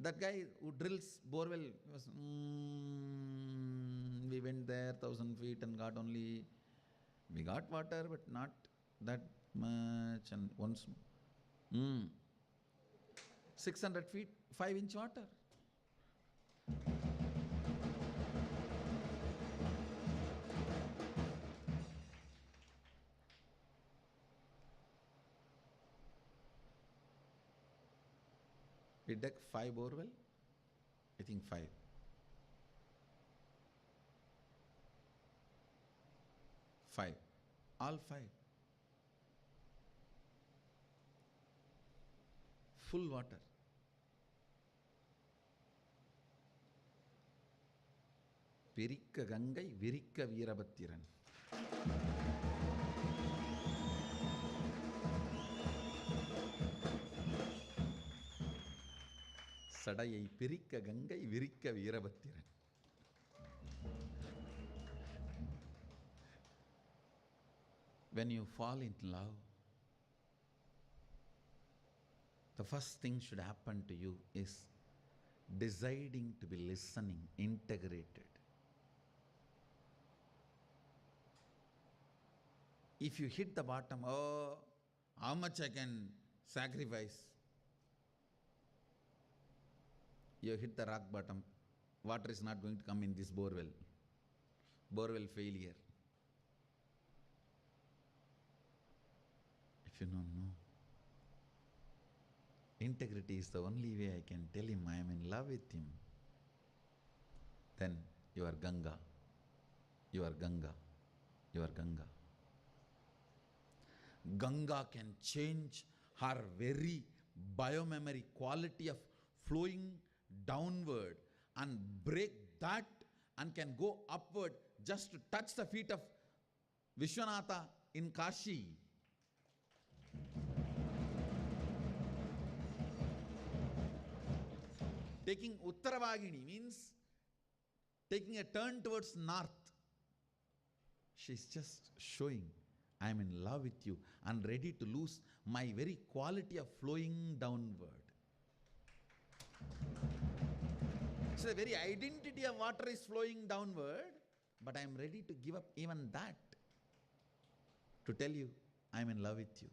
That guy who drills borewell was, we went there 1,000 feet and got only, we got water, but not that much. And once, 600 feet, 5-inch water. We dug 5 borewell, I think 5. 5, all 5. Full water. Pirikka Gangai, Virikka Veerabhattiran. Sadayai Pirikka Gangai, Virikka Veerabhattiran. When you fall in love, the first thing should happen to you is deciding to be listening, integrated. If you hit the bottom, oh, how much I can sacrifice? You hit the rock bottom, water is not going to come in this borewell. Borewell failure. If you don't know, integrity is the only way I can tell him I am in love with him. Then you are Ganga. You are Ganga. You are Ganga. Ganga can change her very biomemory quality of flowing downward and break that and can go upward just to touch the feet of Vishwanatha in Kashi. Taking Uttaravagini means taking a turn towards north. She's just showing, I am in love with you and ready to lose my very quality of flowing downward. So the very identity of water is flowing downward, but I am ready to give up even that to tell you, I am in love with you.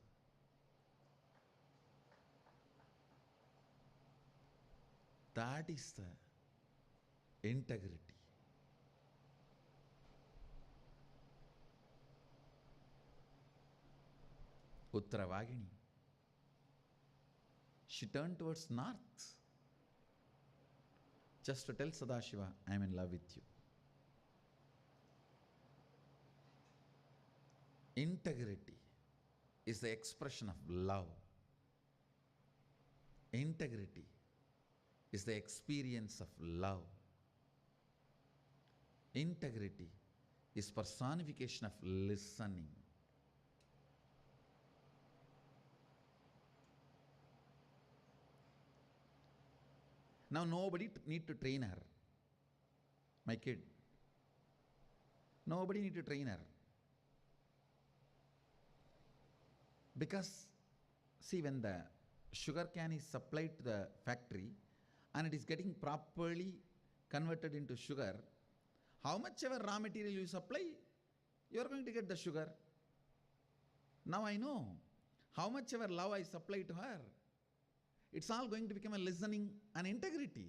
That is the integrity. Uttaravagini. She turned towards north just to tell Sadashiva, I am in love with you. Integrity is the expression of love. Integrity is the experience of love. Integrity is personification of listening. Now nobody need to train her. My kid. Nobody need to train her. Because, see, when the sugar cane is supplied to the factory and it is getting properly converted into sugar, how much ever raw material you supply, you are going to get the sugar. Now I know how much ever love I supply to her, it's all going to become a listening and integrity.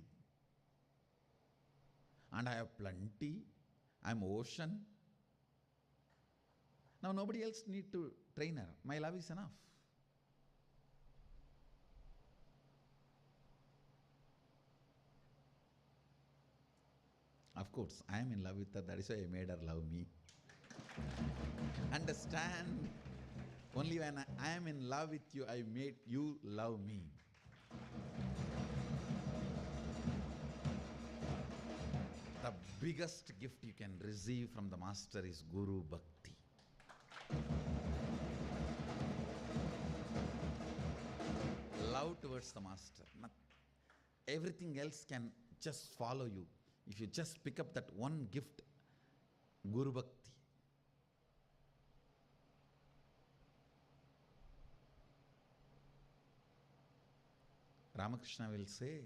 And I have plenty, I'm ocean. Now nobody else need to train her. My love is enough. Of course, I am in love with her, that is why I made her love me. Understand? Only when I am in love with you, I made you love me. The biggest gift you can receive from the Master is Guru Bhakti. Love towards the Master. Everything else can just follow you. If you just pick up that one gift, Guru Bhakti. Ramakrishna will say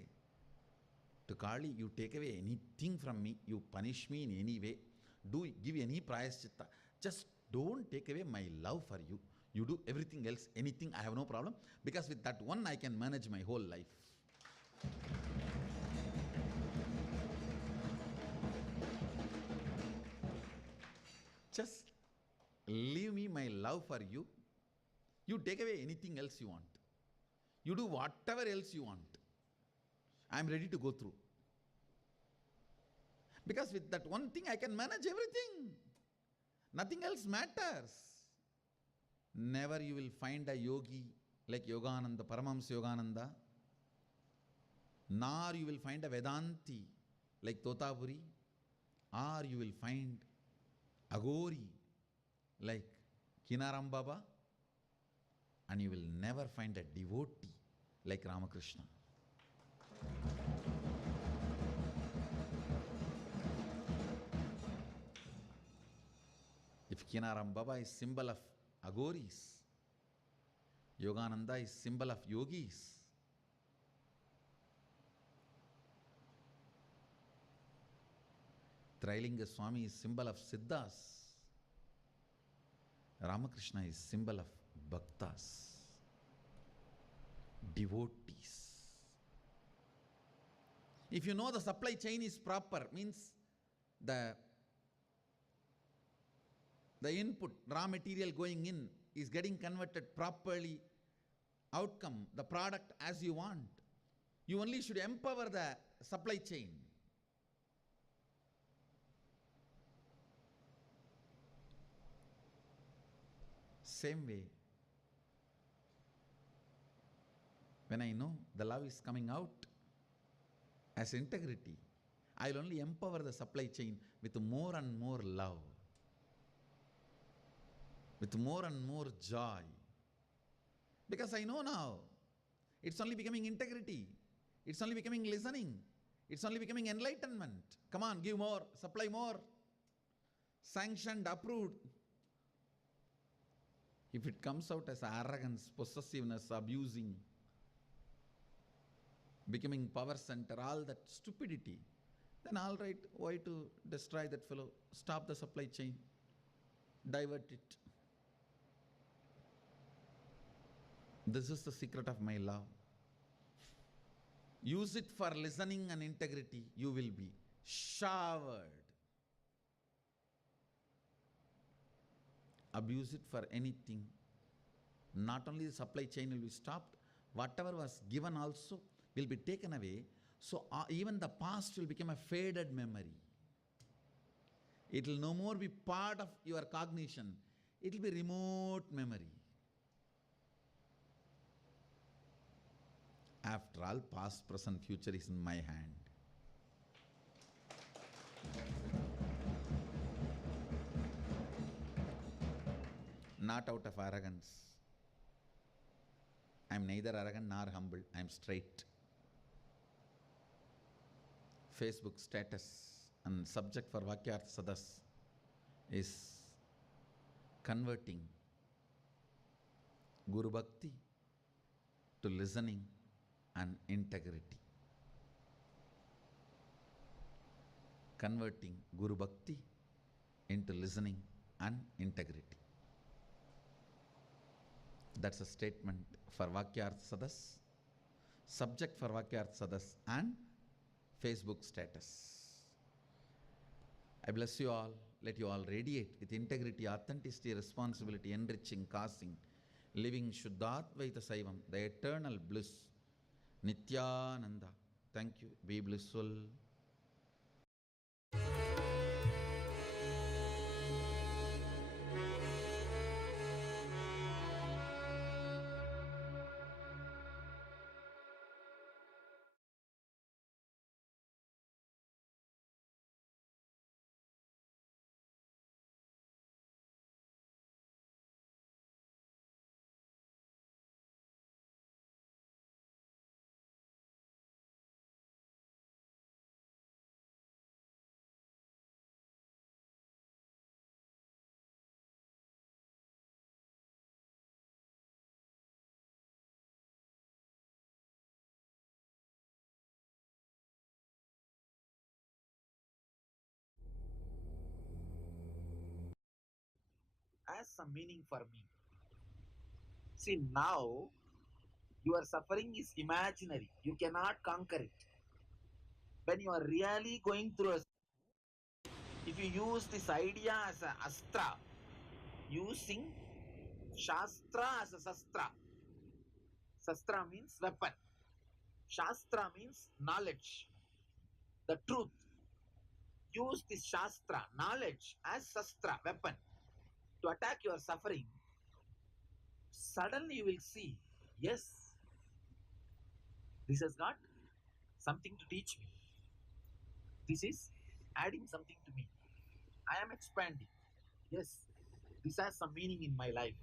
to Kali, you take away anything from me, you punish me in any way, give any prayaschitta, just don't take away my love for you. You do everything else, anything, I have no problem, because with that one I can manage my whole life. Just leave me my love for you. You take away anything else you want. You do whatever else you want. I am ready to go through. Because with that one thing I can manage everything. Nothing else matters. Never you will find a yogi like Yogananda, Paramahamsa Yogananda, nor you will find a Vedanti like Totapuri, or you will find Agori like Kinaram Baba, and you will never find a devotee like Ramakrishna. If Kinaram Baba is symbol of Agoris, Yogananda is symbol of yogis, Trailinga Swami is symbol of Siddhas, Ramakrishna is symbol of Bhaktas, devotees. If you know the supply chain is proper, means the input, raw material going in is getting converted properly, outcome, the product as you want. You only should empower the supply chain. Same way, when I know the love is coming out as integrity, I will only empower the supply chain with more and more love, with more and more joy. Because I know now, it's only becoming integrity, it's only becoming listening, it's only becoming enlightenment. Come on, give more, supply more, sanctioned, approved. If it comes out as arrogance, possessiveness, abusing, becoming power center, all that stupidity, then all right, why to destroy that fellow? Stop the supply chain, divert it. This is the secret of my love. Use it for listening and integrity, you will be showered. Abuse it for anything. Not only the supply chain will be stopped, whatever was given also will be taken away. So even the past will become a faded memory. It will no more be part of your cognition. It will be remote memory. After all, past, present, future is in my hand. Not out of arrogance. I am neither arrogant nor humble. I am straight. Facebook status and subject for Vakyartha Sadas is converting Guru Bhakti to listening and integrity. Converting Guru Bhakti into listening and integrity. That's a statement for Vakyarth Sadas, subject for Vakyarth Sadas, and Facebook status. I bless you all. Let you all radiate with integrity, authenticity, responsibility, enriching, causing, living Shuddhadvaita Saivam, the eternal bliss, Nithyananda. Thank you. Be blissful. Has some meaning for me. See, now your suffering is imaginary. You cannot conquer it. When you are really going through a, if you use this idea as an astra, using Shastra as a sastra. Sastra means weapon. Shastra means knowledge, the truth. Use this Shastra, knowledge, as Sastra, weapon, to attack your suffering. Suddenly you will see, yes, this has got something to teach me. This is adding something to me. I am expanding. Yes, this has some meaning in my life.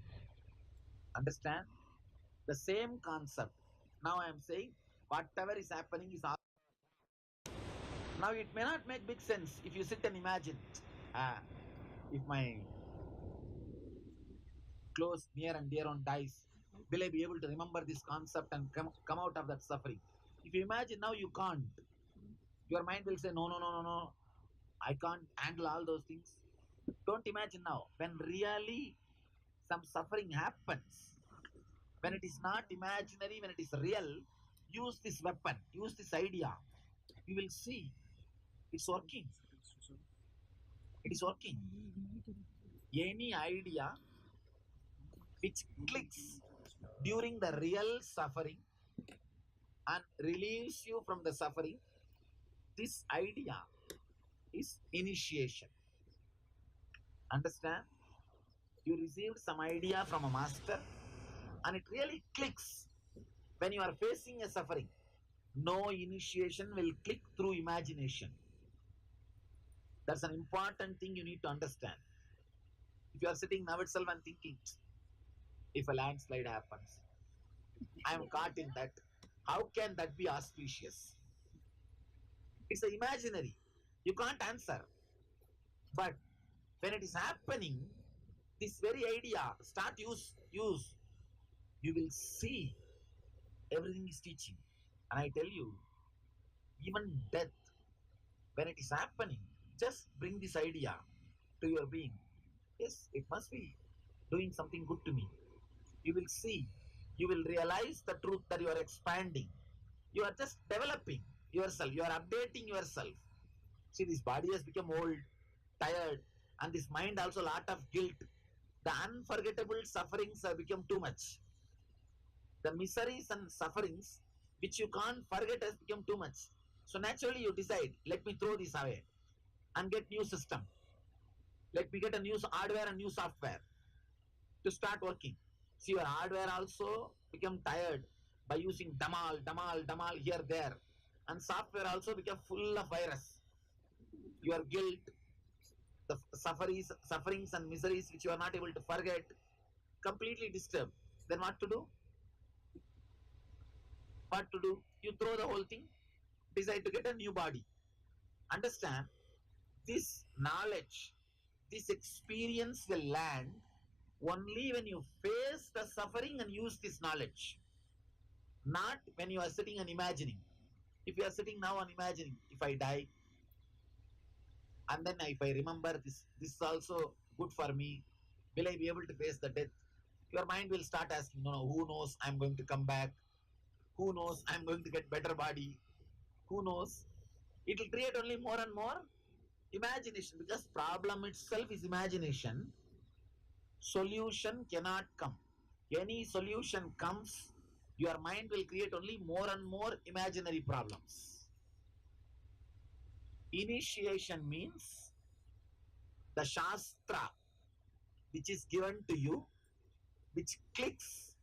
Understand? The same concept. Now I am saying, whatever is happening is all. Now it may not make big sense if you sit and imagine, if my close, near and dear one dies, will I be able to remember this concept and come out of that suffering? If you imagine now, you can't. Your mind will say, no, no, no, no, no, I can't handle all those things. Don't imagine now. When really some suffering happens, when it is not imaginary, when it is real, use this weapon, use this idea. You will see it's working. It is working. Any idea which clicks during the real suffering and relieves you from the suffering, this idea is initiation. Understand? You received some idea from a master and it really clicks when you are facing a suffering. No initiation will click through imagination. That's an important thing you need to understand. If you are sitting now itself and thinking, if a landslide happens, I am caught in that. How can that be auspicious? It's a imaginary. You can't answer. But when it is happening, this very idea start use. You will see everything is teaching. And I tell you, even death, when it is happening, just bring this idea to your being. Yes, it must be doing something good to me. You will see, you will realize the truth that you are expanding. You are just developing yourself, you are updating yourself. See, this body has become old, tired, and this mind also a lot of guilt. The unforgettable sufferings have become too much. The miseries and sufferings which you can't forget has become too much. So naturally you decide, let me throw this away and get new system. Let me get a new hardware and new software to start working. See, your hardware also become tired by using damal here, there. And software also become full of virus. Your guilt, the sufferings and miseries which you are not able to forget, completely disturbed. Then what to do? What to do? You throw the whole thing, decide to get a new body. Understand? This knowledge, this experience will land only when you face the suffering and use this knowledge. Not when you are sitting and imagining. If you are sitting now and imagining, if I die, and then if I remember this also good for me? Will I be able to face the death? Your mind will start asking, no, who knows I'm going to come back? Who knows I'm going to get better body? Who knows? It will create only more and more imagination, because problem itself is imagination. Solution cannot come. Any solution comes, your mind will create only more and more imaginary problems. Initiation means the Shastra which is given to you, which clicks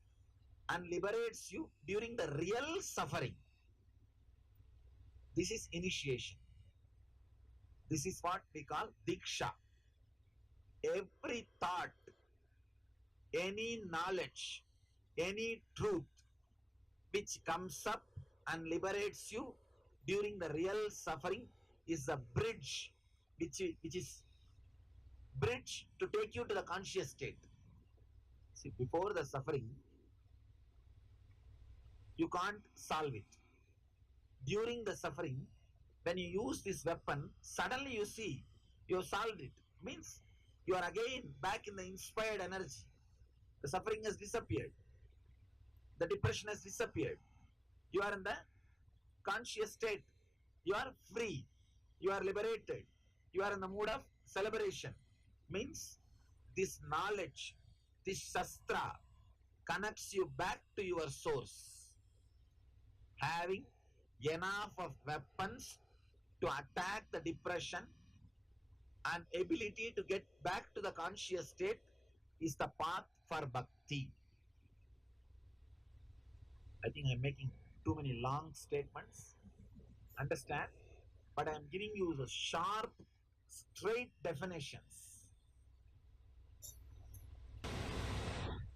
and liberates you during the real suffering. This is initiation. This is what we call Diksha. Every thought, any knowledge, any truth which comes up and liberates you during the real suffering is a bridge which is bridge to take you to the conscious state. See, before the suffering, you can't solve it. During the suffering, when you use this weapon, suddenly you see you have solved it. Means you are again back in the inspired energy. The suffering has disappeared. The depression has disappeared. You are in the conscious state. You are free. You are liberated. You are in the mood of celebration. Means this knowledge, this shastra connects you back to your source. Having enough of weapons to attack the depression and ability to get back to the conscious state is the path for bhakti. I think I'm making too many long statements. Understand? But I'm giving you the sharp, straight definitions.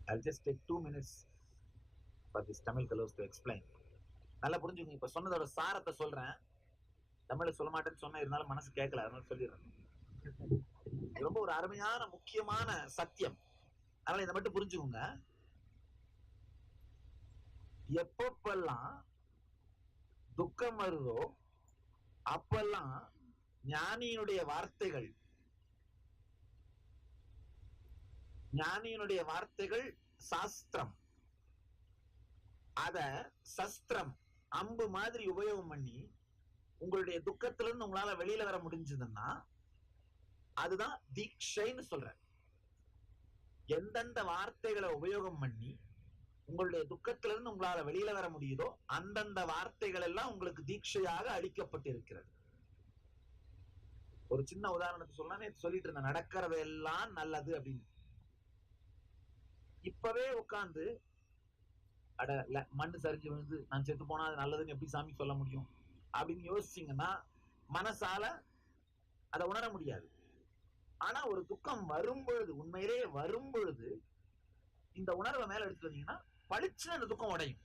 I'll just take 2 minutes for this Tamil fellows to explain. நல்லா புரிஞ்சுக்கோங்க. இப்ப சொன்னதோட சாரத்தை சொல்றேன். தமிழ்ல சொல்ல மாட்டேன்னு சொன்னா இருந்தாலும் மனசு கேட்கல, அதனால சொல்லிடுறேன். ரொம்ப ஒரு அருமையான முக்கியமான சத்தியம். அதனால இதை மட்டும் புரிஞ்சுக்கோங்க. எப்பப்பெல்லாம் துக்கம் வருதோ அப்பெல்லாம் ஞானியினுடைய வார்த்தைகள் சாஸ்திரம், அத சஸ்திரம் அம்பு மாதிரி உபயோகம் பண்ணி உங்களுடைய துக்கத்திலிருந்து உங்களால வெளியில வர முடிஞ்சதுன்னா அதுதான் தீட்சைன்னு சொல்றேன். எந்தெந்த வார்த்தைகளை உபயோகம் பண்ணி உங்களுடைய துக்கத்திலிருந்து உங்களால வெளியில வர முடியுதோ அந்தந்த வார்த்தைகள் எல்லாம் உங்களுக்கு தீட்சையாக அளிக்கப்பட்டிருக்கிறது. ஒரு சின்ன உதாரணத்தை சொன்னா சொல்லிட்டு இருந்தேன், நடக்கிறது எல்லாம் நல்லது அப்படின்னு. இப்பவே உட்கார்ந்து அட மண்ணு சரிஞ்சு விழுந்து நான் செத்து போனா அது நல்லதுன்னு எப்படி சாமி சொல்ல முடியும் அப்படின்னு யோசிச்சீங்கன்னா மனசால அதை உணர முடியாது. ஆனா ஒரு துக்கம் வரும்பொழுது, உண்மையிலேயே வரும்பொழுது இந்த உணர்வை மேல எடுத்து வந்தீங்கன்னா பளிச்சுன்னு அந்த துக்கம் உடையும்,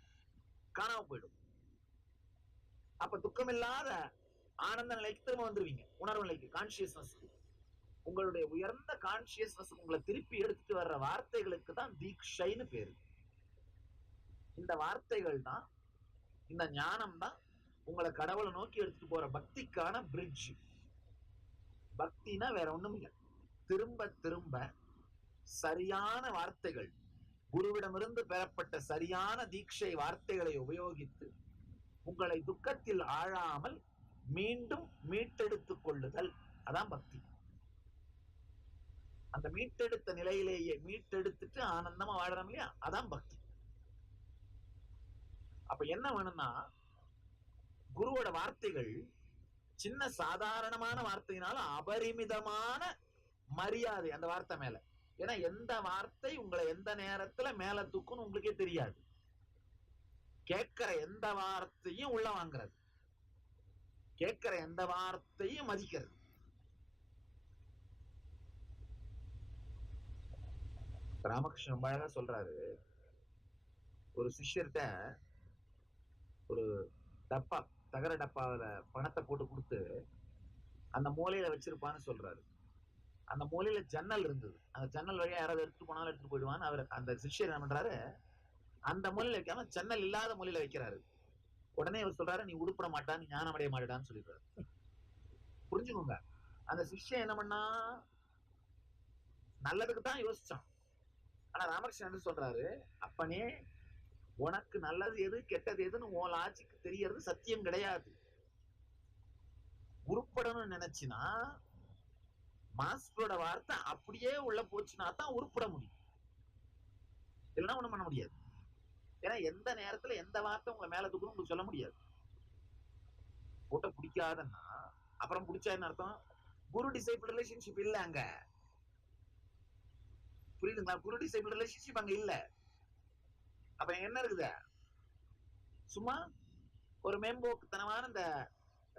காணாம போயிடும். அப்ப துக்கம் இல்லாத ஆனந்த நிலைக்கு திரும்ப வந்துருவீங்க, உணர்வு நிலைக்கு, கான்சியஸ்னஸ். உங்களுடைய உயர்ந்த கான்சியஸ்னஸ் உங்களை திருப்பி எடுத்துட்டு வர்ற வார்த்தைகளுக்கு தான் தீட்சைன்னு பேரு. இந்த வார்த்தைகள் தான், இந்த ஞானம் தான் உங்களை கடவுளை நோக்கி எடுத்துட்டு போற பக்திக்கான பிரிட்ஜ். பக்தினா வேற ஒண்ணும் இல்லை, திரும்ப திரும்ப சரியான வார்த்தைகள், குருவிடமிருந்து பெறப்பட்ட சரியான தீட்சை வார்த்தைகளை உபயோகித்து உங்களை துக்கத்தில் ஆழாமல் மீண்டும் மீட்டெடுத்துக் கொள்ளுதல், அதான் பக்தி. அந்த மீட்டெடுத்த நிலையிலேயே மீட்டெடுத்துட்டு ஆனந்தமா வாழறோம் இல்லையா, அதான் பக்தி. அப்ப என்ன வேணும்னா, குருவோட வார்த்தைகள் சின்ன சாதாரணமான வார்த்தையினால அபரிமிதமான மரியாதை அந்த வார்த்தை மேல. ஏன்னா எந்த வார்த்தை உங்களை எந்த நேரத்துல மேல தூக்குன்னு உங்களுக்கே தெரியாது. கேட்கிற எந்த வார்த்தையும் உள்ள வாங்குறது, கேட்கிற எந்த வார்த்தையும் மதிக்கிறது. ராமகிருஷ்ணன் ரொம்ப அழகா சொல்றாரு, ஒரு சிஷ்யர்கிட்ட ஒரு டப்பா, தகர டப்பாவில பணத்தை போட்டு கொடுத்து அந்த மூலையில வச்சிருப்பான்னு சொல்றாரு. அந்த மூலையில ஜன்னல் இருந்தது, அந்த ஜன்னல் வழியா யாராவது எடுத்துட்டு போனாலும் எடுத்துட்டு போயிடுவான்னு அவர் அந்த சிஷ்யர் என்ன பண்றாரு, அந்த மூலையில வைக்காம ஜன்னல் இல்லாத மூலையில வைக்கிறாரு. உடனே அவர் சொல்றாரு, நீ உருப்பட மாட்டா, நீ ஞானம் அடைய மாட்டான்னு சொல்லிடுறாரு. புரிஞ்சுக்கோங்க, அந்த சிஷ்யன் என்ன பண்ணா, நல்லதுக்கு தான் யோசிச்சான். ஆனா ராமகிருஷ்ணன் என்ன சொல்றாரு, அப்பனே உனக்கு நல்லது எது கெட்டது எதுன்னு உன் லாஜிக்கு தெரியறது சத்தியம் கிடையாது. உருப்படணும்னு நினைச்சினா மாஸ்டரோட வார்த்தை அப்படியே உள்ள போச்சுன்னா தான் உருப்பட முடியும், இல்லைன்னா ஒண்ணும் பண்ண முடியாது. ஏன்னா எந்த நேரத்துல எந்த வார்த்தை உங்களை மேல தூக்கணும் உங்களுக்கு சொல்ல முடியாது. போட்ட பிடிக்காதன்னா அப்புறம் பிடிச்சா என்ன அர்த்தம்? குரு டிசைபிள் ரிலேஷன்ஷிப் இல்ல அங்க. புரியுதுங்களா? குரு டிசைபிள் ரிலேஷன்ஷிப் அங்க இல்ல. அப்ப என்ன இருக்குது? சும்மா ஒரு மேம்போக்குத்தனமான இந்த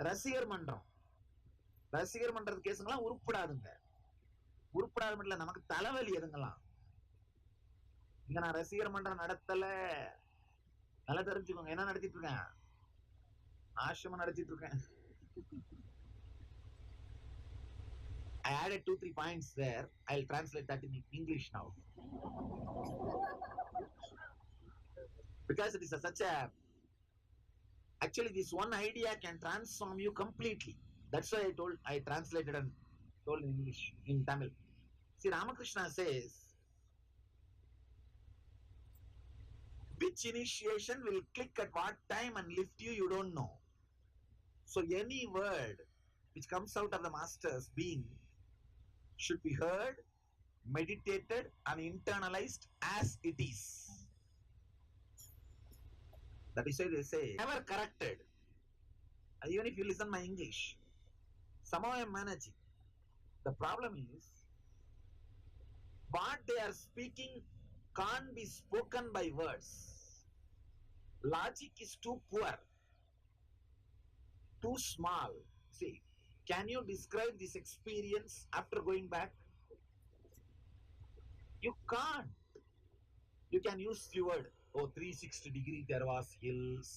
ரசிகர் மன்றம், ரசிகர் மன்றது கேசுங்கெல்லாம் உருப்படாதுங்க. உருப்படாது இல்ல, நமக்கு தலைவலி எதுங்கெல்லாம். இங்க நான் ரசிகர் மன்றம் நடத்தல, நல்லா தெரிஞ்சுக்கோங்க. என்ன நடத்திட்டு இருக்கேன்? ஆசிரமம் நடத்திட்டு இருக்கேன். I added 2-3 points there. I'll translate that in English now. Because it is such a, actually this one idea can transform you completely. That's why I translated and told in English, in Tamil. See, Ramakrishna says, which initiation will click at what time and lift you, you don't know. So any word which comes out of the master's being should be heard, meditated and internalized as it is. That is why they say, never corrected. Even if you listen my English, somehow I am managing. The problem is, what they are speaking can't be spoken by words. Logic is too poor, too small. See, can you describe this experience after going back? You can't. You can use few words. Oh, 360-degree, there was hills,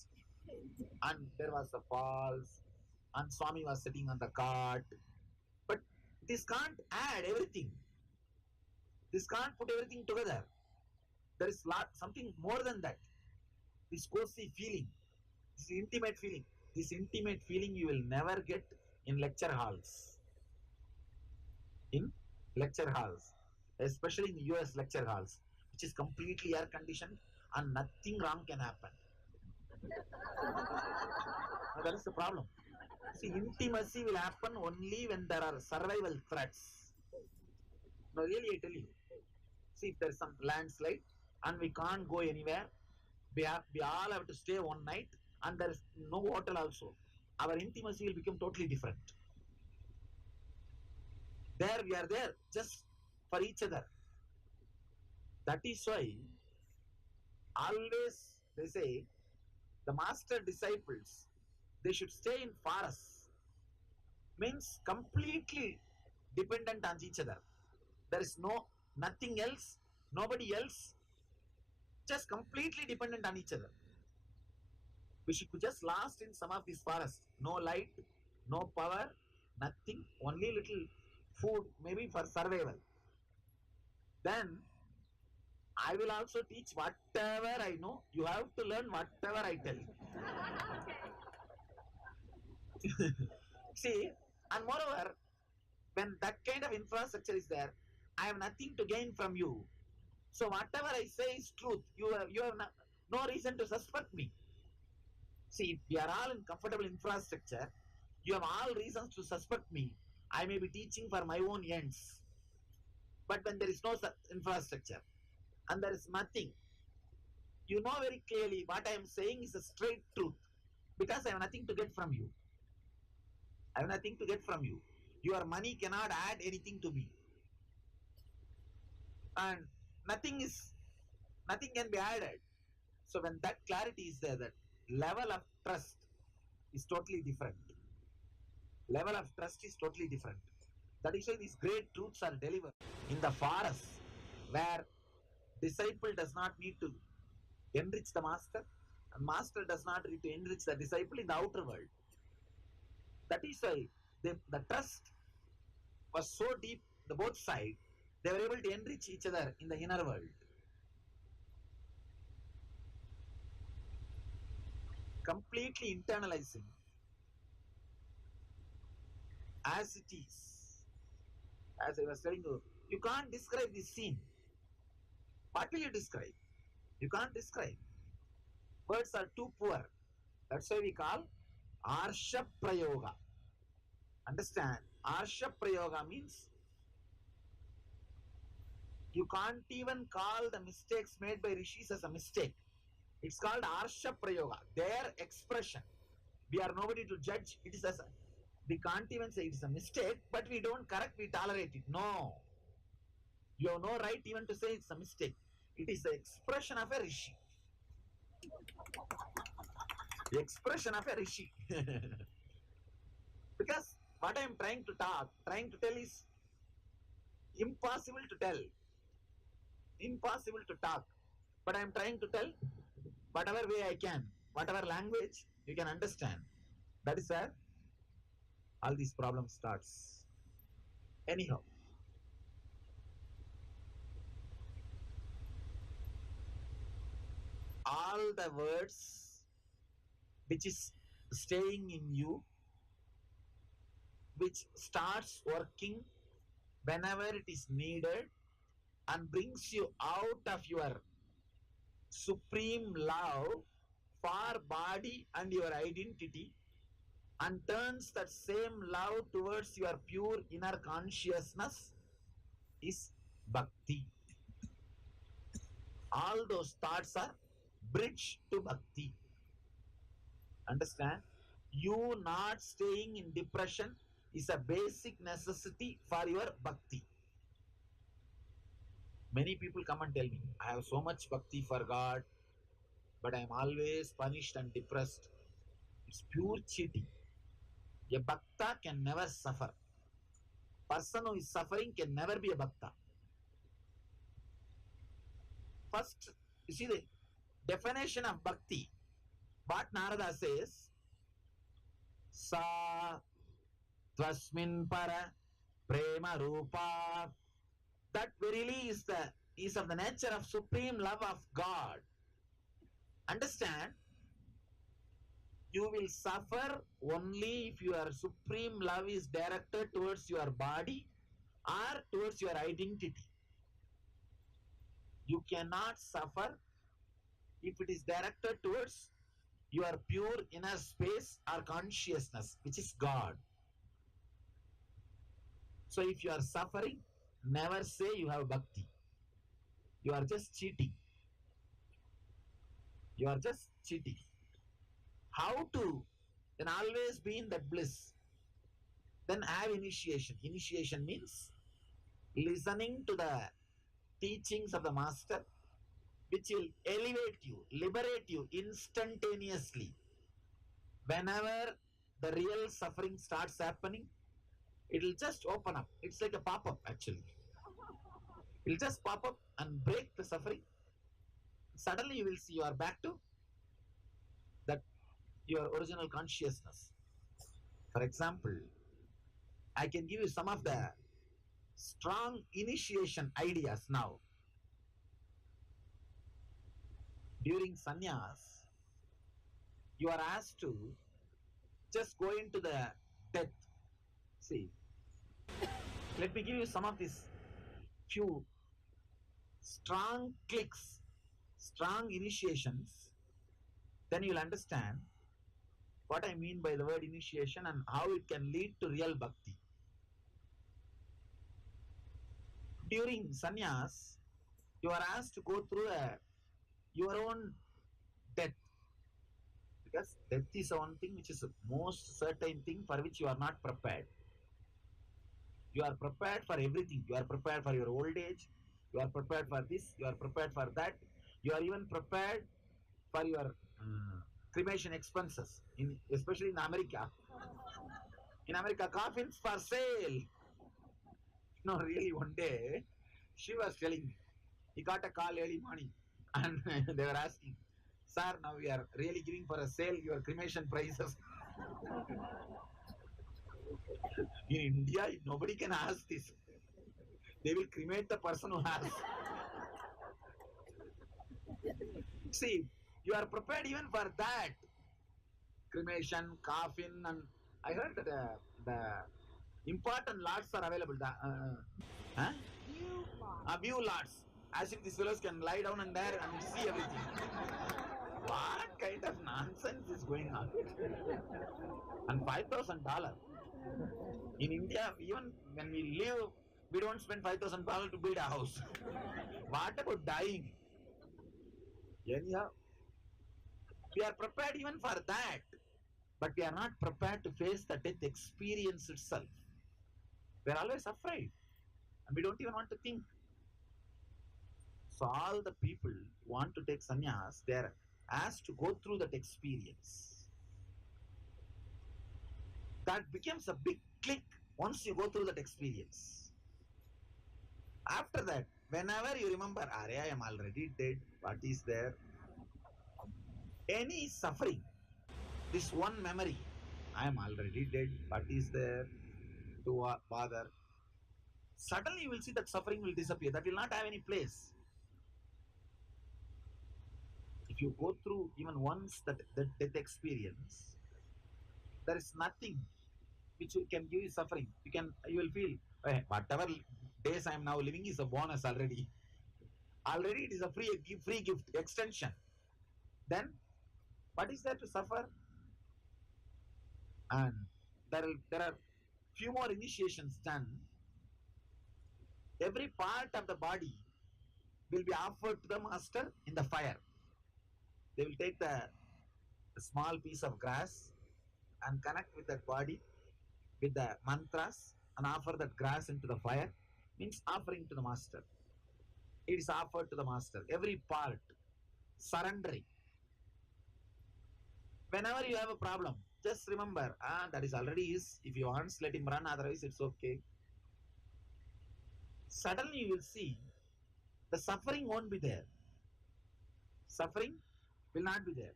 and there was a falls, and Swami was sitting on the cart. But this can't add everything. This can't put everything together. There is something more than that. This cozy feeling, this intimate feeling. This intimate feeling you will never get in lecture halls. In lecture halls, especially in US lecture halls, which is completely air conditioned and nothing wrong can happen. Now, that is the problem. See, intimacy will happen only when there are survival threats. Now, really, I tell you. See, if there is some landslide and we can't go anywhere, we all have to stay one night, and there is no hotel also. Our intimacy will become totally different. There we are there just for each other. That is why always they say the master disciples, they should stay in forests. Means completely dependent on each other. There is nothing else, nobody else, just completely dependent on each other. We should be just lost in some of these forests. No light, no power, nothing, only little food, maybe for survival. Then I will also teach whatever I know. You have to learn whatever I tell you. See, and moreover, when that kind of infrastructure is there, I have nothing to gain from you. So whatever I say is truth. You have no reason to suspect me. See, if we are all in comfortable infrastructure, you have all reasons to suspect me. I may be teaching for my own ends. But when there is no infrastructure and there is nothing, you know very clearly what I am saying is a straight truth, because I have nothing to get from you. I have nothing to get from you. Your money cannot add anything to me. And nothing can be added. So when that clarity is there, that level of trust is totally different. Level of trust is totally different. That is why these great truths are delivered in the forest, where disciple does not need to enrich the master, and master does not need to enrich the disciple in the outer world. That is why the trust was so deep, the both sides, they were able to enrich each other in the inner world. Completely internalizing as it is. As I was telling you, You can't describe this scene. What will you describe? You can't describe. Words are too poor. That's why we call Arsha Prayoga. Understand? Arsha Prayoga means you can't even call the mistakes made by rishis as a mistake. It's called Arsha Prayoga, their expression. We are nobody to judge. It is we can't even say it is a mistake, but we don't correct, we tolerate it. No. You have no right even to say it's a mistake. It is the expression of a rishi. The expression of a rishi. Because what I am trying to tell is impossible to tell. Impossible to talk. But I am trying to tell whatever way I can, whatever language you can understand. That is where all these problems starts. Anyhow, all the words which is staying in you, which starts working whenever it is needed and brings you out of your supreme love for body and your identity and turns that same love towards your pure inner consciousness is bhakti. All those thoughts are bridge to bhakti. Understand? You not staying in depression is a basic necessity for your bhakti. Many people come and tell me, I have so much bhakti for God, but I am always punished and depressed. It's pure cheating. A bhakta can never suffer. Person who is suffering can never be a bhakta. First, you see the definition of bhakti. What Narada says, Sa Tvasmin Para Prema Rupa. That verily is of the nature of supreme love of God. Understand? You will suffer only if your supreme love is directed towards your body or towards your identity. You cannot suffer if it is directed towards your pure inner space or consciousness, which is God. So if you are suffering, never say you have bhakti. You are just cheating. You are just cheating. How to then always be in that bliss? Then have initiation. Initiation means listening to the teachings of the master, which will elevate you, liberate you instantaneously. Whenever the real suffering starts happening, it will just open up. It's like a pop-up actually. It will just pop up and break the suffering. Suddenly you will see you are back to that your original consciousness. For example, I can give you some of the strong initiation ideas now. During sannyas, you are asked to just go into the death. See, let me give you some of these few strong clicks, strong initiations. Then you'll understand what I mean by the word initiation and how it can lead to real bhakti. During sannyas, you are asked to go through your own death. Because death is one thing which is the most certain thing for which you are not prepared. You are prepared for everything. You are prepared for your old age. You are prepared for this. You are prepared for that. You are even prepared for your cremation expenses, especially in America. In America, coffins for sale. No, really, one day, she was telling me, he got a call early morning and they were asking, sir, now we are really giving for a sale your cremation prices. In India, nobody can ask this. They will cremate the person who has. See, you are prepared even for that. Cremation, coffin, and I heard that the important lots are available. Huh? A view lots. As if these fellows can lie down and there and see everything. What kind of nonsense is going on? And $5,000. In India, even when we live, we don't spend $5,000 to build a house. What about dying? Anyhow, we are prepared even for that, but we are not prepared to face the death experience itself. We are always afraid, and we don't even want to think. So all the people who want to take sannyas, they are asked to go through that experience. That becomes a big click once you go through that experience. After that, whenever you remember, Are, I am already dead, what is there? Any suffering, this one memory, I am already dead, what is there to bother? Suddenly you will see that suffering will disappear. That will not have any place. If you go through even once that death experience, there is nothing which can give you suffering. You will feel, whatever days I am now living is a bonus already. Already it is a free gift extension. Then what is there to suffer? And there are few more initiations done. Every part of the body will be offered to the master in the fire. They will take the small piece of grass and connect with that body with the mantras and offer that grass into the fire, means offering to the master. It is offered to the master. Every part, surrendering. Whenever you have a problem, just remember, that is already his. If he wants, let him run, otherwise it's okay. Suddenly you will see the suffering won't be there. Suffering will not be there.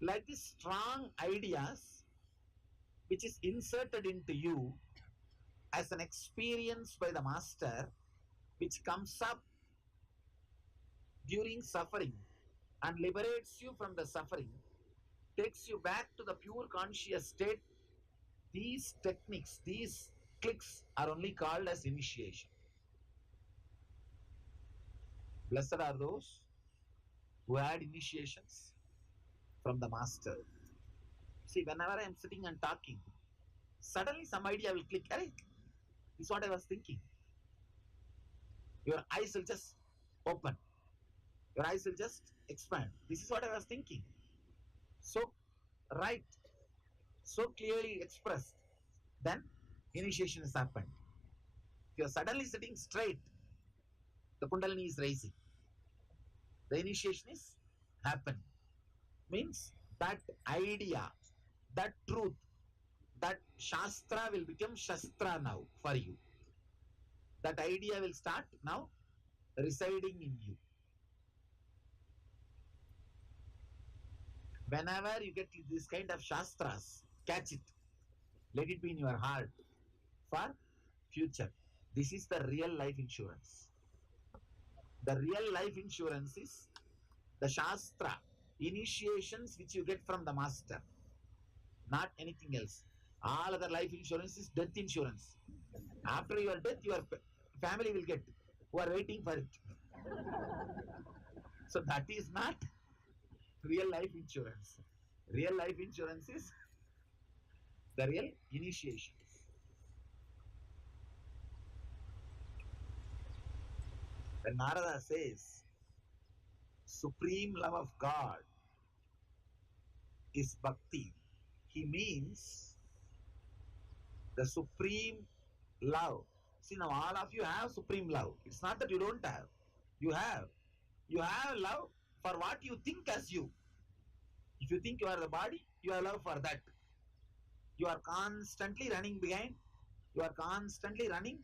Like these strong ideas which is inserted into you as an experience by the master, which comes up during suffering and liberates you from the suffering, takes you back to the pure conscious state. These techniques, these clicks are only called as initiation. Blessed are those who had initiations from the master. See, whenever I am sitting and talking, suddenly some idea will click. Hey, this is what I was thinking. Your eyes will just open. Your eyes will just expand. This is what I was thinking. So right, so clearly expressed. Then initiation has happened. If you are suddenly sitting straight, the Kundalini is rising. The initiation is happening. Means that idea, that truth, that Shastra will become Shastra now for you. That idea will start now residing in you. Whenever you get this kind of Shastras, catch it. Let it be in your heart for future. This is the real life insurance. The real life insurance is the Shastra, initiations which you get from the master, not anything else. All other life insurance is death insurance. After your death, your family will get, who are waiting for it. So that is not real life insurance. Real life insurance is the real initiations. When Narada says, supreme love of God is bhakti, he means the supreme love. See, now all of you have supreme love. It's not that you don't have. You have. You have love for what you think as you. If you think you are the body, you have love for that. You are constantly running behind. You are constantly running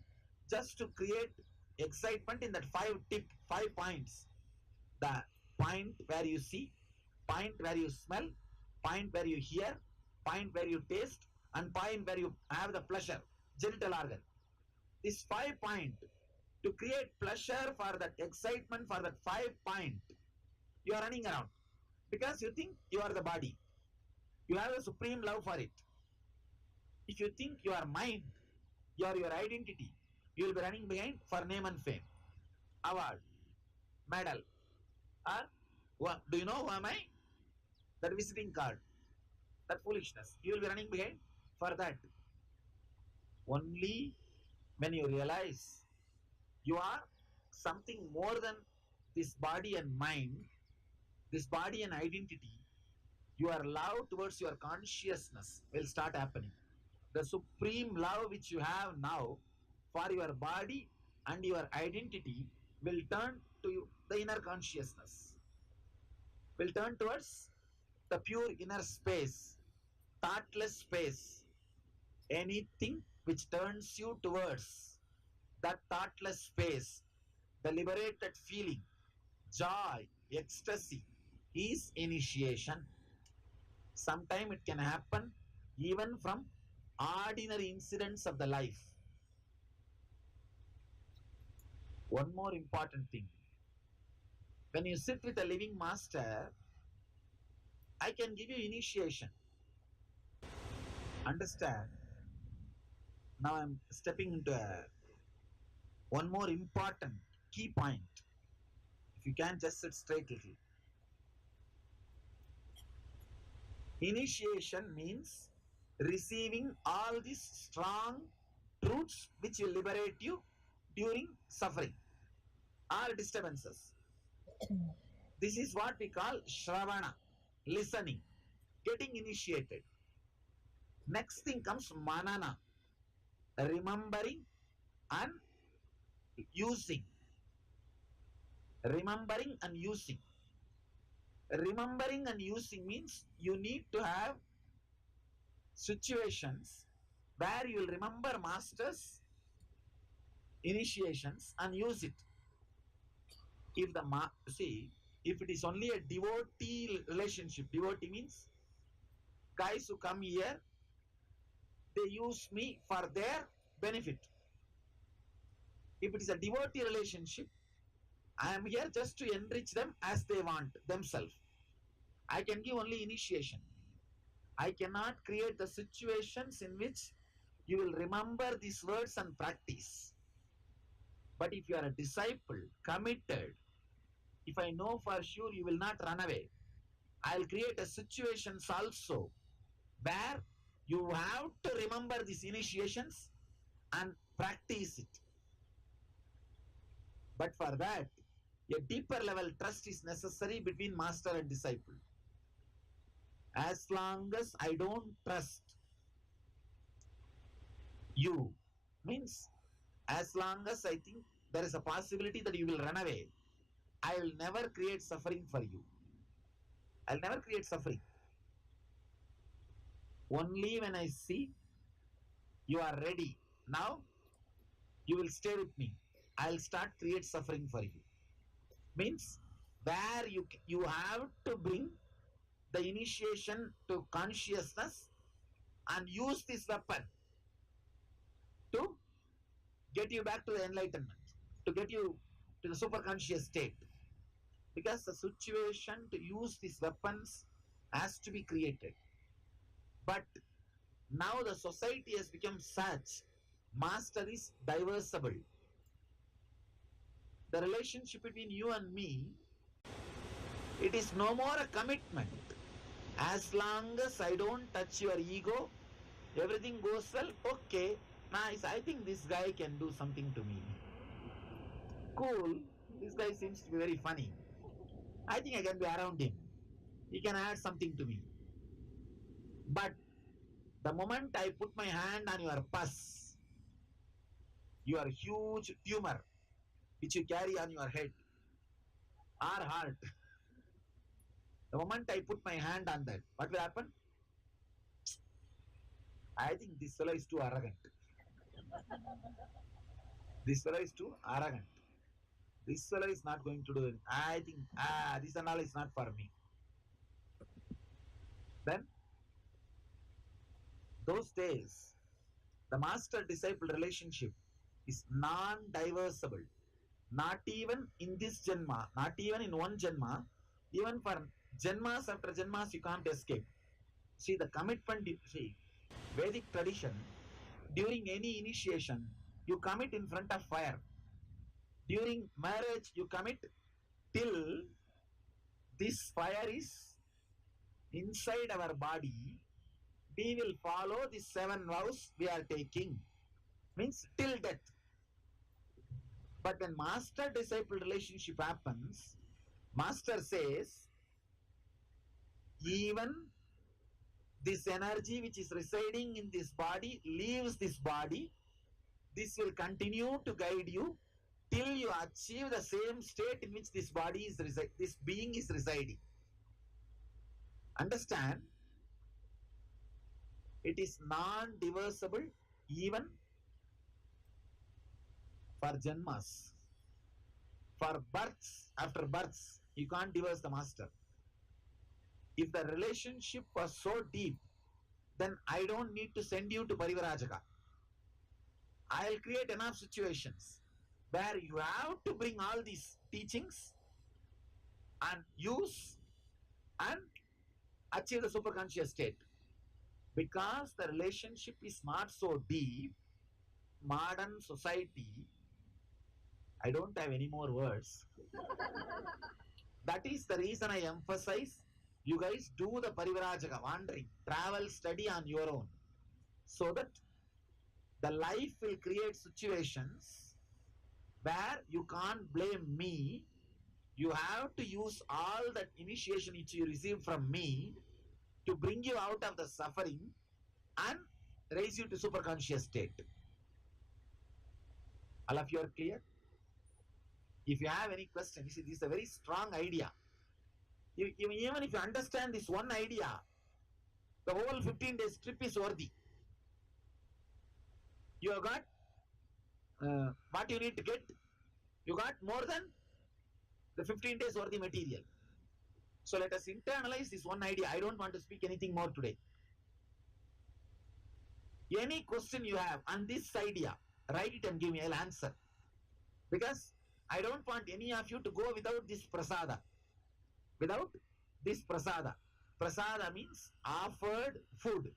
just to create excitement in that five points. The point where you see, point where you smell, point where you hear, point where you taste, and point where you have the pleasure, genital organ. This 5 point, to create pleasure for that excitement for that 5 point, you are running around because you think you are the body. You have a supreme love for it. If you think you are mind, you are your identity, You will be running behind for name and fame, award, medal, or do you know who am I? That visiting card, that foolishness. You will be running behind for that. Only when you realize you are something more than this body and mind, this body and identity, your love towards your consciousness will start happening. The supreme love which you have now for your body and your identity will turn to the inner consciousness, will turn towards the pure inner space, thoughtless space. Anything which turns you towards that thoughtless space, the liberated feeling, joy, ecstasy, is initiation. Sometimes it can happen even from ordinary incidents of the life. One more important thing. When you sit with a living master, I can give you initiation. Understand? Now I'm stepping into one more important key point. If you can just sit straight little. Initiation means receiving all these strong truths which will liberate you during suffering or disturbances. This is what we call Shravana, listening, getting initiated. Next thing comes Manana, remembering and using. Remembering and using. Remembering and using means you need to have situations where you will remember masters, initiations and use it. If if it is only a devotee relationship, devotee means guys who come here, they use me for their benefit. If it is a devotee relationship, I am here just to enrich them as they want themselves. I can give only initiation. I cannot create the situations in which you will remember these words and practice. But if you are a disciple, committed, if I know for sure you will not run away, I'll create a situations also where you have to remember these initiations and practice it. But for that, a deeper level trust is necessary between master and disciple. As long as I don't trust you, means as long as I think there is a possibility that you will run away, I will never create suffering for you. I'll never create suffering. Only when I see you are ready, now you will stay with me, I'll start create suffering for you. Means where you have to bring the initiation to consciousness and use this weapon to get you back to the enlightenment, to get you to the superconscious state. Because the situation to use these weapons has to be created. But now the society has become such, master is diversible. The relationship between you and me, it is no more a commitment. As long as I don't touch your ego, everything goes well, okay, nice, I think this guy can do something to me. Cool, this guy seems to be very funny. I think I can be around him. He can add something to me. But the moment I put my hand on your pus, your huge tumor which you carry on your head or heart, the moment I put my hand on that, what will happen? I think this fellow is too arrogant. This fellow is too arrogant. This fellow is not going to do it. I think, this and all is not for me. Then, those days, the master-disciple relationship is non-diversible. Not even in this Janma, not even in one Janma, even for Janmas after Janmas, you can't escape. See, the commitment, see, Vedic tradition, during any initiation, you commit in front of fire. During marriage, you commit till this fire is inside our body. We will follow the 7 vows we are taking. Means till death. But when master-disciple relationship happens, master says, even this energy which is residing in this body leaves this body. This will continue to guide you till you achieve the same state in which this body is this being is residing. Understand? It is non-diversible even for janmas. For births, after births, you can't divorce the master. If the relationship was so deep, then I don't need to send you to Parivarajaka. I'll create enough situations where you have to bring all these teachings and use and achieve the superconscious state. Because the relationship is not so deep, modern society, I don't have any more words. That is the reason I emphasize you guys do the Parivarajaka, wandering, travel, study on your own, so that the life will create situations where you can't blame me. You have to use all that initiation which you received from me to bring you out of the suffering and raise you to superconscious state. All of you are clear? If you have any question, you see, this is a very strong idea. Even if you understand this one idea, the whole 15 days trip is worthy. You have got what you need to get. You got more than the 15 days worthy material. So let us internalize this one idea. I don't want to speak anything more today. Any question you have on this idea, write it and give me, I'll answer. Because I don't want any of you to go without this prasada. Without this prasada. Prasada means offered food,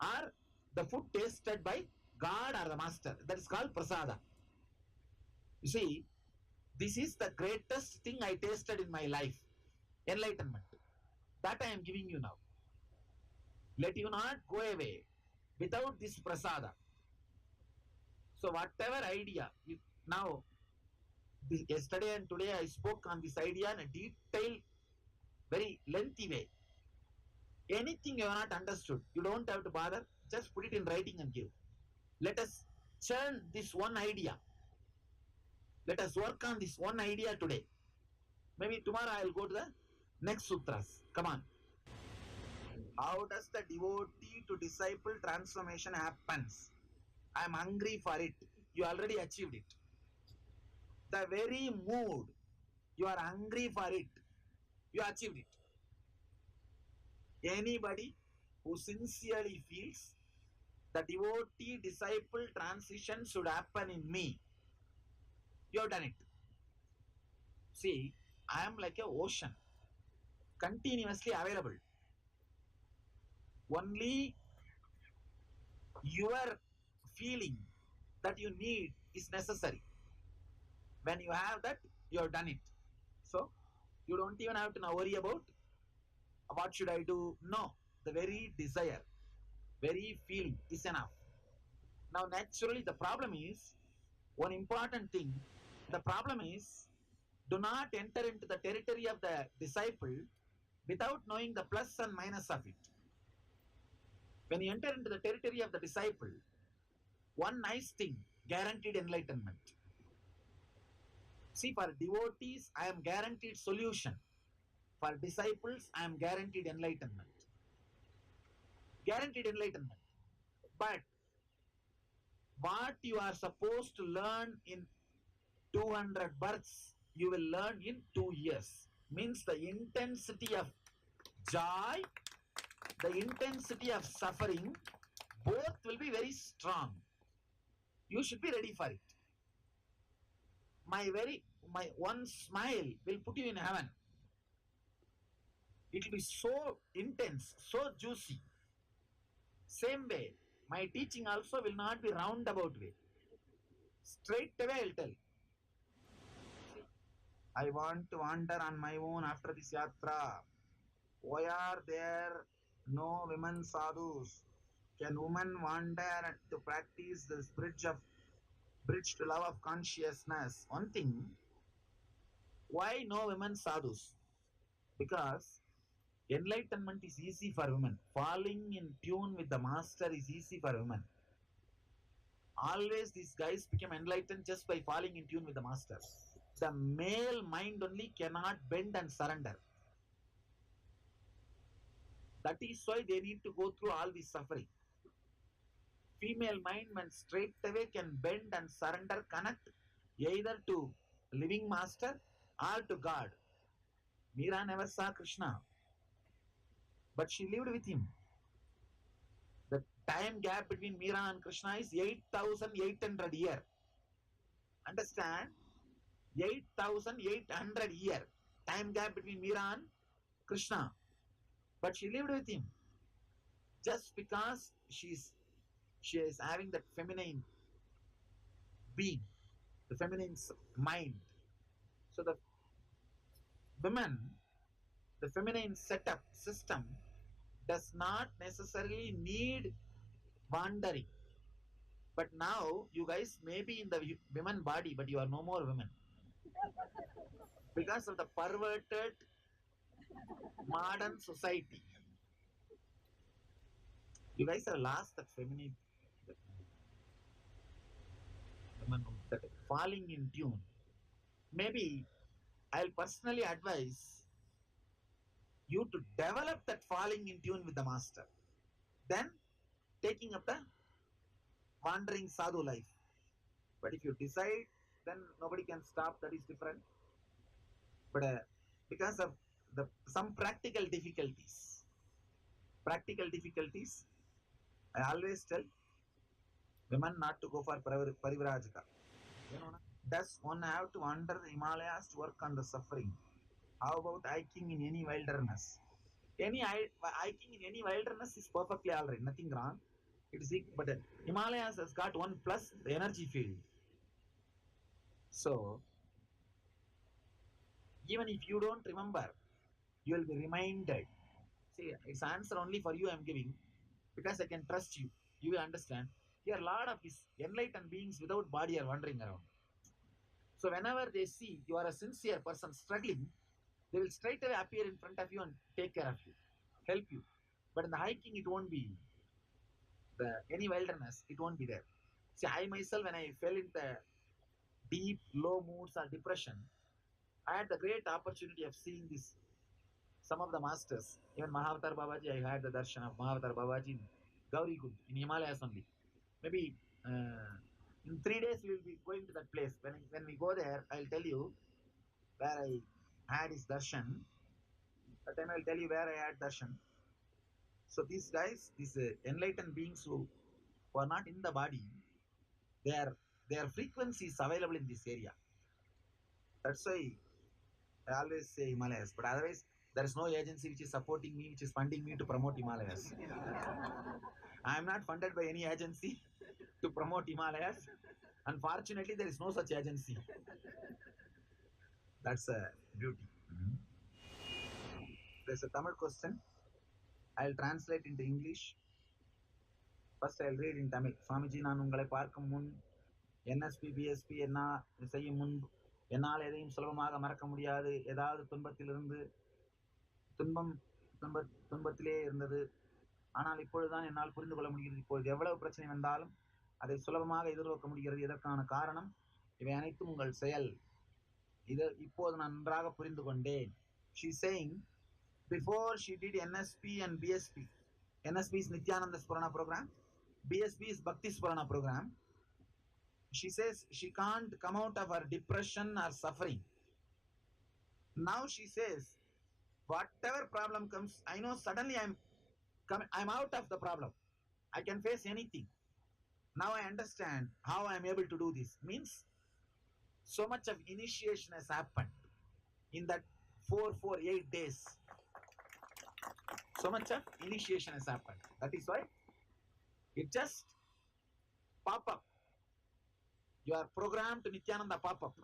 or the food tasted by God or the master. That is called prasada. You see, this is the greatest thing I tasted in my life. Enlightenment. That I am giving you now. Let you not go away without this prasada. So whatever idea, now yesterday and today I spoke on this idea in a detailed, very lengthy way. Anything you have not understood, you don't have to bother, just put it in writing and give. Let us churn this one idea. Let us work on this one idea today. Maybe tomorrow I will go to the next sutras. Come on. How does the devotee to disciple transformation happens? I am hungry for it. You already achieved it. The very mood, you are hungry for it. You achieved it. Anybody who sincerely feels the devotee disciple transition should happen in me, you have done it. See, I am like an ocean, continuously available. Only your feeling that you need is necessary. When you have that, you have done it. So, you don't even have to now worry about what should I do. No, the very desire, very feeling is enough. Now, naturally, the problem is, one important thing, the problem is, do not enter into the territory of the disciple without knowing the plus and minus of it. When you enter into the territory of the disciple, one nice thing, guaranteed enlightenment. See, for devotees, I am guaranteed solution. For disciples, I am guaranteed enlightenment. Guaranteed enlightenment. But what you are supposed to learn in 200 births, you will learn in 2 years. Means the intensity of joy, the intensity of suffering, both will be very strong. You should be ready for it. My one smile will put you in heaven. It will be so intense, so juicy. Same way, my teaching also will not be roundabout way. Straight away I'll tell. I want to wander on my own after this yatra. Why are there no women sadhus? Can women wander to practice this bridge to love of consciousness? One thing, why no women sadhus? Because enlightenment is easy for women. Falling in tune with the master is easy for women. Always these guys become enlightened just by falling in tune with the master. The male mind only cannot bend and surrender. That is why they need to go through all this suffering. Female mind, when straight away can bend and surrender, connect either to living master or to God. Meera never saw Krishna, but she lived with him. The time gap between Meera and Krishna is 8,800 years. Understand? 8,800 years. Time gap between Meera and Krishna. But she lived with him. Just because she is having that feminine being, the feminine mind. So the women, the feminine setup system does not necessarily need wandering. But now you guys may be in the women body, but you are no more women. Because of the perverted modern society. You guys have lost that feminine, that women, that falling in tune. Maybe I'll personally advise you to develop that falling in tune with the master. Then taking up the wandering sadhu life. But if you decide, then nobody can stop, that is different. But because of some practical difficulties, I always tell women not to go for parivrajaka. Does one have to wander the Himalayas to work on the suffering? How about hiking in any wilderness? Hiking in any wilderness is perfectly all right, nothing wrong. It is, but Himalayas has got one plus, the energy field. So even if you don't remember, you will be reminded. See, it's answer only for you I am giving, because I can trust you. You will understand. Here, a lot of these enlightened beings without body are wandering around. So whenever they see you are a sincere person struggling, they will straight away appear in front of you and take care of you, help you. But in the hiking, it won't be. Any wilderness, it won't be there. See, I myself, when I fell into deep, low moods or depression, I had the great opportunity of seeing this. Some of the masters, even Mahavatar Babaji, I had the darshan of Mahavatar Babaji in Gauri Kund, in Himalayas only. Maybe in 3 days we will be going to that place. When we go there, I'll tell you where I had his darshan. That time I'll tell you where I had darshan. So these guys, these enlightened beings who are not in the body, their frequency is available in this area. That's why I always say Himalayas. But otherwise, there is no agency which is supporting me, which is funding me to promote Himalayas. I am not funded by any agency to promote Himalayas. Unfortunately, there is no such agency. That's a beauty. There's a Tamil question. I'll translate into English. First, I'll read in Tamil. Swamiji, நான் உங்களை பார்க்கும் முன் NSP, BSP என்ன செய்யும் முன் என்னால் எதையும் சுலபமாக மறக்க முடியாது. ஏதாவது துன்பத்திலே இருந்தது. ஆனால் இப்பொழுதுதான் என்னால் புரிந்து கொள்ள முடிகிறது. இப்பொழுது எவ்வளவு பிரச்சனை வந்தாலும் அதை சுலபமாக எதிர்நோக்க முடிகிறது. இதற்கான காரணம் இவை அனைத்தும் உங்கள் செயல். இப்போது நான் நன்றாக புரிந்து கொண்டேன். She's saying, before she did NSP and BSP. NSP is Nithyanandeshwara program. BSP is Bhakti Swarana program. She says she can't come out of her depression or suffering. Now she says, whatever problem comes, I know suddenly I'm out of the problem. I can face anything. Now I understand how I'm able to do this. Means so much of initiation has happened in that 8 days. So much of initiation has happened. That is why it just pop up. You are programmed to Nithyananda pop-up.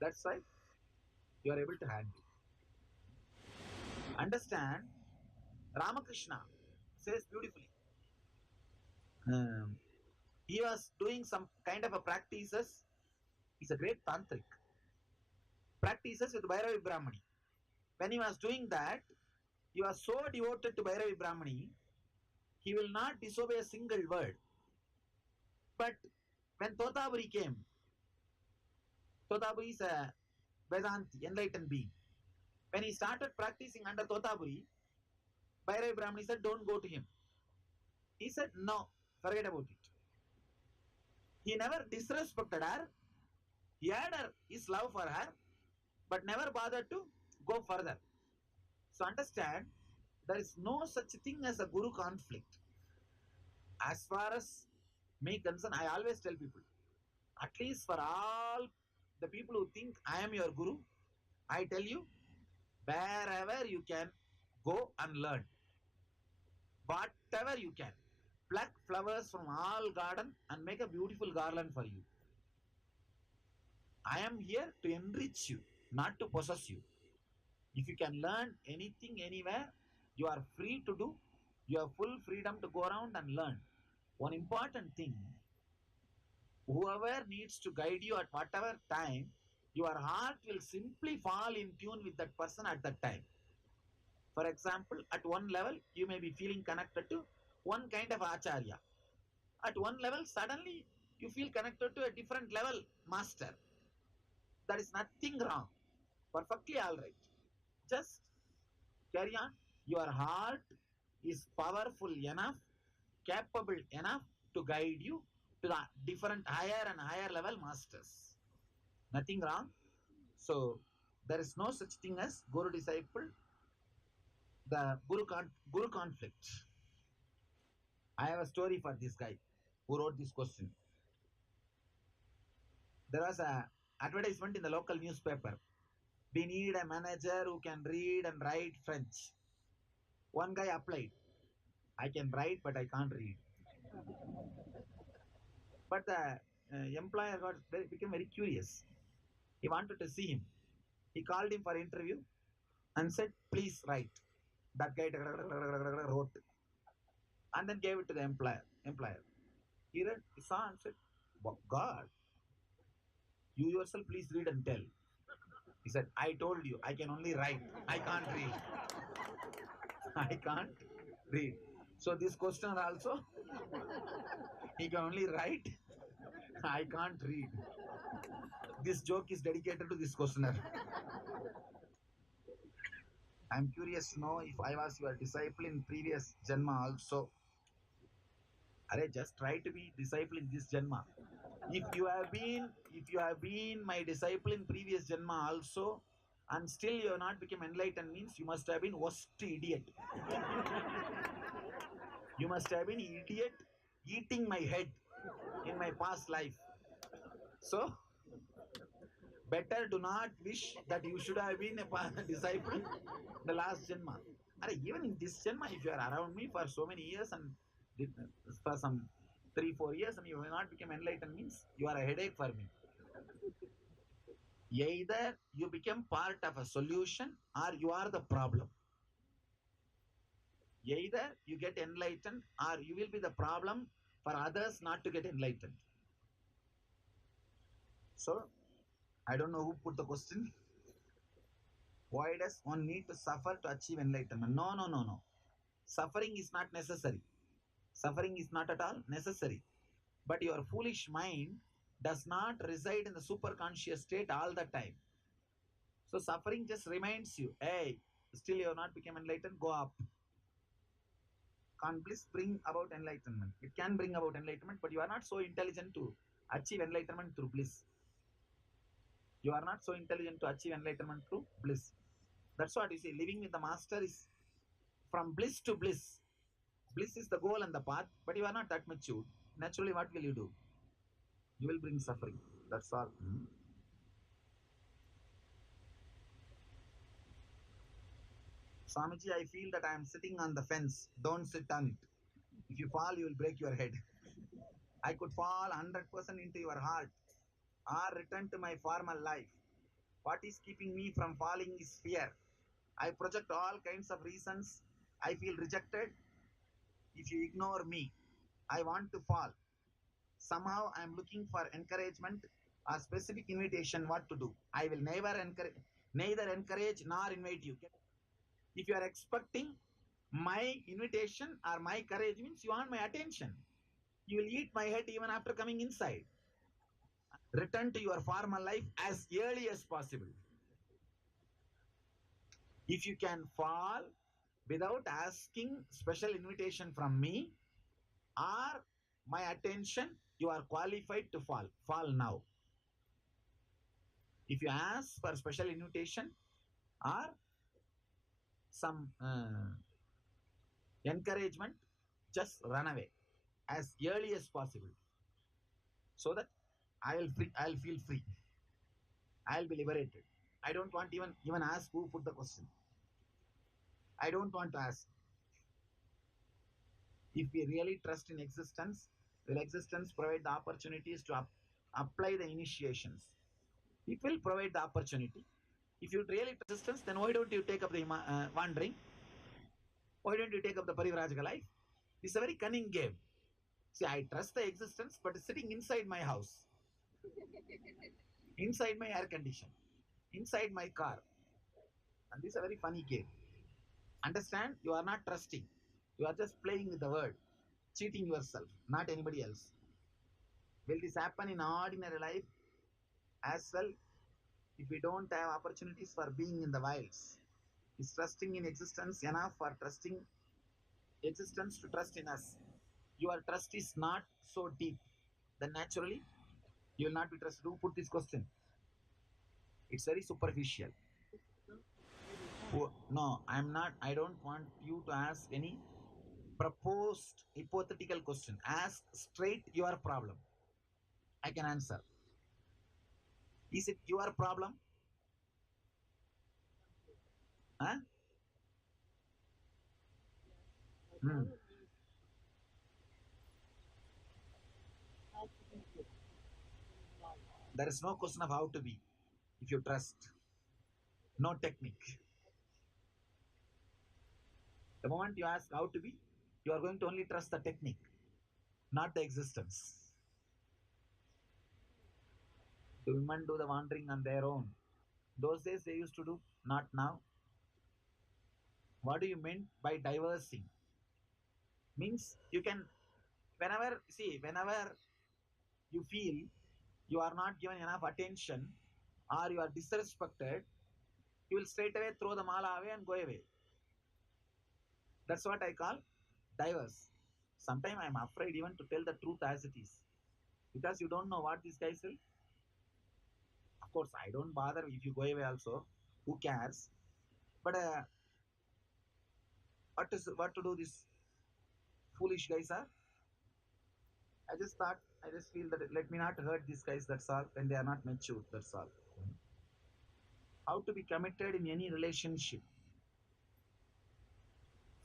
That's why you are able to handle. Understand, Ramakrishna says beautifully. He was doing some kind of a practices. He's a great tantric. Practices with Bhairavi Brahmani. When he was doing that, he was so devoted to Bhairavi Brahmani, he will not disobey a single word. But when Totaburi came, Totaburi is a Vedanti, enlightened being. When he started practicing under Totaburi, Bhairavi Brahmani said, don't go to him. He said, no, forget about it. He never disrespected her. He had his love for her, but never bothered to go further. So understand, there is no such thing as a guru conflict. As far as me concerned, I always tell people, at least for all the people who think I am your guru, I tell you, wherever you can, go and learn. Whatever you can. Pluck flowers from all garden and make a beautiful garland for you. I am here to enrich you, not to possess you. If you can learn anything anywhere, you are free to do. You have full freedom to go around and learn. One important thing, whoever needs to guide you at whatever time, your heart will simply fall in tune with that person at that time. For example, at one level, you may be feeling connected to one kind of acharya. At one level, suddenly you feel connected to a different level master. There is nothing wrong. Perfectly all right. Just carry on. Your heart is powerful enough, capable enough to guide you to the different higher and higher level masters. Nothing wrong. So there is no such thing as guru disciple, the guru conflict. I have a story for this guy who wrote this question. There was a advertisement in the local newspaper. We need a manager who can read and write French. One guy applied. I can write, but I can't read. But the employer became very curious. He wanted to see him. He called him for interview and said, please write. That guy wrote and then gave it to the employer. He read, he saw and said, God, you yourself please read and tell. He said, I told you, I can only write. I can't read. I can't read. So this questioner also, he can only write. I can't read. This joke is dedicated to this questioner. I'm curious to know if I was your disciple in previous Janma also. Arey, just try to be disciple in this Janma. If you have been my disciple in previous Janma also, and still you have not become enlightened, means you must have been worst idiot. You must have been idiot eating my head in my past life. So, better do not wish that you should have been a disciple the last Janma. Even in this Janma, if you are around me for so many years and for some 3-4 years and you will not become enlightened, means you are a headache for me. Either you become part of a solution or you are the problem. Either you get enlightened or you will be the problem for others not to get enlightened. So, I don't know who put the question. Why does one need to suffer to achieve enlightenment? No. Suffering is not necessary. Suffering is not at all necessary. But your foolish mind does not reside in the superconscious state all the time. So suffering just reminds you, hey, still you have not become enlightened, go up. Can't bliss bring about enlightenment? It can bring about enlightenment, but you are not so intelligent to achieve enlightenment through bliss. You are not so intelligent to achieve enlightenment through bliss. That's what you see. Living with the master is from bliss to bliss. Bliss is the goal and the path, but you are not that mature. Naturally, what will you do? You will bring suffering. That's all. Swamiji, I feel that I am sitting on the fence. Don't sit on it. If you fall, you will break your head. I could fall 100% into your heart or return to my former life. What is keeping me from falling is fear. I project all kinds of reasons. I feel rejected if you ignore me. I want to fall. Somehow I am looking for encouragement or specific invitation what to do. I will neither encourage nor invite you. If you are expecting my invitation or my courage means you want my attention. You will eat my head even after coming inside. Return to your former life as early as possible. If you can fall without asking special invitation from me or my attention, you are qualified to fall. Fall now. If you ask for special invitation or some encouragement, just run away as early as possible so that I'll feel free. I'll be liberated. I don't want even ask who put the question. I don't want to ask. If we really trust in existence, will existence provide the opportunities to apply the initiations? It will provide the opportunity. If you really trust existence, then why don't you take up the wandering? Why don't you take up the Parivrajaka life? It's a very cunning game. See, I trust the existence, but sitting inside my house, inside my air condition, inside my car. And this is a very funny game. Understand? You are not trusting. You are just playing with the word, cheating yourself, not anybody else. Will this happen in ordinary life as well? If we don't have opportunities for being in the wilds, is trusting in existence enough for trusting existence to trust in us? Your trust is not so deep, then naturally you will not be trusted. Who put this question? It's very superficial. Oh, no, I'm not. I don't want you to ask any proposed hypothetical question. Ask straight your problem. I can answer. Is it your problem? Huh? Hmm. There is no question of how to be if you trust. No technique. The moment you ask how to be, you are going to only trust the technique, not the existence. The women do the wandering on their own. Those days they used to do, not now. What do you mean by diversing? Means you can, whenever you feel you are not given enough attention or you are disrespected, you will straight away throw the mala away and go away. That's what I call diverse. Sometimes I'm afraid even to tell the truth as it is. Because you don't know what these guys will. Of course, I don't bother if you go away also. Who cares? But what to do these foolish guys are? I just feel that let me not hurt these guys, that's all, when they are not mature, that's all. How to be committed in any relationship.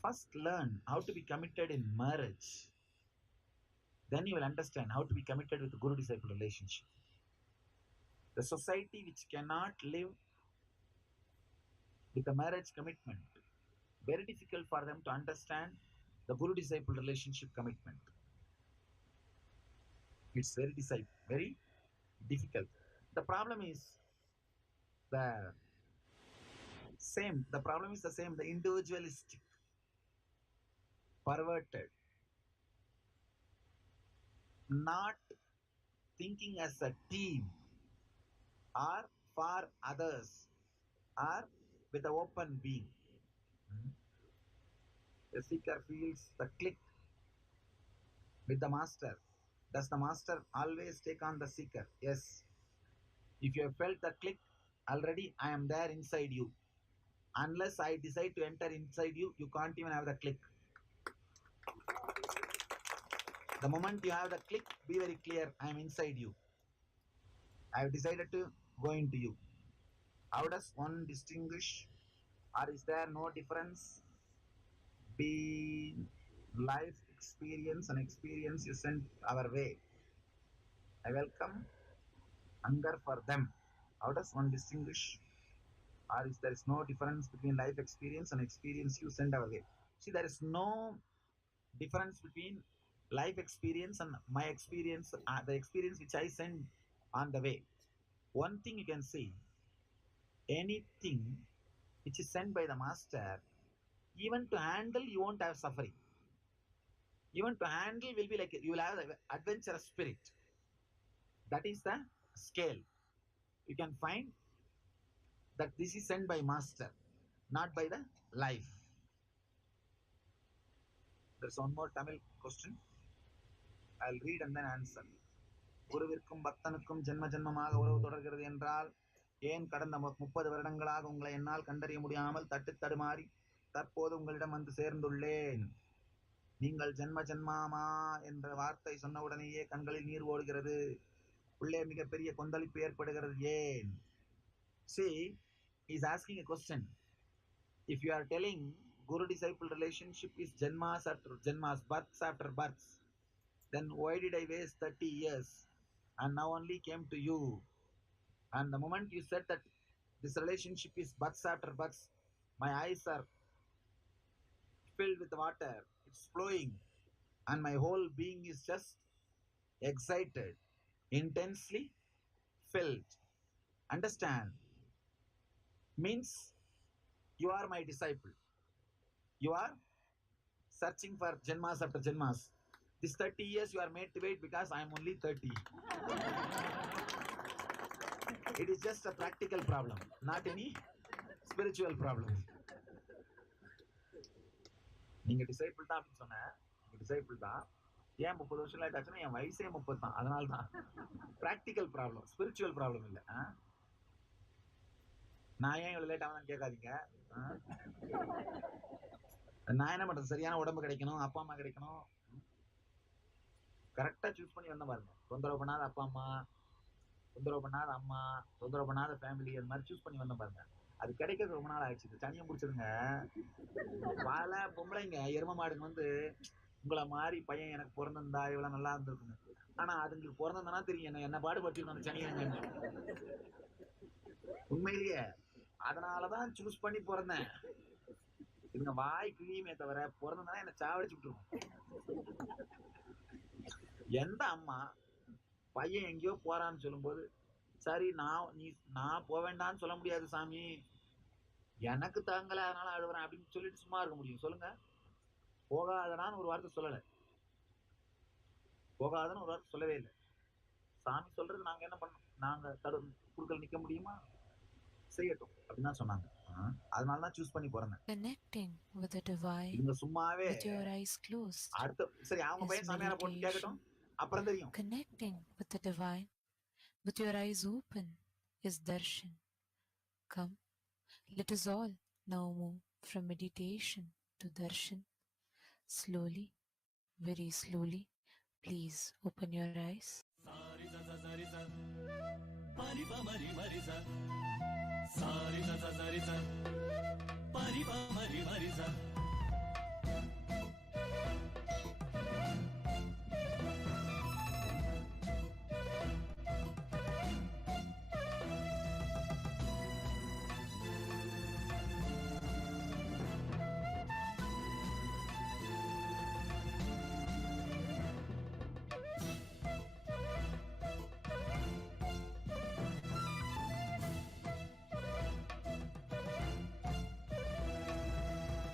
First learn how to be committed in marriage. Then you will understand how to be committed with the Guru disciple relationship. The society which cannot live with a marriage commitment, very difficult for them to understand the Guru disciple relationship commitment. It's very difficult. The problem is the same. The problem is the same. The individualistic, perverted, not thinking as a team or for others or with an open being. The seeker feels the click with the master. Does the master always take on the seeker? Yes. If you have felt the click, already I am there inside you. Unless I decide to enter inside you, you can't even have the click. The moment you have the click, be very clear, I am inside you. I have decided to go into you. How does one distinguish, or is there no difference between life experience and experience you sent our way? I welcome hunger for them. How does one distinguish? Or is there is no difference between life experience and experience you send our way? See, there is no difference between life experience and my experience, the experience which I send on the way. One thing you can see, anything which is sent by the master, even to handle, you won't have suffering. Even to handle will be like you will have adventurous spirit. That is the scale. You can find that this is sent by master, not by the life. There's one more Tamil question. I'll read and then answer. குருவிற்கும் பக்தனுக்கும் ஜென்ம ஜென்மமாக உறவு தொடர்கிறது என்றால் ஏன் கடந்த 30 வருடங்களாக உங்களை என்னால் கண்டறிய முடியாமல் தட்டு தடுமாறி தற்போது உங்களிடம் வந்து சேர்ந்துள்ளேன். நீங்கள் ஜென்ம ஜென்மாமா என்ற வார்த்தை சொன்னவுடனேயே கண்களில் நீர் ஓடுகிறது. உள்ளே மிகப்பெரிய கொந்தளிப்பு ஏற்படுகிறது. ஏன்? See, he's asking a question. If you are telling Guru disciple relationship is Janmas after Janmas, births after births, then why did I waste 30 years and now only came to you? And the moment you said that this relationship is births after births, my eyes are filled with water, it's flowing, and my whole being is just excited, intensely filled. Understand? Means you are my disciple. You are searching for Janmas after Janmas. This 30 years you are made to wait because I am only 30. It is just a practical problem, not any spiritual problem. நீங்க disciple தான் அப்படின்னு சொன்ன, நீங்க disciple தான். ஏன் 30 வருஷம் late ஆச்சுன்னா என் வயசே 30 தான். அதனால தான் பிராக்டிக்கல் ப்ராப்ளம், ஸ்பிரிச்சுவல் ப்ராப்ளம் இல்லை. நான் ஏன் இவ்வளவு லேட் ஆகுதுன்னு கேட்காதீங்க. நான் என்ன பண்றது, சரியான உடம்பு கிடைக்கணும், அப்பா அம்மா கிடைக்கணும், கரெக்டா சூஸ் பண்ணி வந்த பாருங்க. தொந்தரவு பண்ணாத அப்பா அம்மா, தொந்தரவு பண்ணாத அம்மா, தொந்தரவு பண்ணாத ஃபேமிலி, அது மாதிரி சூஸ் பண்ணி வந்த பாருங்க. அது கிடைக்கிறது ரொம்ப நாள் ஆயிடுச்சு. சனியம் பிடிச்சதுங்க. பல பொம்பளைங்க எரும மாடுங்க வந்து உங்களை மாதிரி பையன் எனக்கு பிறந்திருந்தா இவ்வளவு நல்லா இருந்திருக்குங்க. ஆனா அதுங்களுக்கு பிறந்திருந்தா தெரியும் என்ன பாடுபடுத்திருக்கோம் அந்த சனியங்க. உண்மையிலேயே அதனாலதான் சூஸ் பண்ணி பிறந்தேன். இதுங்க வாய் கிழியுமே தவிர பிறந்தா என்ன சாவடிச்சு விட்டுருவோம். எந்த அம்மா பையன் எங்கேயோ போறான்னு சொல்லும் போது சரி நான் போக வேண்டான்னு சொல்ல முடியாது சாமி, எனக்கு தாங்கல அதனால அழுவுறேன் அப்படின்னு சொல்லிட்டு சும்மா இருக்க முடியும்? சொல்லுங்க. போகாதனான்னு ஒரு வார்த்தை சொல்லலை, போகாதன்னு ஒரு வார்த்தை சொல்லவே இல்லை. சாமி சொல்றது நாங்க என்ன பண்ணோம்? நாங்க குடுக்கல் நிக்க முடியுமா? செய்யட்டும் அப்படின்னு தான் சொன்னாங்க. அதனாலதான் சூஸ் பண்ணி பிறந்தேன். Connecting with the divine இவங்க சும்மாவே with your eyes closed. அடுத்த சரி அவங்க பையன் சாமியார போட்டு கேட்கட்டும், அப்புறம் தெரியும். Connecting with the divine with your eyes open is Darshan. Come, let us all now move from meditation to Darshan. Slowly, very slowly, please open your eyes.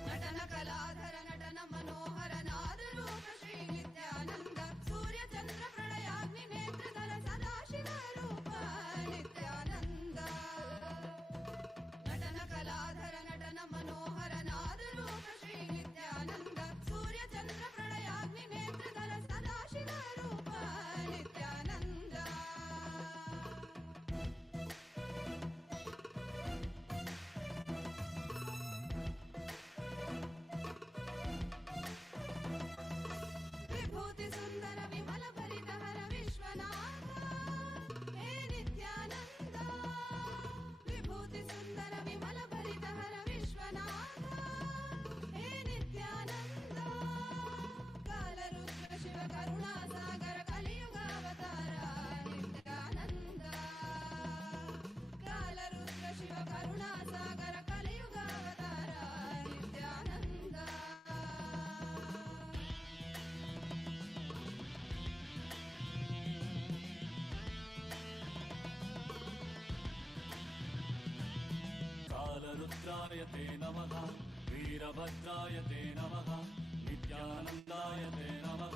ನಟನ रुद्राय ते नमः वीरभद्राय ते नमः नित्यानन्दाय ते नमः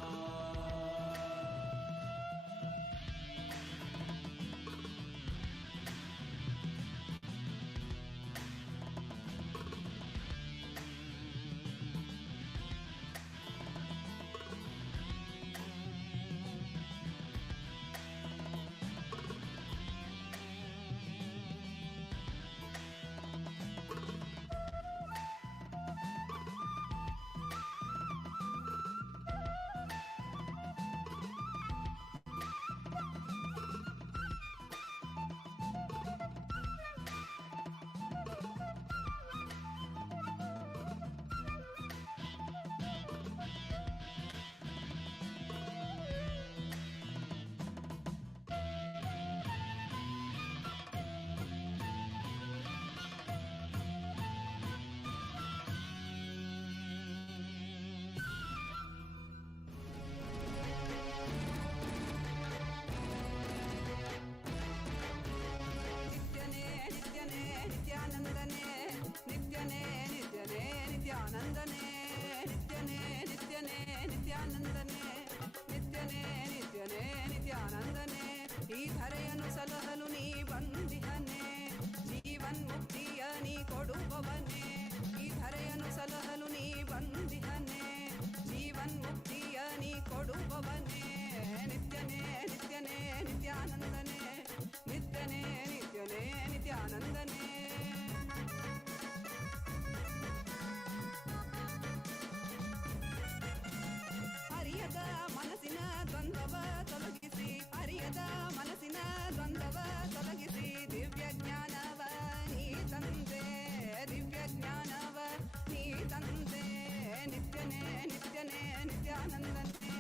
ಈ ಧರೆಯನ್ನು ಸಲಹಲು ನೀ ಬಂದಿಹನೆ ಜೀವನ್ ಮುಕ್ತಿಯ ನೀ ಕೊಡುವವನೇ ಈ ಧರೆಯನ್ನು ಸಲಹಲು ನೀ ಬಂದಿಹನೆ ಜೀವನ್ ಮುಕ್ತಿಯ ನೀ ಕೊಡುವವನೇ ನಿತ್ಯನೇ ನಿತ್ಯನೇ ನಿತ್ಯಾನಂದನೇ ನಿತ್ಯನೇ ನಿತ್ಯನೇ ನಿತ್ಯಾನಂದನೇ ಅರಿಯದ ಮನಸ್ಸಿನ ದ್ವಂದ್ವವ ತೊಲಗಿಸಿ ಅರಿಯದ ಮನಸ್ಸಿನ ದ್ವಂದ್ವವ ತೊಲಗಿಸಿ ದಿವ್ಯ ಜ್ಞಾನವ ನೀ ತಂದೆ ದಿವ್ಯ ಜ್ಞಾನವ ನೀ ತಂದೆ ನಿತ್ಯನೇ ನಿತ್ಯನೇ ನಿತ್ಯಾನಂದನೇ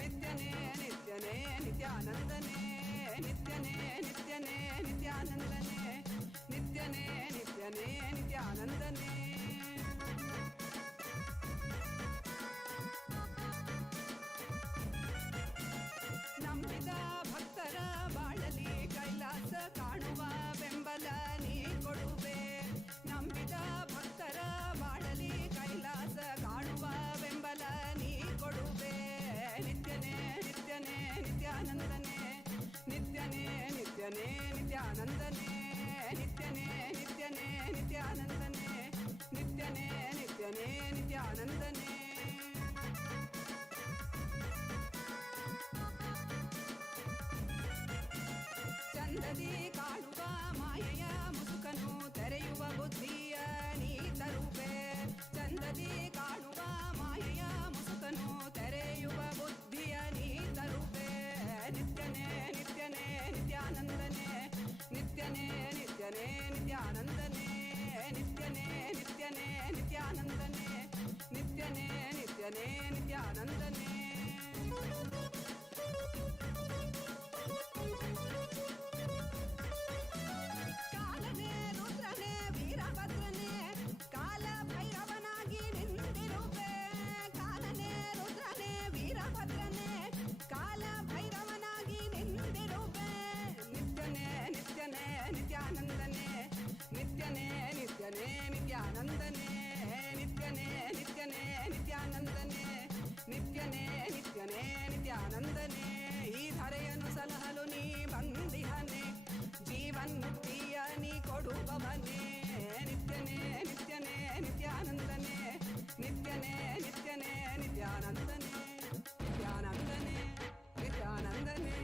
ನಿತ್ಯನೇ ನಿತ್ಯನೇ ನಿತ್ಯಾನಂದನೇ ನಿತ್ಯನೇ ನಿತ್ಯನೇ ನಿತ್ಯಾನಂದನೇ ನಿತ್ಯನೇ ನಿತ್ಯನೇ ನಿತ್ಯಾನಂದನೇ ನಂಬಿದ ಭಕ್ತರ ಬಾಳಲಿ ಕೈಲಾಸ ಕಾಣುವ ಬೆಂಬಲ ನೀ ಕೊಡುವೆ ನಂಬಿದ ಭಕ್ತರ ಬಾಳಲಿ ಕೈಲಾಸ ಕಾಣುವ ಬೆಂಬಲ ನೀ ಕೊಡುವೆ ನಿತ್ಯನೇ ನಿತ್ಯನೇ ನಿತ್ಯಾನಂದನೇ ನಿತ್ಯನೇ ನಿತ್ಯನೇ ನಿತ್ಯಾನಂದನೇ ನಿತ್ಯನೇ ನಿತ್ಯನೇ ನಿತ್ಯಾನಂದನೇ ನಿತ್ಯನೇ ನಿತ್ಯನೇ ನಿತ್ಯಾನಂದನೇ ಚಂದದಿ ಕಾಣುವ ಮಾಯೆಯ ಮುಸುಕನು ತೆರೆಯುವ ಬುದ್ಧಿಯ ನೀ ತರುವೆ ಚಂದದಿ ಕಾಣುವ ಮಾಯೆಯ ಮುಸುಕನು ತೆರೆಯುವ ಬುದ್ಧಿಯ ನೀ ತರುವೆ ನಿತ್ಯನೇ ನಿತ್ಯನೇ ನಿತ್ಯಾನಂದನೇ ನಿತ್ಯನೇ ನಿತ್ಯನೇ ನಿತ್ಯಾನಂದನೇ ನಿತ್ಯನೇ ನಿತ್ಯನೇ ನಿತ್ಯಾನಂದನೇ ನಿತ್ಯನೇ ನಿತ್ಯನೇ ನಿತ್ಯಾನಂದನೇ ಕಾಲನೇ ರುದ್ರನೇ ವೀರಭದ್ರನೇ ಕಾಲ ಭೈರವನಾಗಿ ನಿಂತಿರುವೆ ಕಾಲನೇ ರುದ್ರನೇ ವೀರಭದ್ರನೇ ಕಾಲ ಭೈರವನಾಗಿ ನಿಂತಿರುವೆ ನಿತ್ಯನೇ ನಿತ್ಯನೇ ನಿತ್ಯಾನಂದನೇ ನಿತ್ಯನೇ ನಿತ್ಯನೇ ನಿತ್ಯಾನಂದನೇ ನಿತ್ಯನೇ ನಿತ್ಯನೇ ನಿತ್ಯಾನಂದನೇ ನಿತ್ಯನೇ ನಿತ್ಯನೇ ನಿತ್ಯಾನಂದನೇ ಈ ಧರೆಯನ್ನು ಸಲಹಲು ನೀ ಬಂದಿಹನೆ ಜೀವನ್ ಮುಕ್ತಿಯ ನೀ ಕೊಡುವವನೇ ನಿತ್ಯನೇ ನಿತ್ಯನೇ ನಿತ್ಯಾನಂದನೇ ನಿತ್ಯನೇ ನಿತ್ಯನೇ ನಿತ್ಯಾನಂದನೇ ನಿತ್ಯಾನಂದನೇ ನಿತ್ಯಾನಂದನೇ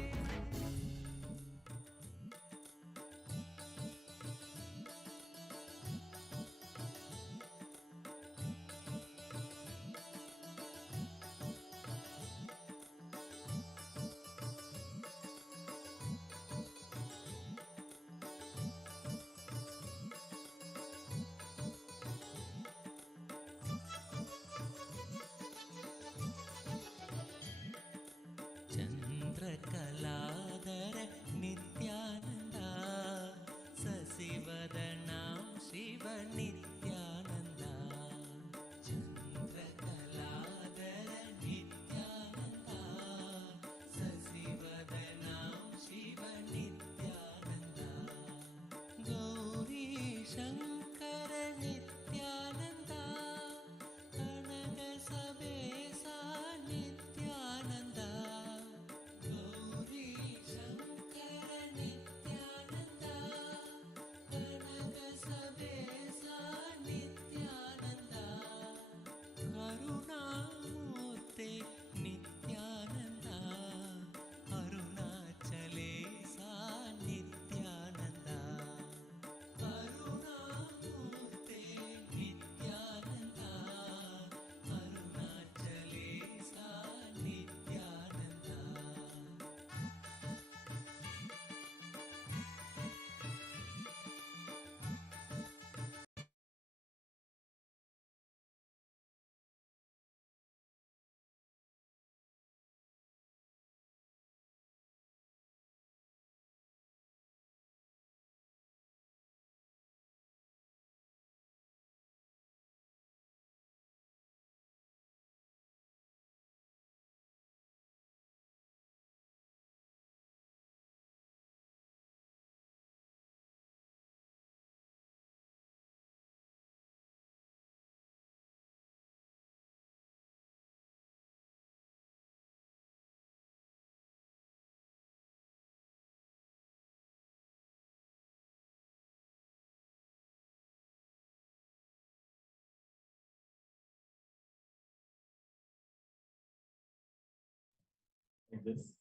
Like this.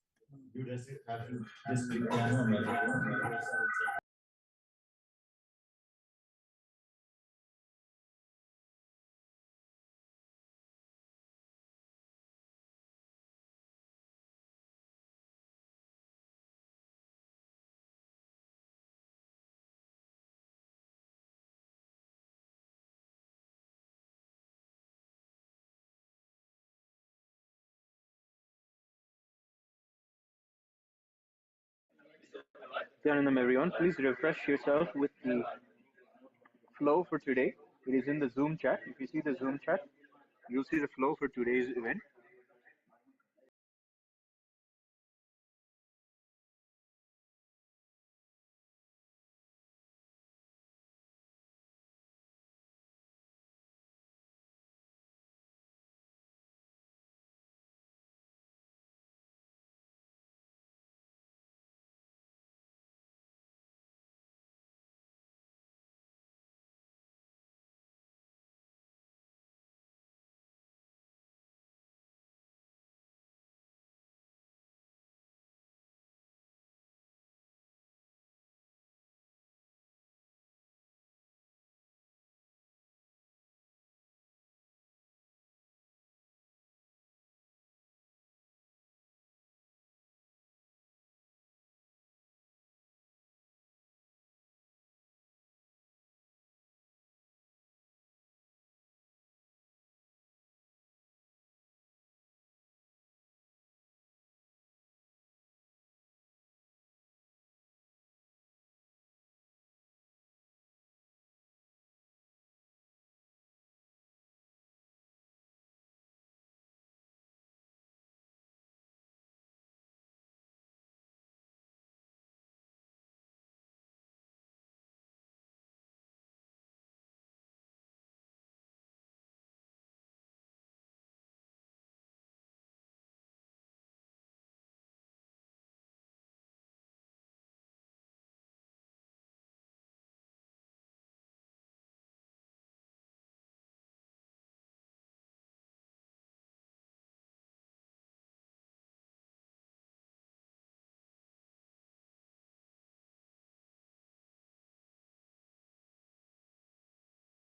You just have to just click on it. Nityanandam, everyone. Please refresh yourself with the flow for today. It is in the Zoom chat. If you see the Zoom chat, you'll see the flow for today's event.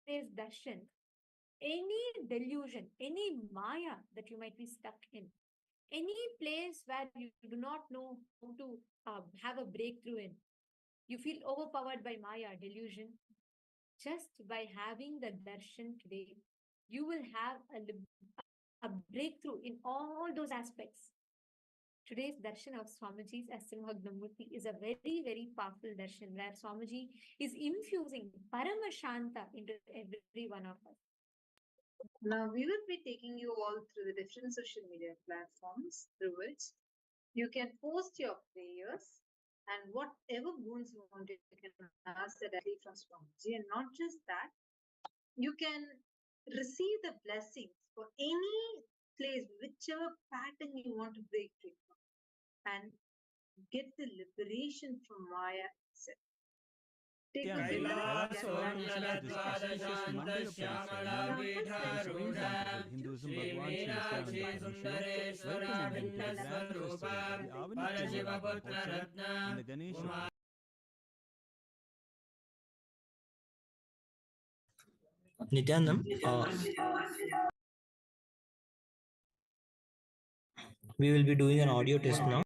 Says Darshan, any delusion, any maya that you might be stuck in, any place where you do not know how to have a breakthrough in, you feel overpowered by maya delusion, just by having the darshan today, you will have a breakthrough in all those aspects. Today's darshan of Swamiji's Asimhagnamurti is a very, very powerful darshan where Swamiji is infusing Paramashanta into every one of us. Now, we will be taking you all through the different social media platforms through which you can post your prayers and whatever boons you want, you can ask directly from Swamiji. And not just that, you can receive the blessings for any place, whichever pattern you want to break free from, and get the liberation from Maya itself. Take a Kailasa Varnala Dvadashantasya Mangala Pīఠārūಢā Śrīmīnāksī Sundaresvara Bhinna Swarupa Parashiva Putra Ratna Nityanam, we will be doing an audio test now.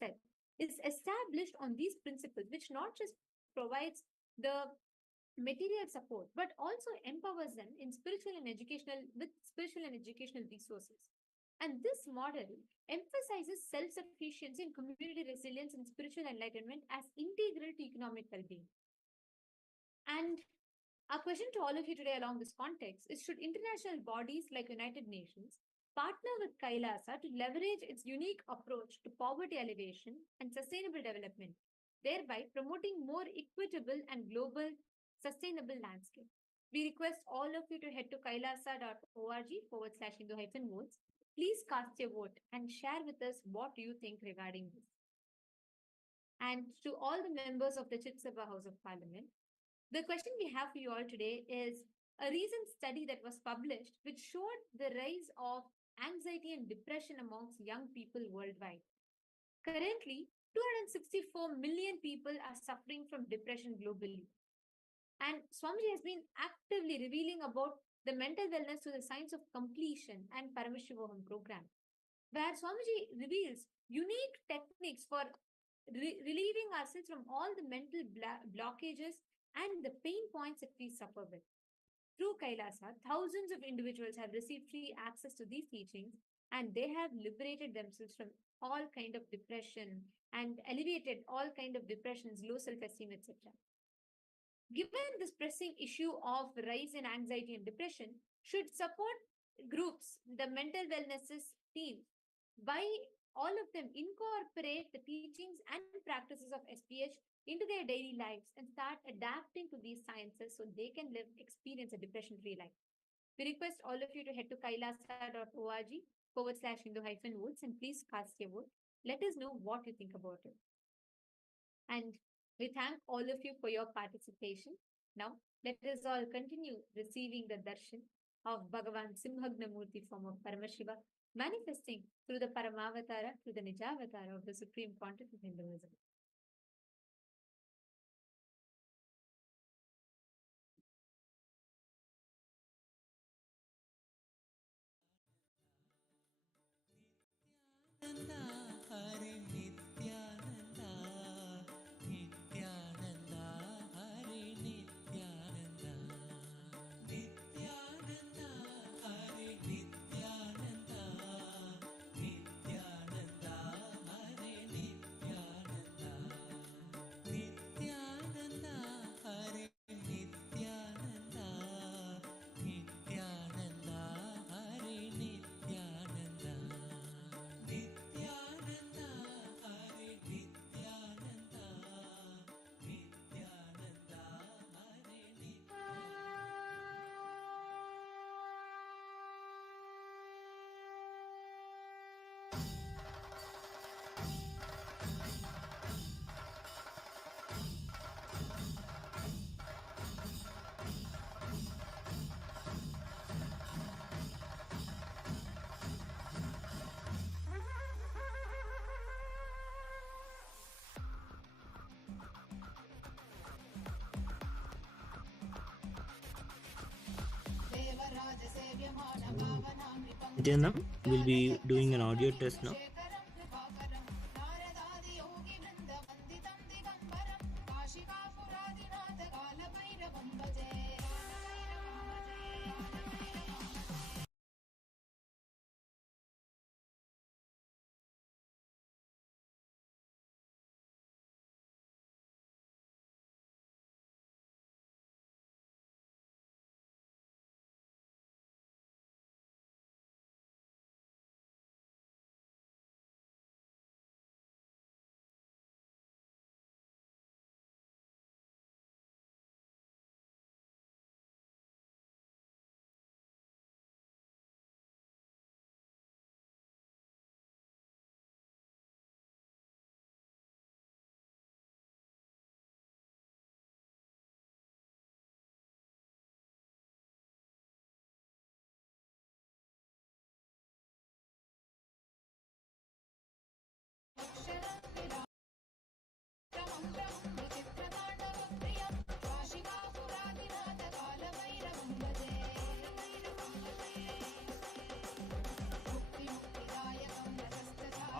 itself is established on these principles, which not just provides the material support but also empowers them in spiritual and educational resources. And this model emphasizes self-sufficiency and community resilience and spiritual enlightenment as integral to economic well-being. And our question to all of you today along this context is, should international bodies like United Nations partner with Kailasa to leverage its unique approach to poverty alleviation and sustainable development, thereby promoting more equitable and global sustainable landscape? We request all of you to head to kailasa.org/Hindu-votes. Please cast your vote and share with us what you think regarding this. And to all the members of the Chit Sabha House of Parliament, the question we have for you all today is a recent study that was published which showed the rise of anxiety and depression amongst young people worldwide. Currently, 264 million people are suffering from depression globally. And Swamiji has been actively revealing about the mental wellness through the science of completion and Paramashiva program, where Swamiji reveals unique techniques for relieving ourselves from all the mental blockages and the pain points that we suffer with. Through Kailasa, thousands of individuals have received free access to these teachings, and they have liberated themselves from all kind of depression and alleviated all kind of depressions, low self-esteem, etc. Given this pressing issue of rise in anxiety and depression, should support groups, the mental wellness team, by all of them incorporate the teachings and practices of SPH into their daily lives and start adapting to these sciences so they can experience a depression-free life. We request all of you to head to kailasa.org/Hindu-votes and please cast your vote. Let us know what you think about it. And we thank all of you for your participation. Now, let us all continue receiving the darshan of Bhagavan Simhagnamurti form of Paramashiva, manifesting through the Paramavatara, through the Nijavatara of the Supreme Pontiff of Hinduism. Hare Nithyananda, Nithyananda, Hare Nithyananda, Nithyananda, Hare Nithyananda, Nithyananda, Hare Nithyananda, Nithyananda, Hare Nithyananda, Nithyananda, Hare Nithyananda. Nithyananda, Hare Nithyananda, Nithyananda, Hare Nityanam will be doing an audio test now.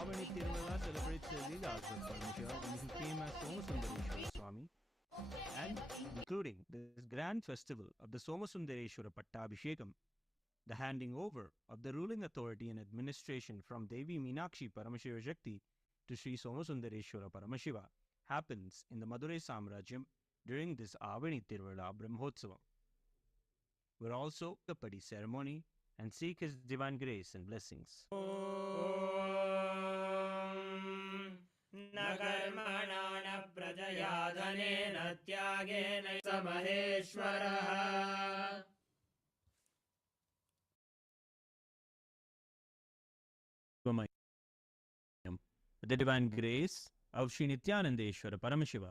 Avani Tirumala celebrates Leela of Paramashiva when he came as Somasundareshwara Swami, and including this grand festival of the Somasundareshwara Pattabhishekam, the handing over of the ruling authority and administration from Devi Meenakshi Paramashiva Shakti to Sri Somasundareshwara Paramashiva happens in the Madurai Samrajyam during this Avani Tiruvizha Brahmotsavam. We're also the Padi ceremony and seek his divine grace and blessings. न कर्मणा न प्रजया धनेन त्यागेन स महेश्वरः With the divine grace of Sri Nithyanandeshwara Paramashiva,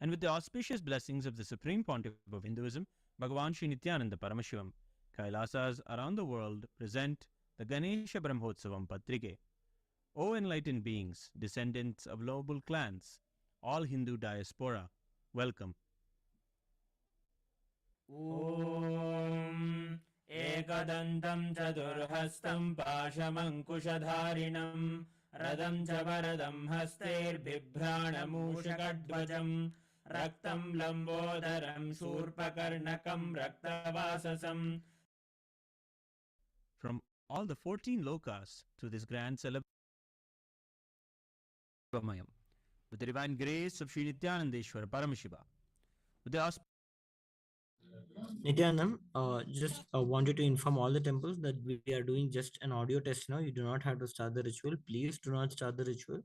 and with the auspicious blessings of the Supreme Pontiff of Hinduism, Bhagavan Sri Nithyananda Paramashivam, Kailasas around the world present the Ganesha Brahmotsavam Patrike. O enlightened beings, descendants of noble clans, all Hindu diaspora, welcome. ॐ एकदन्तं चतुर्हस्तं पाशमङ्कुशधारिणं रदं च वरदं हस्तैर्बिभ्राणमूषकध्वजं रक्तं लम्बोदरं शूर्पकर्णकं रक्तवाससं. From all the 14 lokas to this grand celebration, with the divine grace of Sri Nithyanandeshwara Paramashiva, with the Nityanandam, just wanted to inform all the temples that we are doing just an audio test now. You do not have to start the ritual. Please do not start the ritual.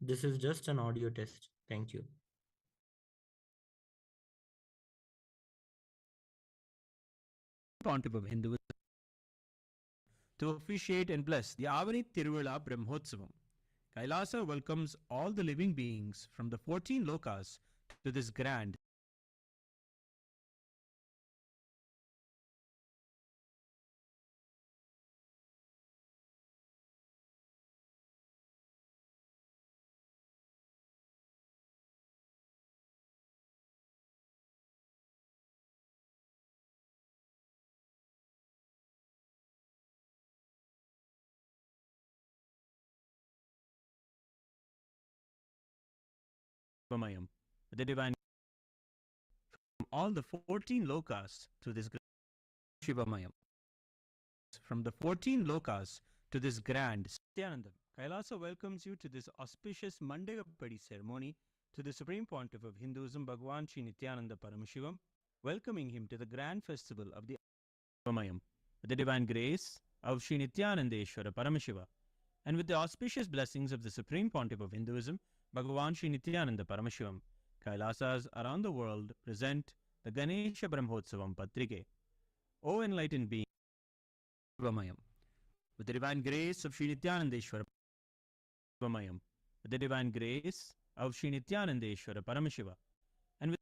This is just an audio test. Thank you. Pontiff of Hinduism to officiate and bless the Avani Tiruvizha Brahmotsavam. Kailasa welcomes all the living beings from the 14 lokas to this grand Vamayam, the divine from all the 14 lokas to this Shivamayam. From the 14 lokas to this grand Nithyanandam. Kailasa welcomes you to this auspicious Mandagapadi ceremony to the Supreme Pontiff of Hinduism, Bhagavan Sri Nithyananda Paramashivam, welcoming him to the grand festival of the Vamayam, with the divine grace of Sri Nithyanandeshwara Paramashiva, and with the auspicious blessings of the Supreme Pontiff of Hinduism, Bhagavan Sri Nithyananda Paramashivam, Kailasas around the world present the Ganesha Brahmotsavam Patrike. O enlightened being, Vamayam, with the divine grace of Sri Nithyanandeshwara Vamayam, with the divine grace of Sri Nithyanandeshwara Paramashiva, and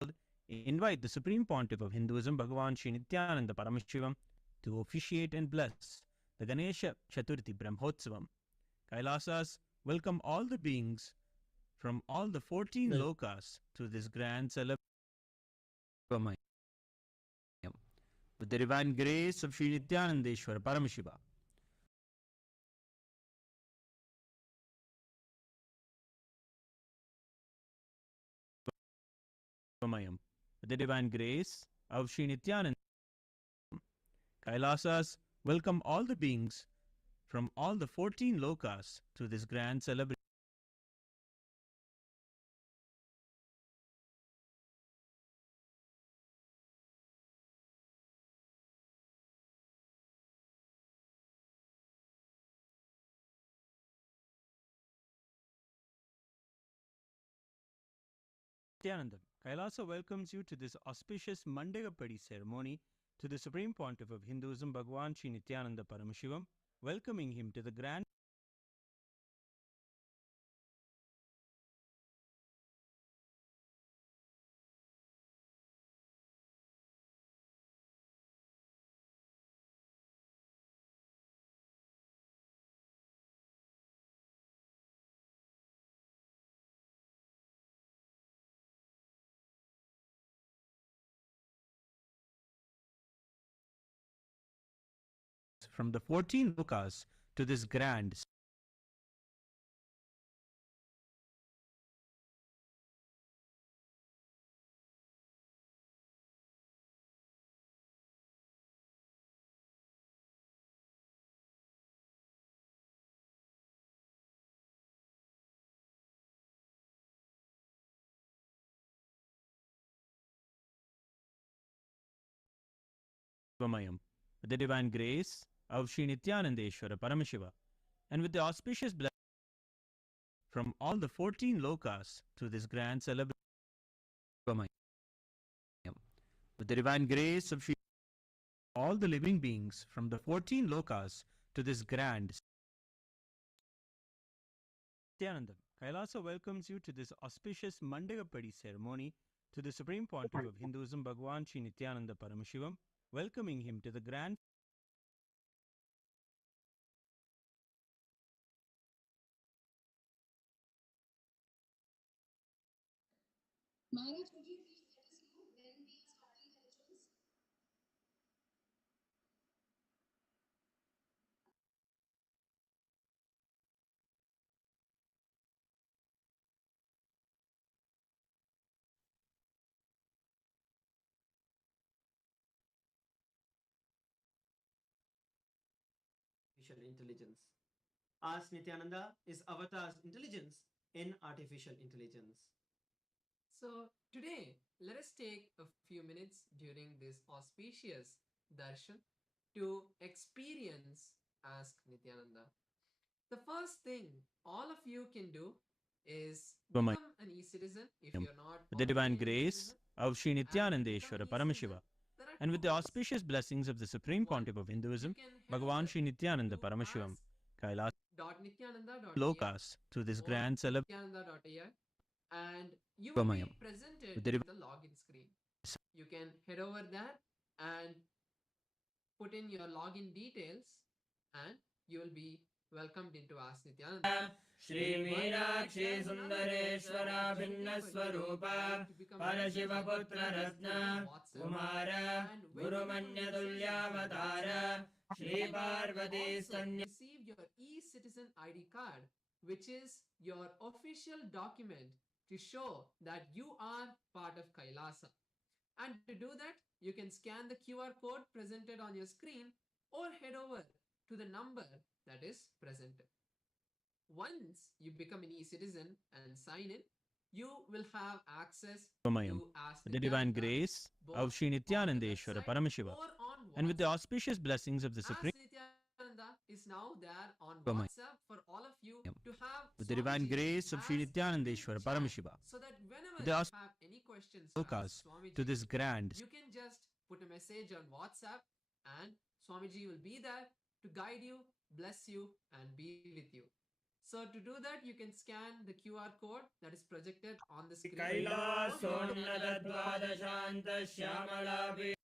with invite the Supreme Pontiff of Hinduism, Bhagavan Sri Nithyananda Paramashivam, to officiate and bless the Ganesha Chaturthi Brahmotsavam. Kailasas welcome all the beings from all the 14 lokas to this grand celebration with the divine grace of Sri Nithyanandeshwara Paramashiva. With the divine grace of Sri Nithyananda, Kailasas welcome all the beings from all the 14 lokas to this grand celebration. Nithyanandam. Kailasa welcomes you to this auspicious Mandagapadi ceremony to the Supreme Pontiff of Hinduism, Bhagavan Sri Nithyananda Paramashivam, welcoming him to the grand from the 14 lokas to this grand Vamayam, with the divine grace of Sri Nithyanandeshwara Paramashiva, and with the auspicious blessing from all the 14 lokas through this grand celebration. Vamayam, with the divine grace of Sri all the living beings from the 14 lokas to this grand Nithyanandam. Kailasa welcomes you to this auspicious Mandagapadi ceremony to the Supreme Pontiff of Hinduism, Bhagwan Sri Nithyananda Paramashivam, welcoming him to the grand Maharaj, could you please let us know when we are starting the rituals? Artificial intelligence. As Nityananda is avatar's intelligence in artificial intelligence. So, today, let us take a few minutes during this auspicious darshan to experience Ask Nityananda. The first thing all of you can do is Vamayam, become an e-citizen if you're not with the already divine an grace e-citizen. of Sri And to become Nithyanandeshwara an Paramashiva, e-citizen, there are and with two the ways. auspicious blessings of the Supreme Pontiff of Hinduism, You can head Bhagwan over Sri Nithyananda to Paramashivam, Kailasa ask.nityananda.ai lokas through this or grand celebration. nityananda.ai and you will Vamayam, be presented with the with a login screen. You can head over there and put in your login details and you will be welcomed into Ask Nityananda. श्रीमीनाक्षी सुन्दरेश्वरा भिन्नस्वरूपा परशिवपुत्ररत्न Kumar गुरुमन्यतुल्यावतार Shri Parvati स्तन्य Receive your e-citizen ID card, which is your official document to show that you are part of Kailasa. And to do that, you can scan the QR code presented on your screen or head over to the number that is presented. Once you become an e-citizen and sign in, you will have access Vamayam, to Ask with the divine Nityananda grace both of Sri on the Nithyanandeshwara website Paramashiva, or on and with the WhatsApp. auspicious blessings of the Supreme Ask Nityananda is now there on Vamayam, WhatsApp for all of you to have with the divine Swamiji grace of as Sri in Nithyanandeshwara chat, Paramashiva, so that whenever with the you auspicious have any questions to ask lokas Swamiji, to this grand you can just put a message on WhatsApp and Swamiji will be there to guide you, bless you, and be with you. So to do that, you can scan the QR code that is projected on the screen. कैलासोन्नतद्वादशान्तश्यामलाभि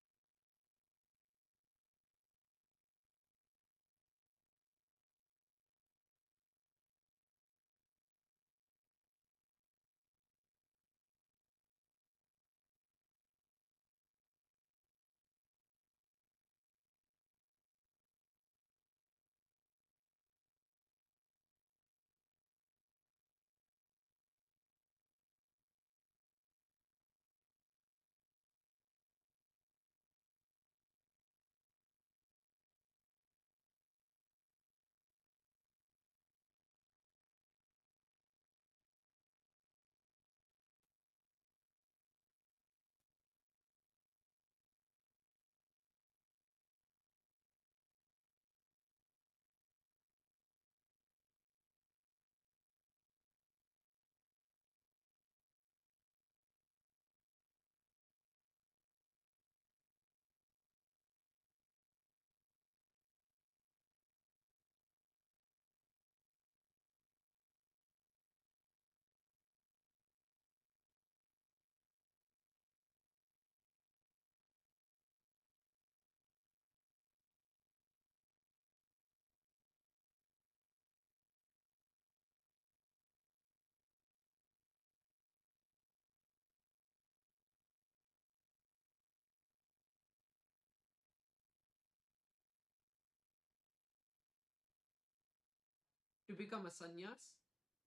to become a sannyas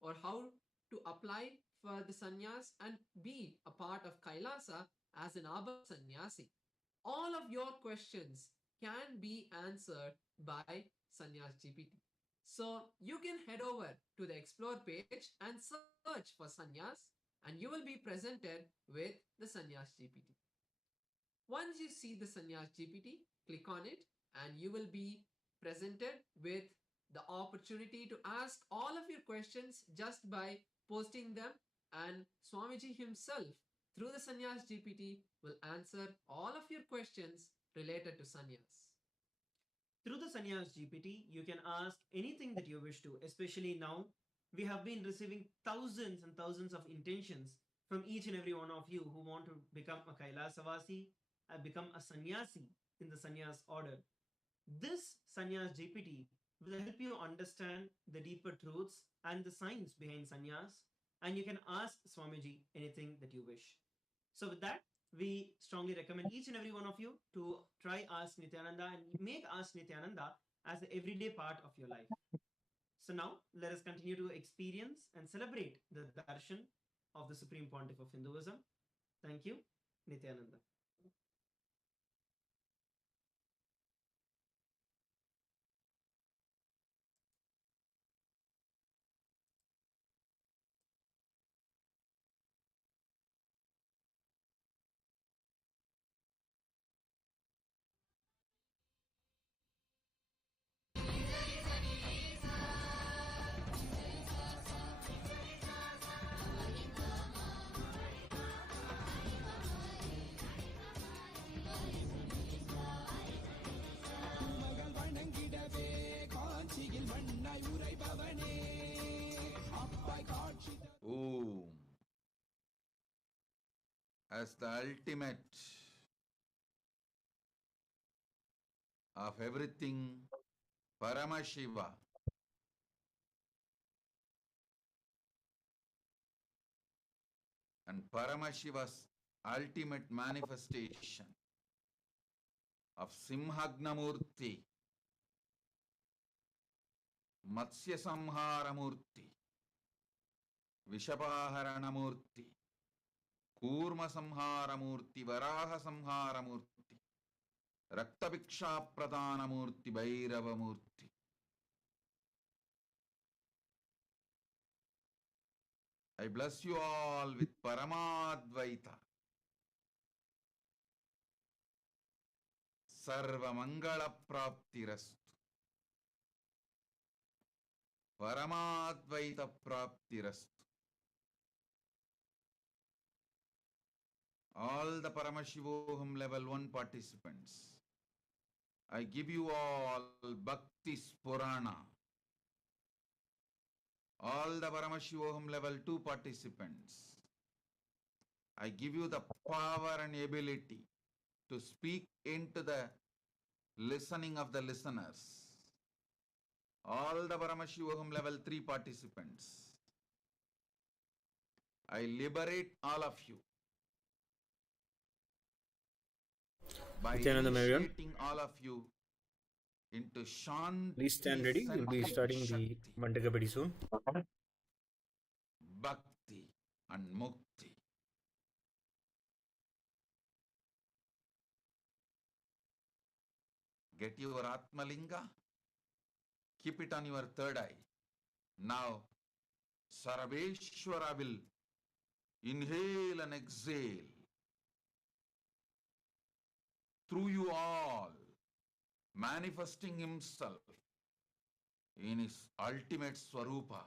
or how to apply for the sannyas and be a part of Kailasa as an Abha sannyasi. All of your questions can be answered by Sannyas GPT. So you can head over to the explore page and search for sannyas and you will be presented with the Sannyas GPT. Once you see the Sannyas GPT, click on it, and you will be presented with the opportunity to ask all of your questions just by posting them, and Swamiji himself through the Sannyas GPT will answer all of your questions related to sannyas. Through the Sannyas GPT, you can ask anything that you wish to, especially now. We have been receiving thousands and thousands of intentions from each and every one of you who want to become a Kailasavasi, become a sannyasi in the sannyas order. This Sannyas GPT will help you understand the deeper truths and the science behind sannyas, and you can ask Swamiji anything that you wish. So, with that, we strongly recommend each and every one of you to try Ask Nithyananda and make Ask Nithyananda as an everyday part of your life. So, now let us continue to experience and celebrate the darshan of the Supreme Pontiff of Hinduism. Thank you, Nithyananda. Om. As the ultimate of everything, Paramashiva, and Paramashiva's ultimate manifestation of Simhagnamurti, Matsya Samharamurti, Vishapaharanamurti, Kurma Samharamurti, Varaha Samharamurti, Raktaviksha Pradhanamurti, Bhairavamurti. I bless you all with Paramadvaita. Sarva Mangala Praptirastu. Paramadvaita Praptirastu. All the Paramashivoham level 1 participants, I give you all Bhakti Spurana. All the Paramashivoham level 2 participants, I give you the power and ability to speak into the listening of the listeners. All the Paramashivoham level 3 participants, I liberate all of you by Nithyanandam, everyone. initiating all of you into Shanti, Please stand ready. We'll be starting the Mandagapadi soon. Bhakti and Mukti. Get your Atmalinga, keep it on your third eye. Now, Sarveshwara will inhale and exhale through you all, manifesting himself in his ultimate Swarupa.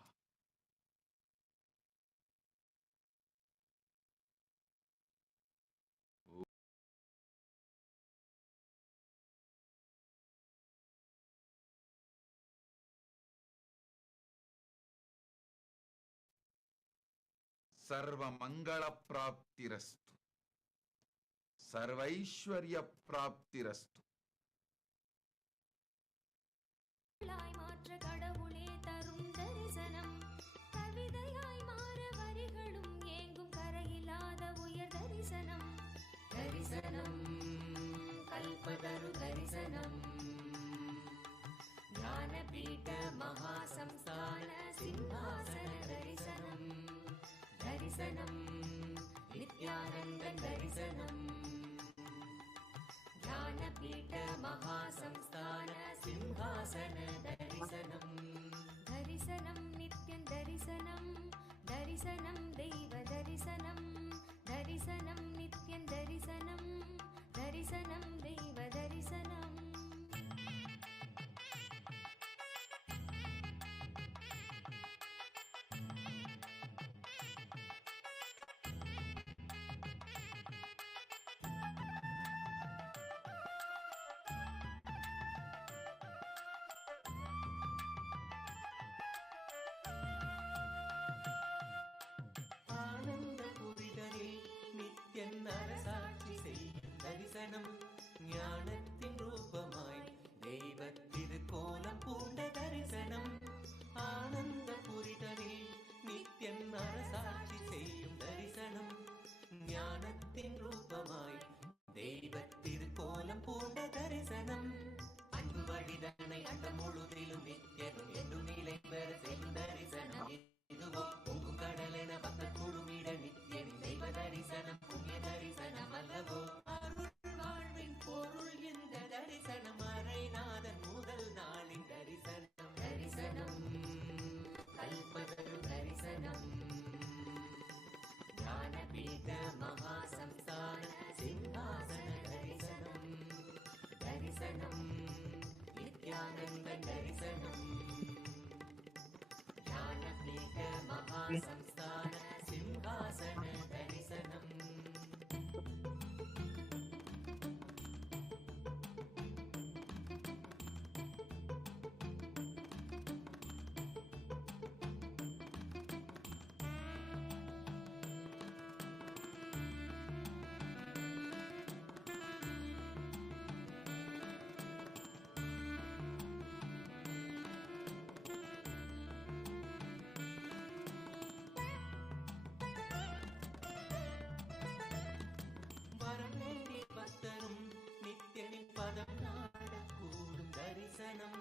Sarva Mangala Praptirastu. Sarvaishwarya Praptirastu. மாற்ற கடவுளே தரும் தரிசனம் கவிதையாய் மாற வரிகளும் ஏங்கும் கரையில்லாத உயர் தரிசனம் தரிசனம் கல்பதரு தரிசனம் ஞானபீட மகாசம்ஸ்தான சிம்ஹாசன தரிசனம் தரிசனம் நித்யானந்தன் தரிசனம் ஞானபீட மகாசம்ஸ்தான சிம்ஹாசன தரிசனம் தரிசனம் நித்யம் தரிசனம் தரிசனம் தெய்வ தரிசனம் தரிசனம் நித்யம் தரிசனம் தரிசனம் தெய்வ தரிசனம் தரிசனம் ஞானத்தின் ரூபமாய் தெய்வத்திரு கோலம் பூண்ட தரிசனம் ஆனந்த புரிதனில் நித்யன் அரசாட்சி செய்யும் தரிசனம் ஞானத்தின் ரூபமாய் தெய்வத்திரு கோலம் பூண்ட தரிசனம் அன்பு வழிதனை அந்த முழுதிலும் நித்யனும் என்றும் நிலை பெற செய்யும் தரிசனம் இதுவோ பொங்கும் கடலென பக்த குழுமிட நித்யனின் தெய்வ தரிசனம் புண்ணிய தரிசனம் அல்லவோ அருள் வாழ்வின் பொருள் இந்த தரிசனம் அரைநாதன் முதல் நாளின் தரிசனம் தரிசனம் கல்பதரு தரிசனம் ஞானபீட மகாசம்ஸ்தான சிம்ஹாசன தரிசனம் தரிசனம் நித்யானந்த தரிசனம் ஞானபீட மகாசம்ஸ்தான சிம்ஹாசன தரிசனம் வரவேண்டிய பக்தரும் நித்யனின் பதம் நாடக்கூடும் தரிசனம்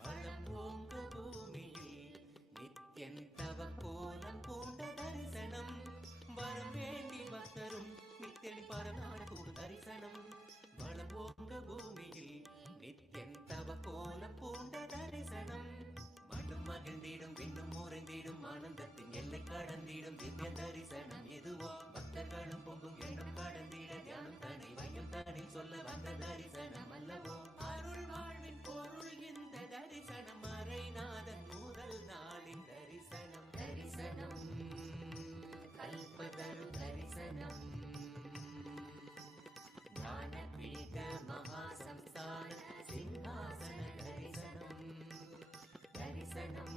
வளம் ஓங்க பூமியில் நித்யன் தவ கோலம் பூண்ட தரிசனம் வரம் வேண்டி பக்தரும் நித்யனின் பதம் நாடக்கூடும் தரிசனம் வளம் ஓங்க பூமியில் நித்யன் தவ கோலம் பூண்ட தரிசனம் மண்ணும் மகிழ்ந்திடும் விண்ணும் உறைந்திடும் ஆனந்தத்தின் எல்லை கடந்திடும் திவ்ய தரிசனம் எதுவோ பக்தர்களும் பொங்கும் எண்ணம் கடந்திட தியானம் தனி வையம் தனி சொல்ல வந்த தரிசனம் அல்லவோ அருள் வாழ்வின் பொருள் இந்த தரிசனம் அரைநாதன் முதல் நாளின் தரிசனம் தரிசனம் கல்பதரு தரிசனம் ஞானபீட மகாசம்ஸ்தான சிம்ஹாசன தரிசனம் தரிசனம்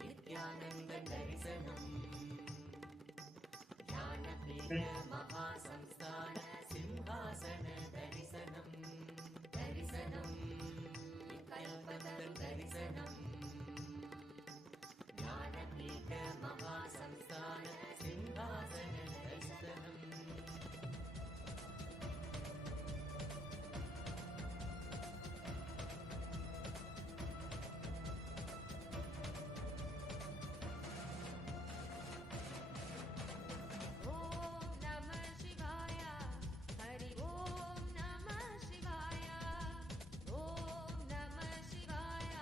நித்யானந்த தரிசனம் ஞானபீட மகாசம்ஸ்தான சிம்ஹாசன தரிசனம் தரிசனம் கல்பதரு தரிசனம் ஞானபீட மகாசம்ஸ்தான சிம்ஹாசன தரிசனம் ॐ नमः शिवाय हरि ॐ नमः शिवाय ॐ नमः शिवाय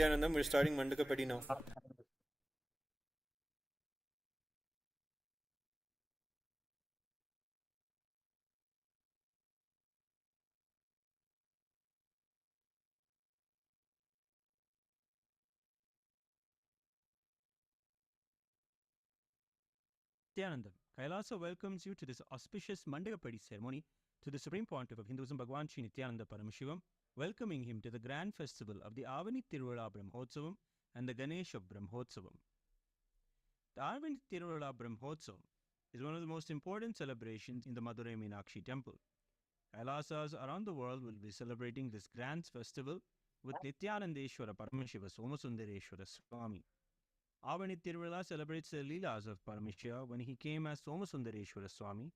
Nithyanandam. We're starting Mandakapadi now. Nithyanandam, Kailasa welcomes you to this auspicious Mandagapadi ceremony to the Supreme Pontiff of Hinduism, Bhagwan Sri Nithyananda Paramashivam, welcoming him to the grand festival of the Avani Tiruvizha Brahmotsavam and the Ganesha Brahmotsavam. The Avani Tiruvizha Brahmotsavam is one of the most important celebrations in the Madurai Meenakshi temple. Kailasas around the world will be celebrating this grand festival with Nithyanandeshwara Paramashiva Somasundareshwara Swami. Avani Tiruvizha celebrates the Leelas of Paramashiva when he came as Somasundareshwara Swami,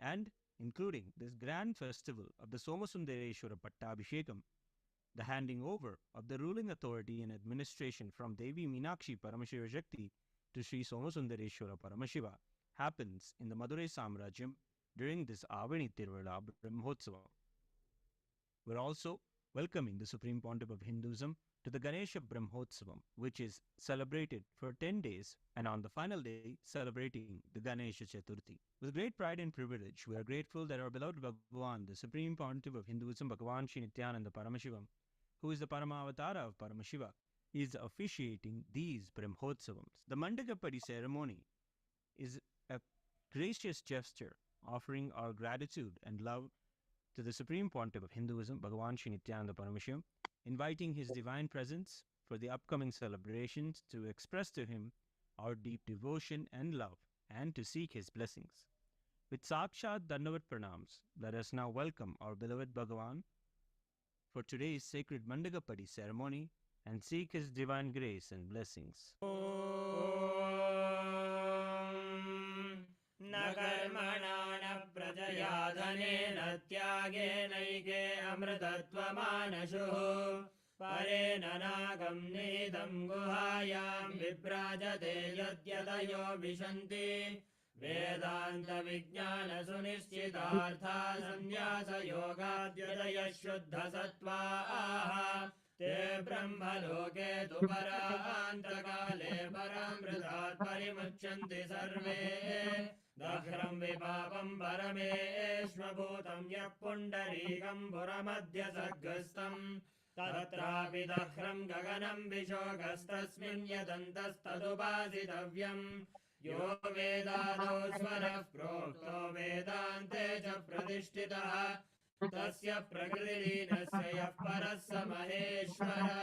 and including this grand festival of the Somasundareshwara Pattabhishekam, the handing over of the ruling authority and administration from Devi Meenakshi Paramashiva Shakti to Sri Somasundareshwara Paramashiva happens in the Madurai Samrajyam during this Avani Tiruvizha Brahmotsavam. We're also welcoming the Supreme Pontiff of Hinduism to the Ganesha Brahmotsavam, which is celebrated for 10 days, and on the final day, celebrating the Ganesha Chaturthi. With great pride and privilege, we are grateful that our beloved Bhagwan, the Supreme Pontiff of Hinduism, Bhagwan Sri Nithyananda Paramashivam, who is the Paramavatara of Paramashiva, is officiating these Brahmotsavams. The Mandakapadi ceremony is a gracious gesture offering our gratitude and love to the Supreme Pontiff of Hinduism, Bhagwan Sri Nithyananda Paramashivam, inviting his divine presence for the upcoming celebrations to express to him our deep devotion and love and to seek his blessings. With Sakshat Dandavat Pranams, let us now welcome our beloved Bhagavan for today's sacred Mandakapadi ceremony and seek his divine grace and blessings. न कर्मणा न प्रजया धनेन त्यागेनैके अमृतत्वमानशुः परेण नागं निहितं गुहायां विभ्राजते यद्यतयो विशन्ति वेदान्तविज्ञानसुनिश्चितार्था संन्यासयोगाद्यतयः शुद्धसत्त्वाः ते ब्रह्मलोके तु परान्तकाले परामृतात् परिमुच्यन्ति सर्वे दह्रं विपापं परमेश्वभूतं यः पुण्डरीकं पुरमध्यसर्गस्थम् तत्रापि दह्रं गगनं विशोकस्तस्मिन् यदन्तस्तदुपासितव्यम् यो वेदादौ स्वरः प्रोक्तो वेदान्ते च प्रतिष्ठितः तस्य प्रकृतिलीनस्य यः परः स महेश्वरः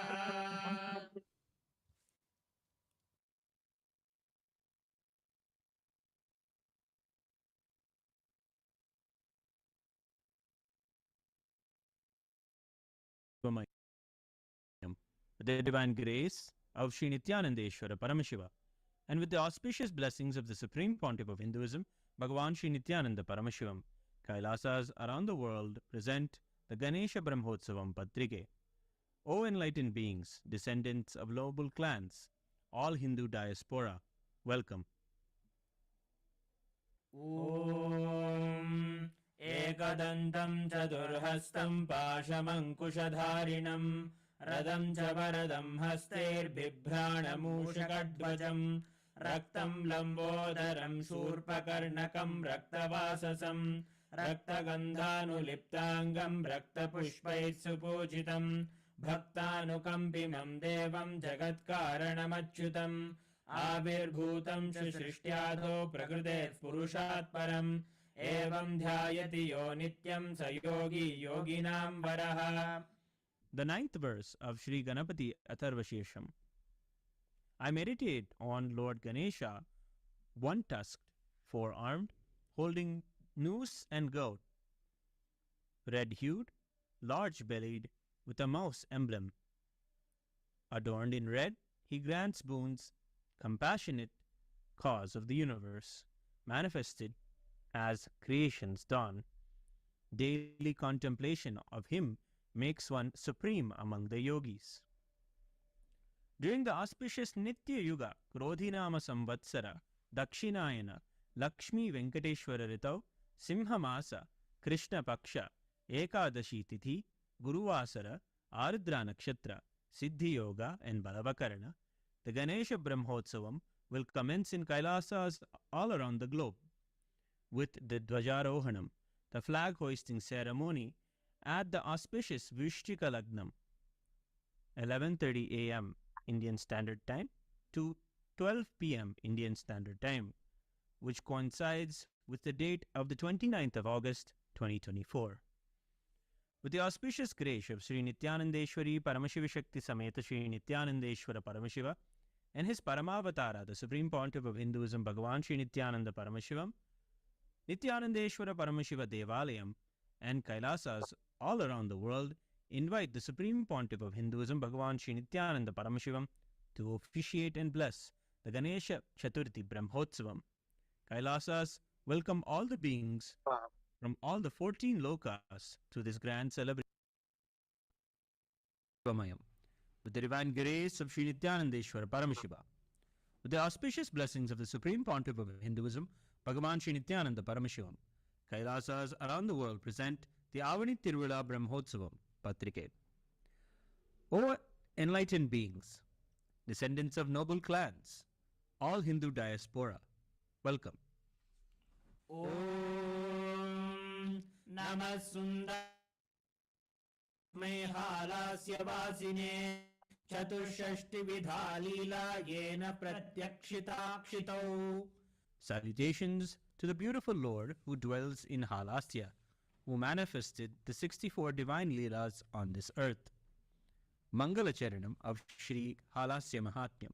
With the divine grace of Sri Nithyanandeshwara Paramashiva, and with the auspicious blessings of the Supreme Pontiff of Hinduism, Bhagavan Sri Nithyananda Paramashivam, Kailasas around the world present the Ganesha Brahmotsavam Patrike. O enlightened beings, descendants of noble clans, all Hindu diaspora, welcome. ॐ एकदन्तं चतुर्हस्तं पाशमङ्कुशधारिणं रदं च वरदं हस्तैर्बिभ्राणमूषकध्वजं रक्तं लम्बोदरं शूर्पकर्णकं रक्तवाससं रक्तगन्धानुलिप्ताङ्गं रक्तपुष्पैः सुपूजितं भक्तानुकम्पिनं देवं जगत्कारणमच्युतम् आविर्भूतं च सृष्ट्यादौ प्रकृतेः पुरुषात् परम् एवं ध्यायति यो नित्यं स योगी योगिनां वरः. The ninth verse of Sri Ganapati Atharvashesham. I meditate on Lord Ganesha, one-tusked, four-armed, holding noose and goat, red-hued, large-bellied, with a mouse emblem. Adorned in red, he grants boons, compassionate, cause of the universe, manifested as creation's dawn. Daily contemplation of him makes one supreme among the yogis. During the auspicious Nitya Yuga, Krodhinama Samvatsara, Dakshinayana, Lakshmi Venkateshwara Ritau, Simhamasa, Krishna Paksha, Ekadashi Tithi, Guruvasara, Ardra Nakshatra, Siddhi Yoga, and Balavakarana, the Ganesha Brahmotsavam will commence in Kailasas all around the globe, with the Dvajarohanam, the flag hoisting ceremony, at the auspicious Vrishchika Lagnam, 11:30 a.m. Indian Standard Time to 12 p.m. Indian Standard Time, which coincides with the date of the 29th of August 2024. With the auspicious grace of Sri Nithyanandeshwari Paramashiva Shakti Sameta Sri Nithyanandeshwara Paramashiva and his Paramavatara, the Supreme Pontiff of Hinduism, Bhagavan Sri Nithyananda Paramashivam, Nithyanandeshwara Paramashiva Devalayam, and Kailasas all around the world invite the Supreme Pontiff of Hinduism, Bhagavan Sri Nithyananda Paramashivam, to officiate and bless the Ganesha Chaturthi Brahmotsavam. Kailasas welcome all the beings from all the 14 lokas to this grand celebration. With the divine grace of Sri Nithyanandeshwara Paramashiva, with the auspicious blessings of the Supreme Pontiff of Hinduism, Bhagavan Sri Nithyananda Paramashivam, Kailasas around the world present the Avani Tiruvila Brahmotsavam Patrike. O enlightened beings, descendants of noble clans, all Hindu diaspora, welcome. Om Namah Sundar Halasya Vasine Chaturshashti Vidha Leela Yena Pratyakshita. Salutations to the beautiful Lord who dwells in Halasya, who manifested the 64 divine Leelas on this earth. Mangala Charanam of Shri Halasya Mahatmyam.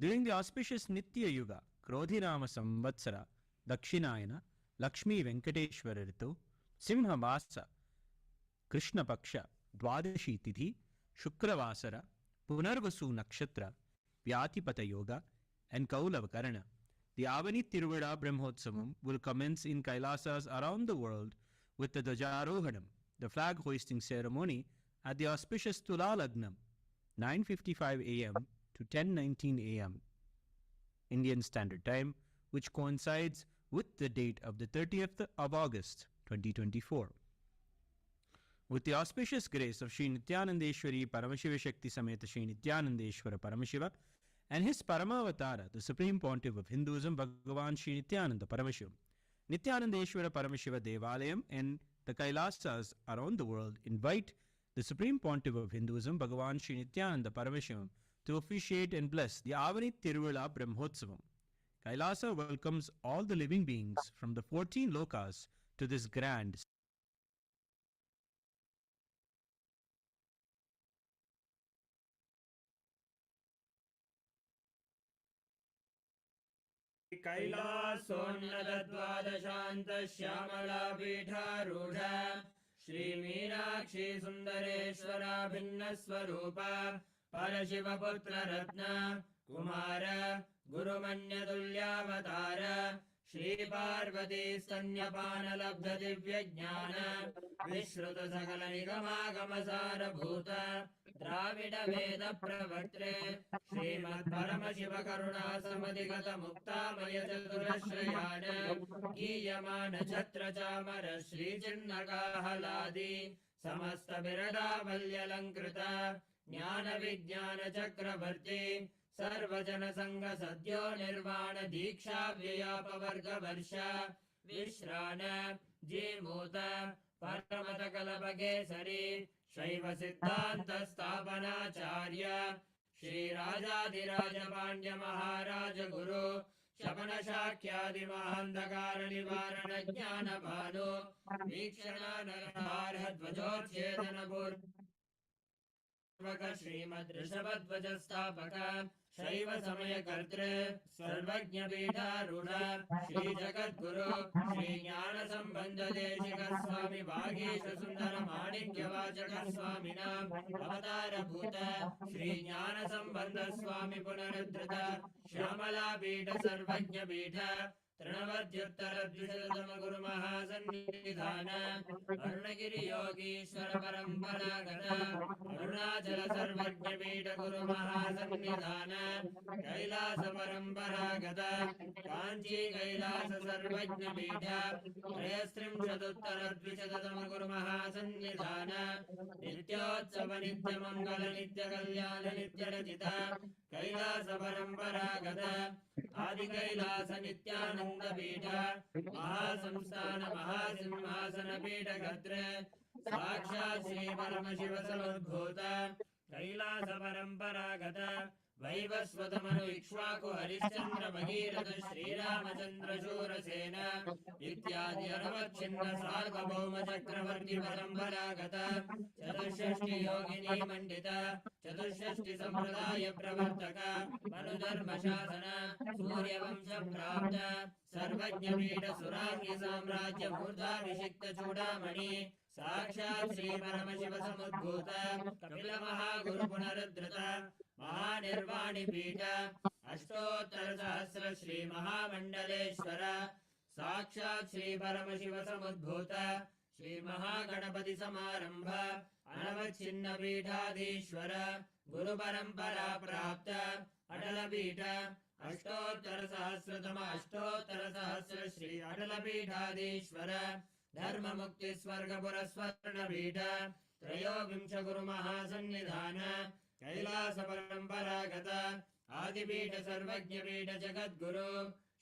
During the auspicious Nitya Yuga, Krodhinama Samvatsara, Dakshinayana, Lakshmi Venkateshwara Ritu, Simha Vasa, Krishna Paksha, Dwadashi Tithi, Shukravasara, Punarvasu Nakshatra, Vyatipata Yoga, and Kaulavakarana. The Avani Tiruvila Brahmotsavam will commence in Kailasas around the world with the Dvajarohanam, the flag hoisting ceremony, at the auspicious Tula Lagnam, 9:55 a.m. to 10:19 a.m. Indian Standard Time, which coincides with the date of the 30th of August 2024. With the auspicious grace of Sri Nithyanandeshwari Paramashiva Shakti Sameta Sri Nithyanandeshwara Paramashiva and his Paramavatara, the Supreme Pontiff of Hinduism, Bhagavan Sri Nithyananda Paramashiva, Nithyanandeshwara Paramashiva Devalayam and the Kailasas around the world invite the Supreme Pontiff of Hinduism, Bhagavan Sri Nithyananda Paramashivam, to officiate and bless the Avani Tiruvila Brahmotsavam. Kailasa welcomes all the living beings from the 14 lokas to this grand कैलासोन्नतद्वादशान्तश्यामलापीठारूढ श्रीमीनाक्षी सुन्दरेश्वरा भिन्नस्वरूपा परशिवपुत्ररत्न Kumar गुरुमन्यतुल्यावतार Shri Parvati स्तन्यपानलब्धदिव्यज्ञान विश्रुतसकलनिगमागमसारभूत द्राविडवेदप्रवर्त्रे श्रीमत्परमशिवकरुणासमधिगतमुक्तामयचतुरश्रयाण गीयमानछत्रचामर श्रीचिन्नकाहलादि समस्तविरदावल्यलङ्कृत ज्ञानविज्ञानचक्रवर्ती सर्वजनसङ्गसद्यो निर्वाण दीक्षाव्ययापवर्गवर्ष विश्राण जीमूत परमतकलपकेसरी शैव सिद्धान्तस्थापनाचार्य श्रीराजाधिराज पाण्ड्य महाराज गुरु शपनशाक्यादिमहान्धकारनिवारण ज्ञानभानु वीक्षणानरहारध्वजोच्छेदन श्रीमद्ऋषभध्वजस्थापक शैव समयकर्तृ सर्वज्ञपीठारूढ श्रीजगद्गुरु श्रीज्ञानसम्बन्धदेशिक स्वामी वागीश सुन्दर माणिक्यवाचक स्वामिनाम् अवतारभूत श्रीज्ञानसम्बन्ध स्वामी पुनरुद्धृत श्यामलापीठ सर्वज्ञपीठ तृणवद्युत्तरद्विशततमगुरुमहासन्निधान अरुणगिरियोगीश्वर परम्परागत अरुणाचल सर्वज्ञपीठ गुरुमहासन्निधान कैलास परम्परागत काञ्ची कैलास सर्वज्ञपीठ त्रयस्त्रिंशदुत्तरद्विशततमगुरुमहासन्निधान नित्योत्सव नित्यमङ्गल नित्यकल्याण नित्यरचित कैलास परम्परागत आदिकैलास नित्यानन्दपीठ महासंस्थान महासिंहासनपीठ गत्र साक्षात् श्री परमशिव समुद्भूत कैलास परम्परागत वैवस्वतमनु इक्ष्वाकु हरिश्चन्द्र भगीरथ श्रीरामचन्द्र शूरसेन इत्यादि अनवच्छिन्न सार्वभौम चक्रवर्ति परम्परागत चतुष्षष्टि योगिनी मण्डित चतुष्षष्टि सम्प्रदाय प्रवर्तक मनुधर्म शासन सूर्यवंश प्राप्त सर्वज्ञपीठ सुराङ्गि साम्राज्य मूर्धाभिषिक्त चूडामणि साक्षात् श्री परमशिव समुद्भूत कपिल महागुरु पुनरुद्धृत महानिर्वाणि पीठ अष्टोत्तर सहस्र श्री महामण्डलेश्वर साक्षात् श्री परमशिव समुद्भूत श्री महागणपति समारंभ अनवच्छिन्न पीठाधीश्वर गुरु परंपरा प्राप्त अटल पीठ अष्टोत्तर सहस्र श्री अटल पीठाधीश्वर धर्म मुक्ति स्वर्गपुर स्वर्ण पीठ त्रयोविंश गुरु महासन्निधान कैलास परंपरागत आदिपीठ सर्वज्ञ पीठ जगद्गुरु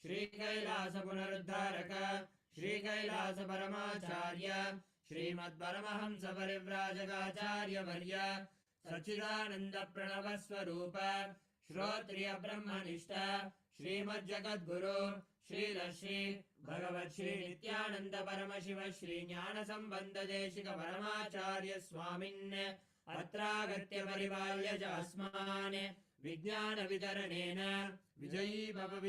श्री कैलास पुनरुद्धारक श्री कैलास परमाचार्य श्रीमद्परमहंस परिव्राजकाचार्य वर्य सच्चिदानंद प्रणव स्वरूप श्रोत्रिय ब्रह्मनिष्ठ श्रीमज्जगद्गुरु श्री भगवत् श्री नित्यानंद परमशिव श्री ज्ञान संबंध देशिक परमाचार्य स्वामिन् अत्रागत्य परिपाल्य च अस्मान् विज्ञान वितरणेन विजयी भव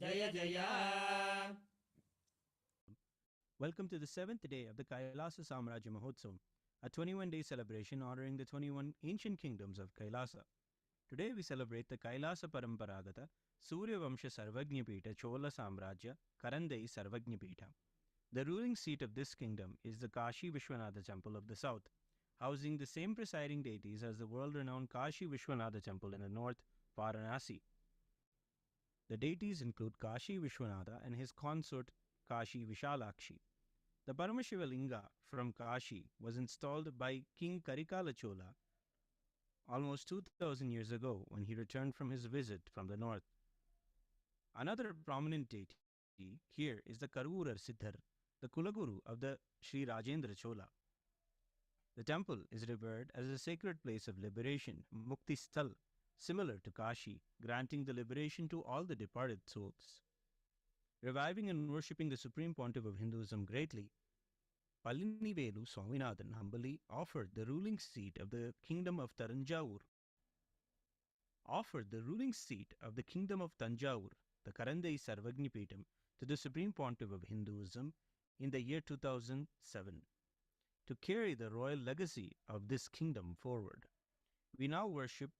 जय जय. Welcome to the 7th day of the Kailasa Samrajya Mahotsav, a 21-day celebration honoring the 21 ancient kingdoms of Kailasa. Today we celebrate the Kailasa Paramparagata Surya Vamsha Sarvajñapita Chola Samrajya Karandai Sarvajñapita. The ruling seat of this kingdom is the Kashi Vishwanatha Temple of the south, housing the same presiding deities as the world-renowned Kashi Vishwanatha Temple in the north, Varanasi. The deities include Kashi Vishwanatha and his consort Kashi Vishalakshi. The Paramashiva Linga from Kashi was installed by King Karikala Chola almost 2000 years ago when he returned from his visit from the north. Another prominent deity here is the Karurar Siddhar, the Kulaguru of the Sri Rajendra Chola. The temple is revered as a sacred place of liberation, Mukti Sthal, similar to Kashi, granting the liberation to all the departed souls. Reviving and worshipping the Supreme Pontiff of Hinduism greatly, Pallinivelu Swaminathan humbly offered the ruling seat of the kingdom of Tanjavur, the Karandai Sarvajñapītam, to the Supreme Pontiff of Hinduism in the year 2007, to carry the royal legacy of this kingdom forward. We now worship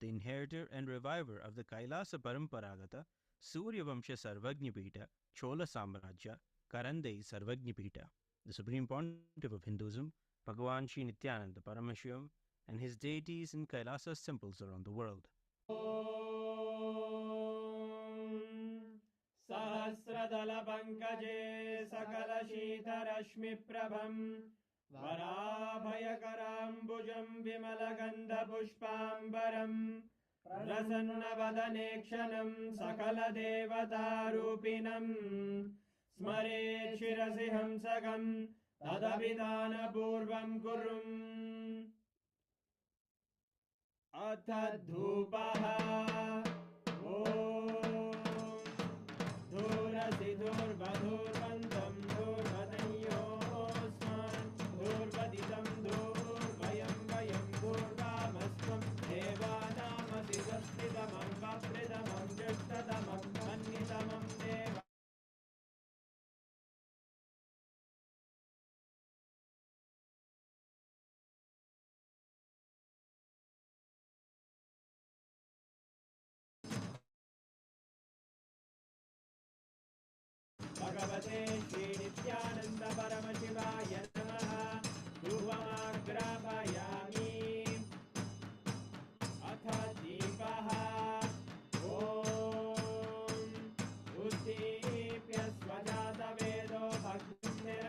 the inheritor and reviver of the Kailasa Paramparagata Surya Vamsha Sarvajñapīta Chola Samrajya Karandai Sarvajñapīta, the Supreme Pontiff of Hinduism, Bhagavan Sri Nithyananda Paramashiva, and his deities in Kailasa's temples around the world. सहस्रदलपङ्कजे सकलशीतरश्मिप्रभम् वराभयकराम्बुजं विमलगन्धपुष्पाम्बरम् प्रसन्नवदने क्षणं सकलदेवतारूपिणम् स्मरेत् शिरसि हंसकं तदभिधानपूर्वं कुर्वन् अथ धूपः ॐ धूरसि धूर्वधूर्वन्तं धूर्वदयोस्मान् धूर्वदितं धूर्वयं वयं धूर्वामस्त्वं देवानामसि स्वस्तितमं वप्रतमं ज्येष्ठतमं मन्यतमं देव भगवते श्रीनित्यानन्द परमशिवाय नमः धूपमाग्रापयामि अथ दीपः ॐ उद्दीप्य स्वजातवेदो भक्तिर्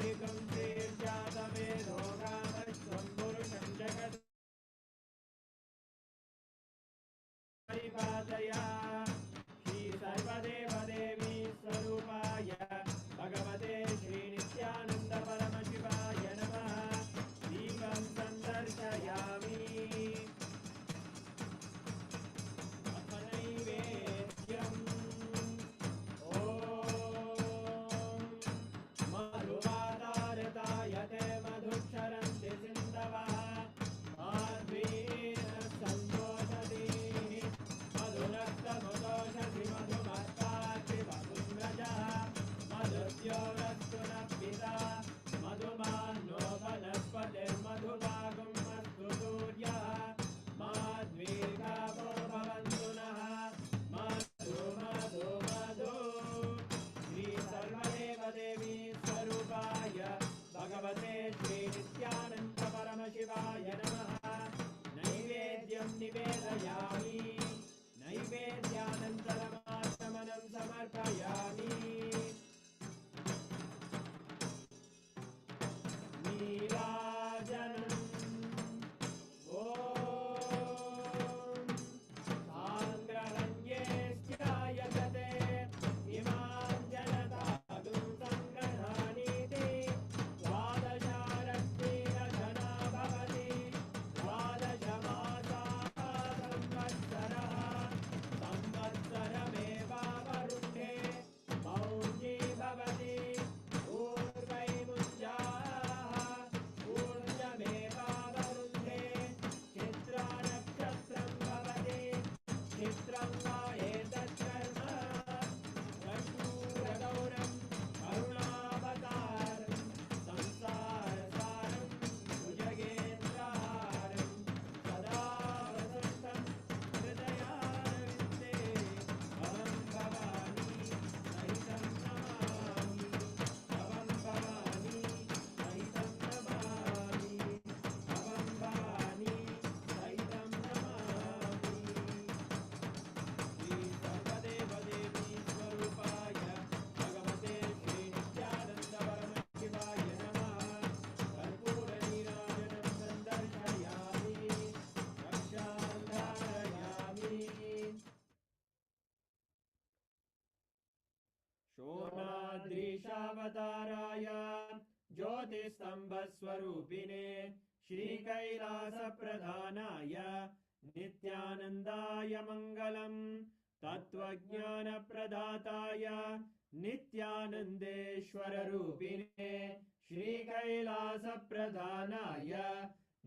हितं श्रीर्जातवेदो रामश्वं पुरुषं जगत् परिपादया श्री सर्वदेवदेवी स्वरूपाय भगवते श्रीनित्यानन्द परमशिवाय नमः दीपं सन्दर्शयामि अथ नैवेद्यम् ॐ मधुवातारतायते मधुक्षरन्ति सिन्धवः माध्वीन सन्तोषति मधुरक्तमुदोषधि मधुमत्ताति मधुम्रजः मधुद्योरस्तु नः पिता मधुमानो वनस्पतिर्मधुभागं मस्तु सूर्यः माध्वीर्गावो भवन्तु नः मधु मधु मधु श्री सर्वदेवदेवी स्वरूपाय भगवते श्रीनित्यानन्द परमशिवाय नमः नैवेद्यं निवेदयामि नैवेद्यानन्तरमाचमनं समर्पयामि नीराजनम् ॐ साङ्ग्रहण्ये स्यायतते इमां जनतागुं सङ्ग्रहाणीति द्वादशारत्नीरजना भवति द्वादशमासाः संवत्सरः संवत्सरमेवावरुन्धे मौञ्जी भवति पूर्वैमुञ्जाः ऊर्जमेवावरुन्धे चित्रानक्षत्रं भवति चित्रं वा एतत् कर्म कर्पूरगौरं करुणावतारं संसारसारं भुजगेन्द्रहारं सदा वसन्तं हृदयारविन्दे भवं भवानी सहितं नमामि भवं भवानी सहितं नमामि भवं भवानी सहितं नमामि श्री सर्वदेवदेवी स्वरूपाय भगवते श्रीनित्यानन्द परमशिवाय नमः कर्पूरनीराजनं सन्दर्शयामि रक्षां धारयामि शोणाद्रीशावताराय ज्योतिस्तम्भस्वरूपिणे श्रीकैलासप्रधानाय नित्यानन्दाय मङ्गलम् तत्त्वज्ञानप्रदाताय नित्यानन्देश्वररूपिणे श्रीकैलासप्रधानाय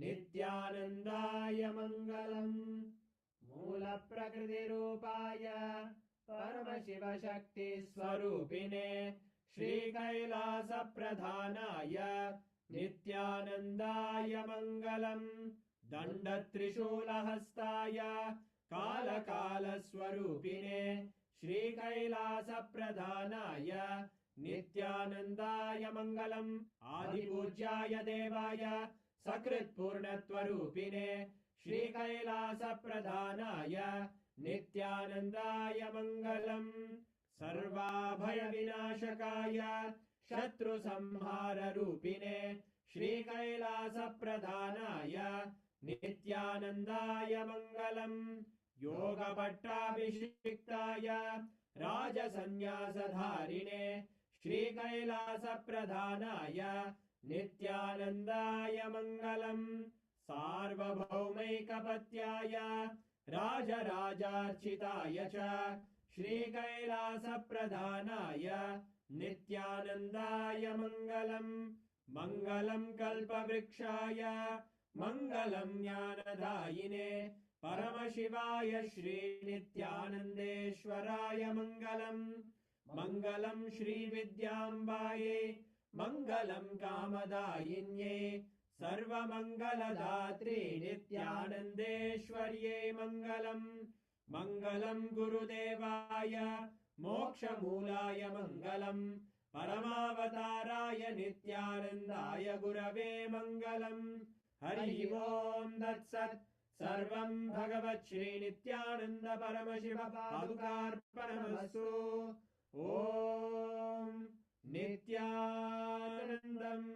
नित्यानन्दाय मङ्गलम् मूलप्रकृतिरूपाय परमशिवशक्तिस्वरूपिणे श्रीकैलासप्रधानाय नित्यानन्दाय मङ्गलम् दण्डत्रिशूलहस्ताय कालकालस्वरूपिणे श्रीकैलासप्रधानाय नित्यानन्दाय मङ्गलम् आदिपूज्याय देवाय सकृत्पूर्णत्वरूपिणे श्रीकैलासप्रधानाय नित्यानन्दाय मङ्गलम् सर्वाभयविनाशकाय शत्रुसंहाररूपिणे श्रीकैलासप्रधानाय नित्यानन्दाय मङ्गलम् योगपट्टाभिषिक्ताय राजसन्न्यासधारिणे श्रीकैलासप्रधानाय नित्यानन्दाय मङ्गलम् सार्वभौमैकपत्याय राजराजार्चिताय च श्रीकैलासप्रधानाय नित्यानन्दाय मङ्गलम् मङ्गलं कल्पवृक्षाय मङ्गलं ज्ञानदायिने परमशिवाय श्रीनित्यानन्देश्वराय मङ्गलम् मङ्गलं श्रीविद्याम्बायै मङ्गलं कामदायिन्यै सर्वमङ्गलदात्री नित्यानन्देश्वर्यै मङ्गलम् मङ्गलं गुरुदेवाय मोक्षमूलाय मङ्गलम् परमावताराय नित्यानन्दाय गुरवे मङ्गलम् हरि ओम् तत्सत् सर्वं भगवत् श्रीनित्यानन्द परमशिव पादुकार्पणमस्तु ॐ नित्यानन्दम्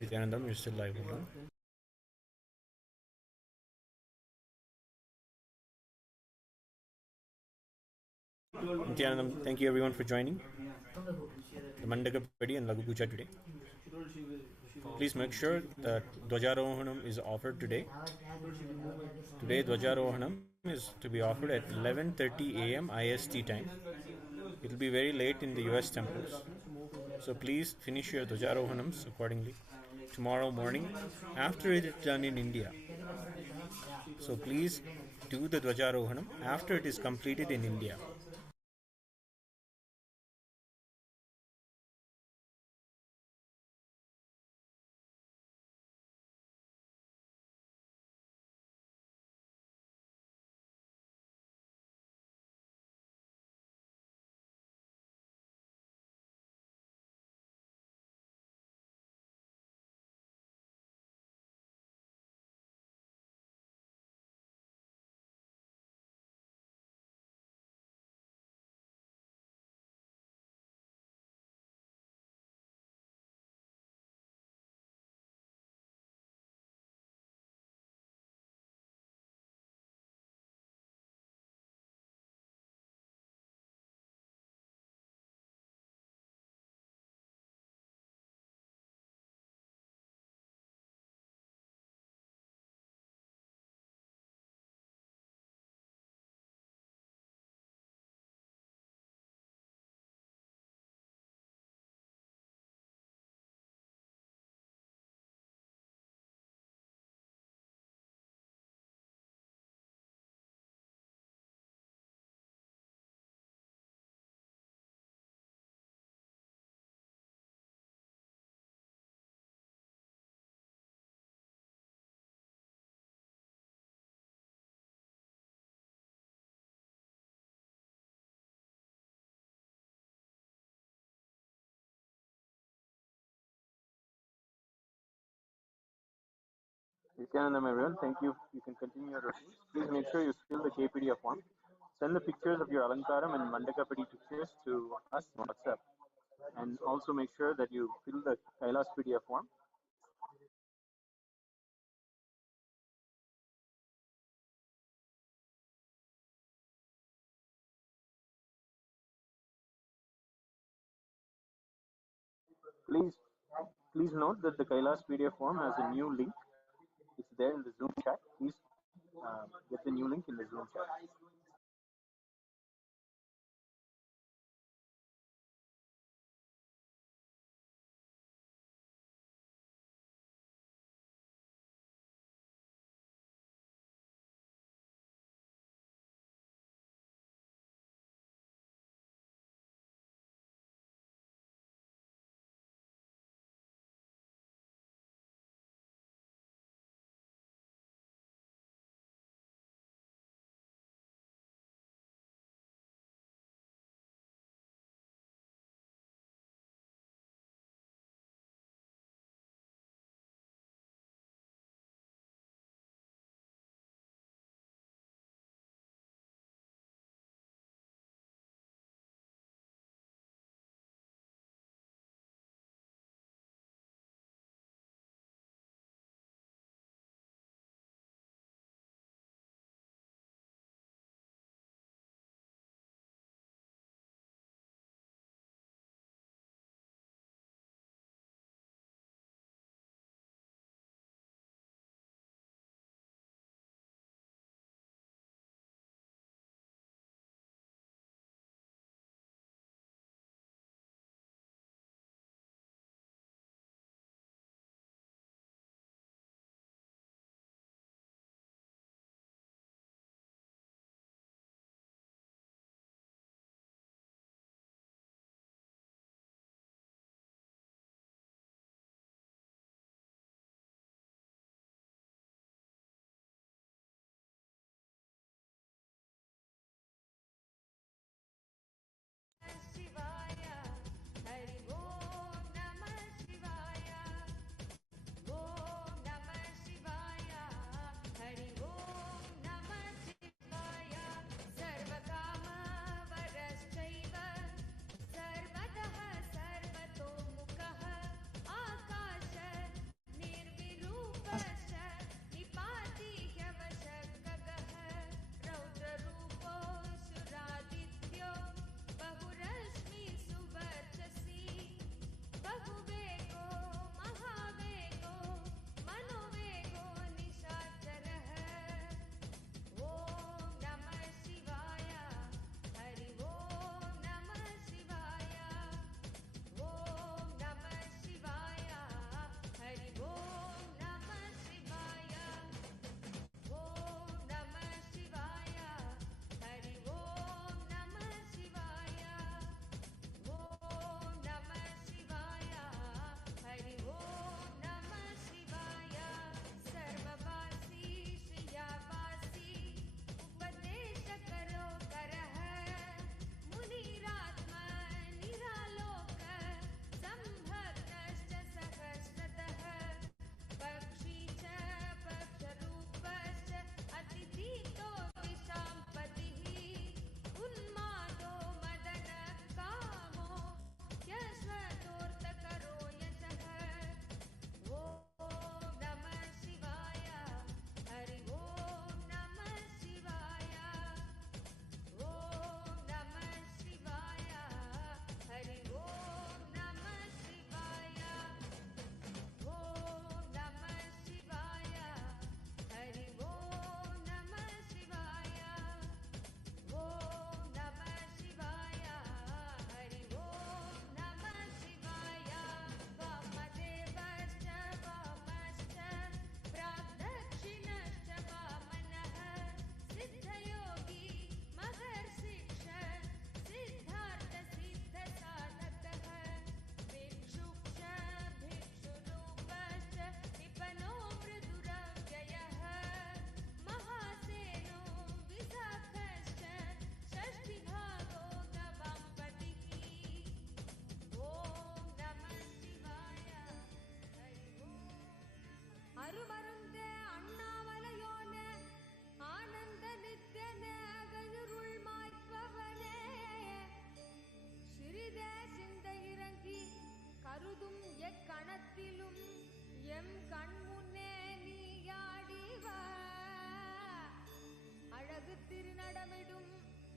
Nithyanandam, you're still live. Hold on. Nithyanandam, thank you everyone for joining the Mandaka Padi and Lagu Puja today. Please make sure that Dwajarohanam is offered today. Today Dwajarohanam is to be offered at 11:30 a.m. IST time. It will be very late in the US temples. So please finish your Dwajarohanams accordingly tomorrow morning after it is done in India. So please do the Dwajarohanam after it is completed in India. Nithyanandam everyone, thank you. You can continue your routine. Please make sure you fill the KPDF form. Send the pictures of your Alankaram and Mandakapadi pictures to us on WhatsApp. And also make sure that you fill the Kailas PDF form. Please, please note that the Kailas PDF form has a new link. It's there in the Zoom chat. Please get the new link in the Zoom chat.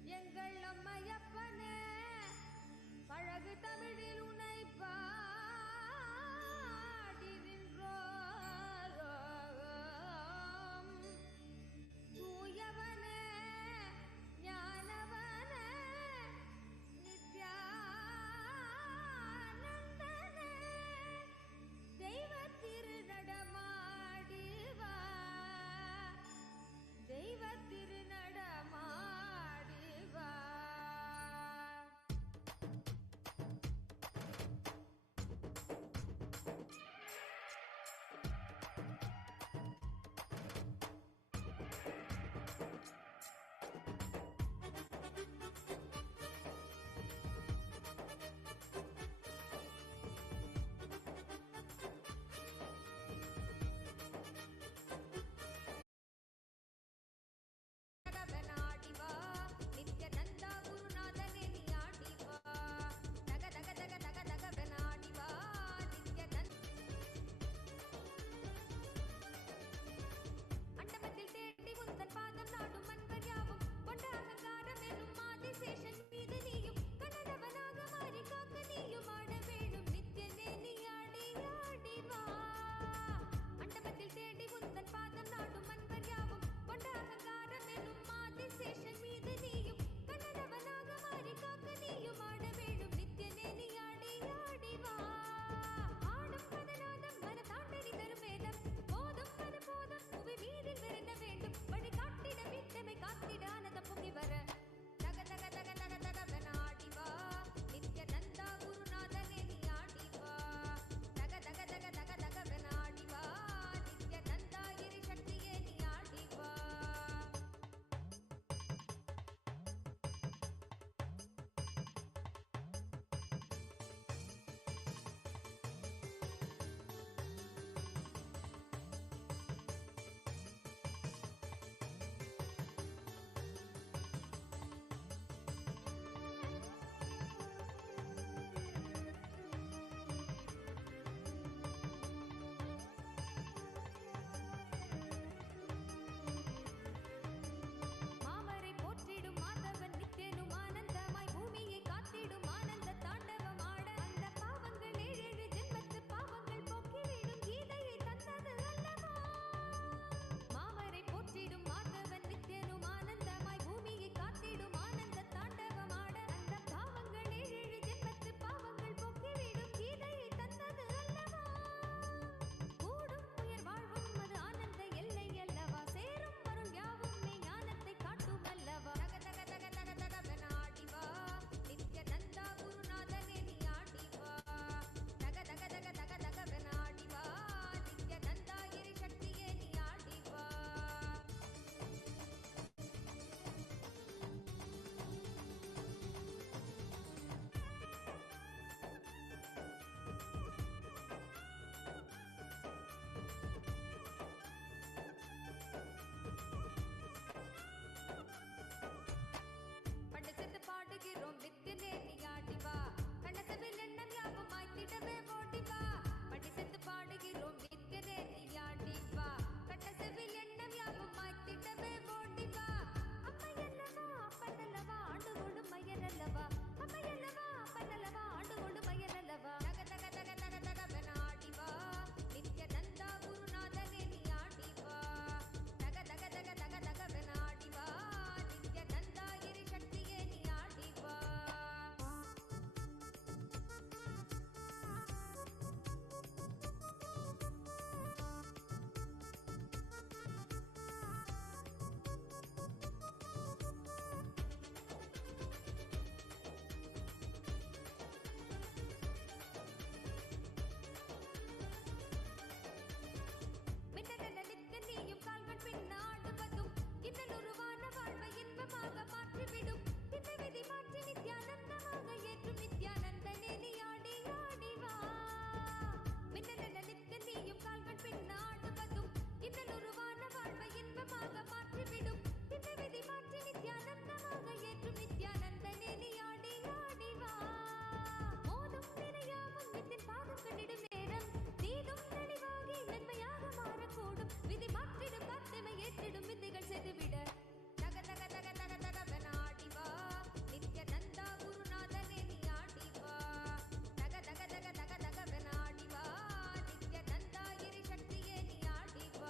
எங்கள் அம்மையப்பனே பழகு தமிழில்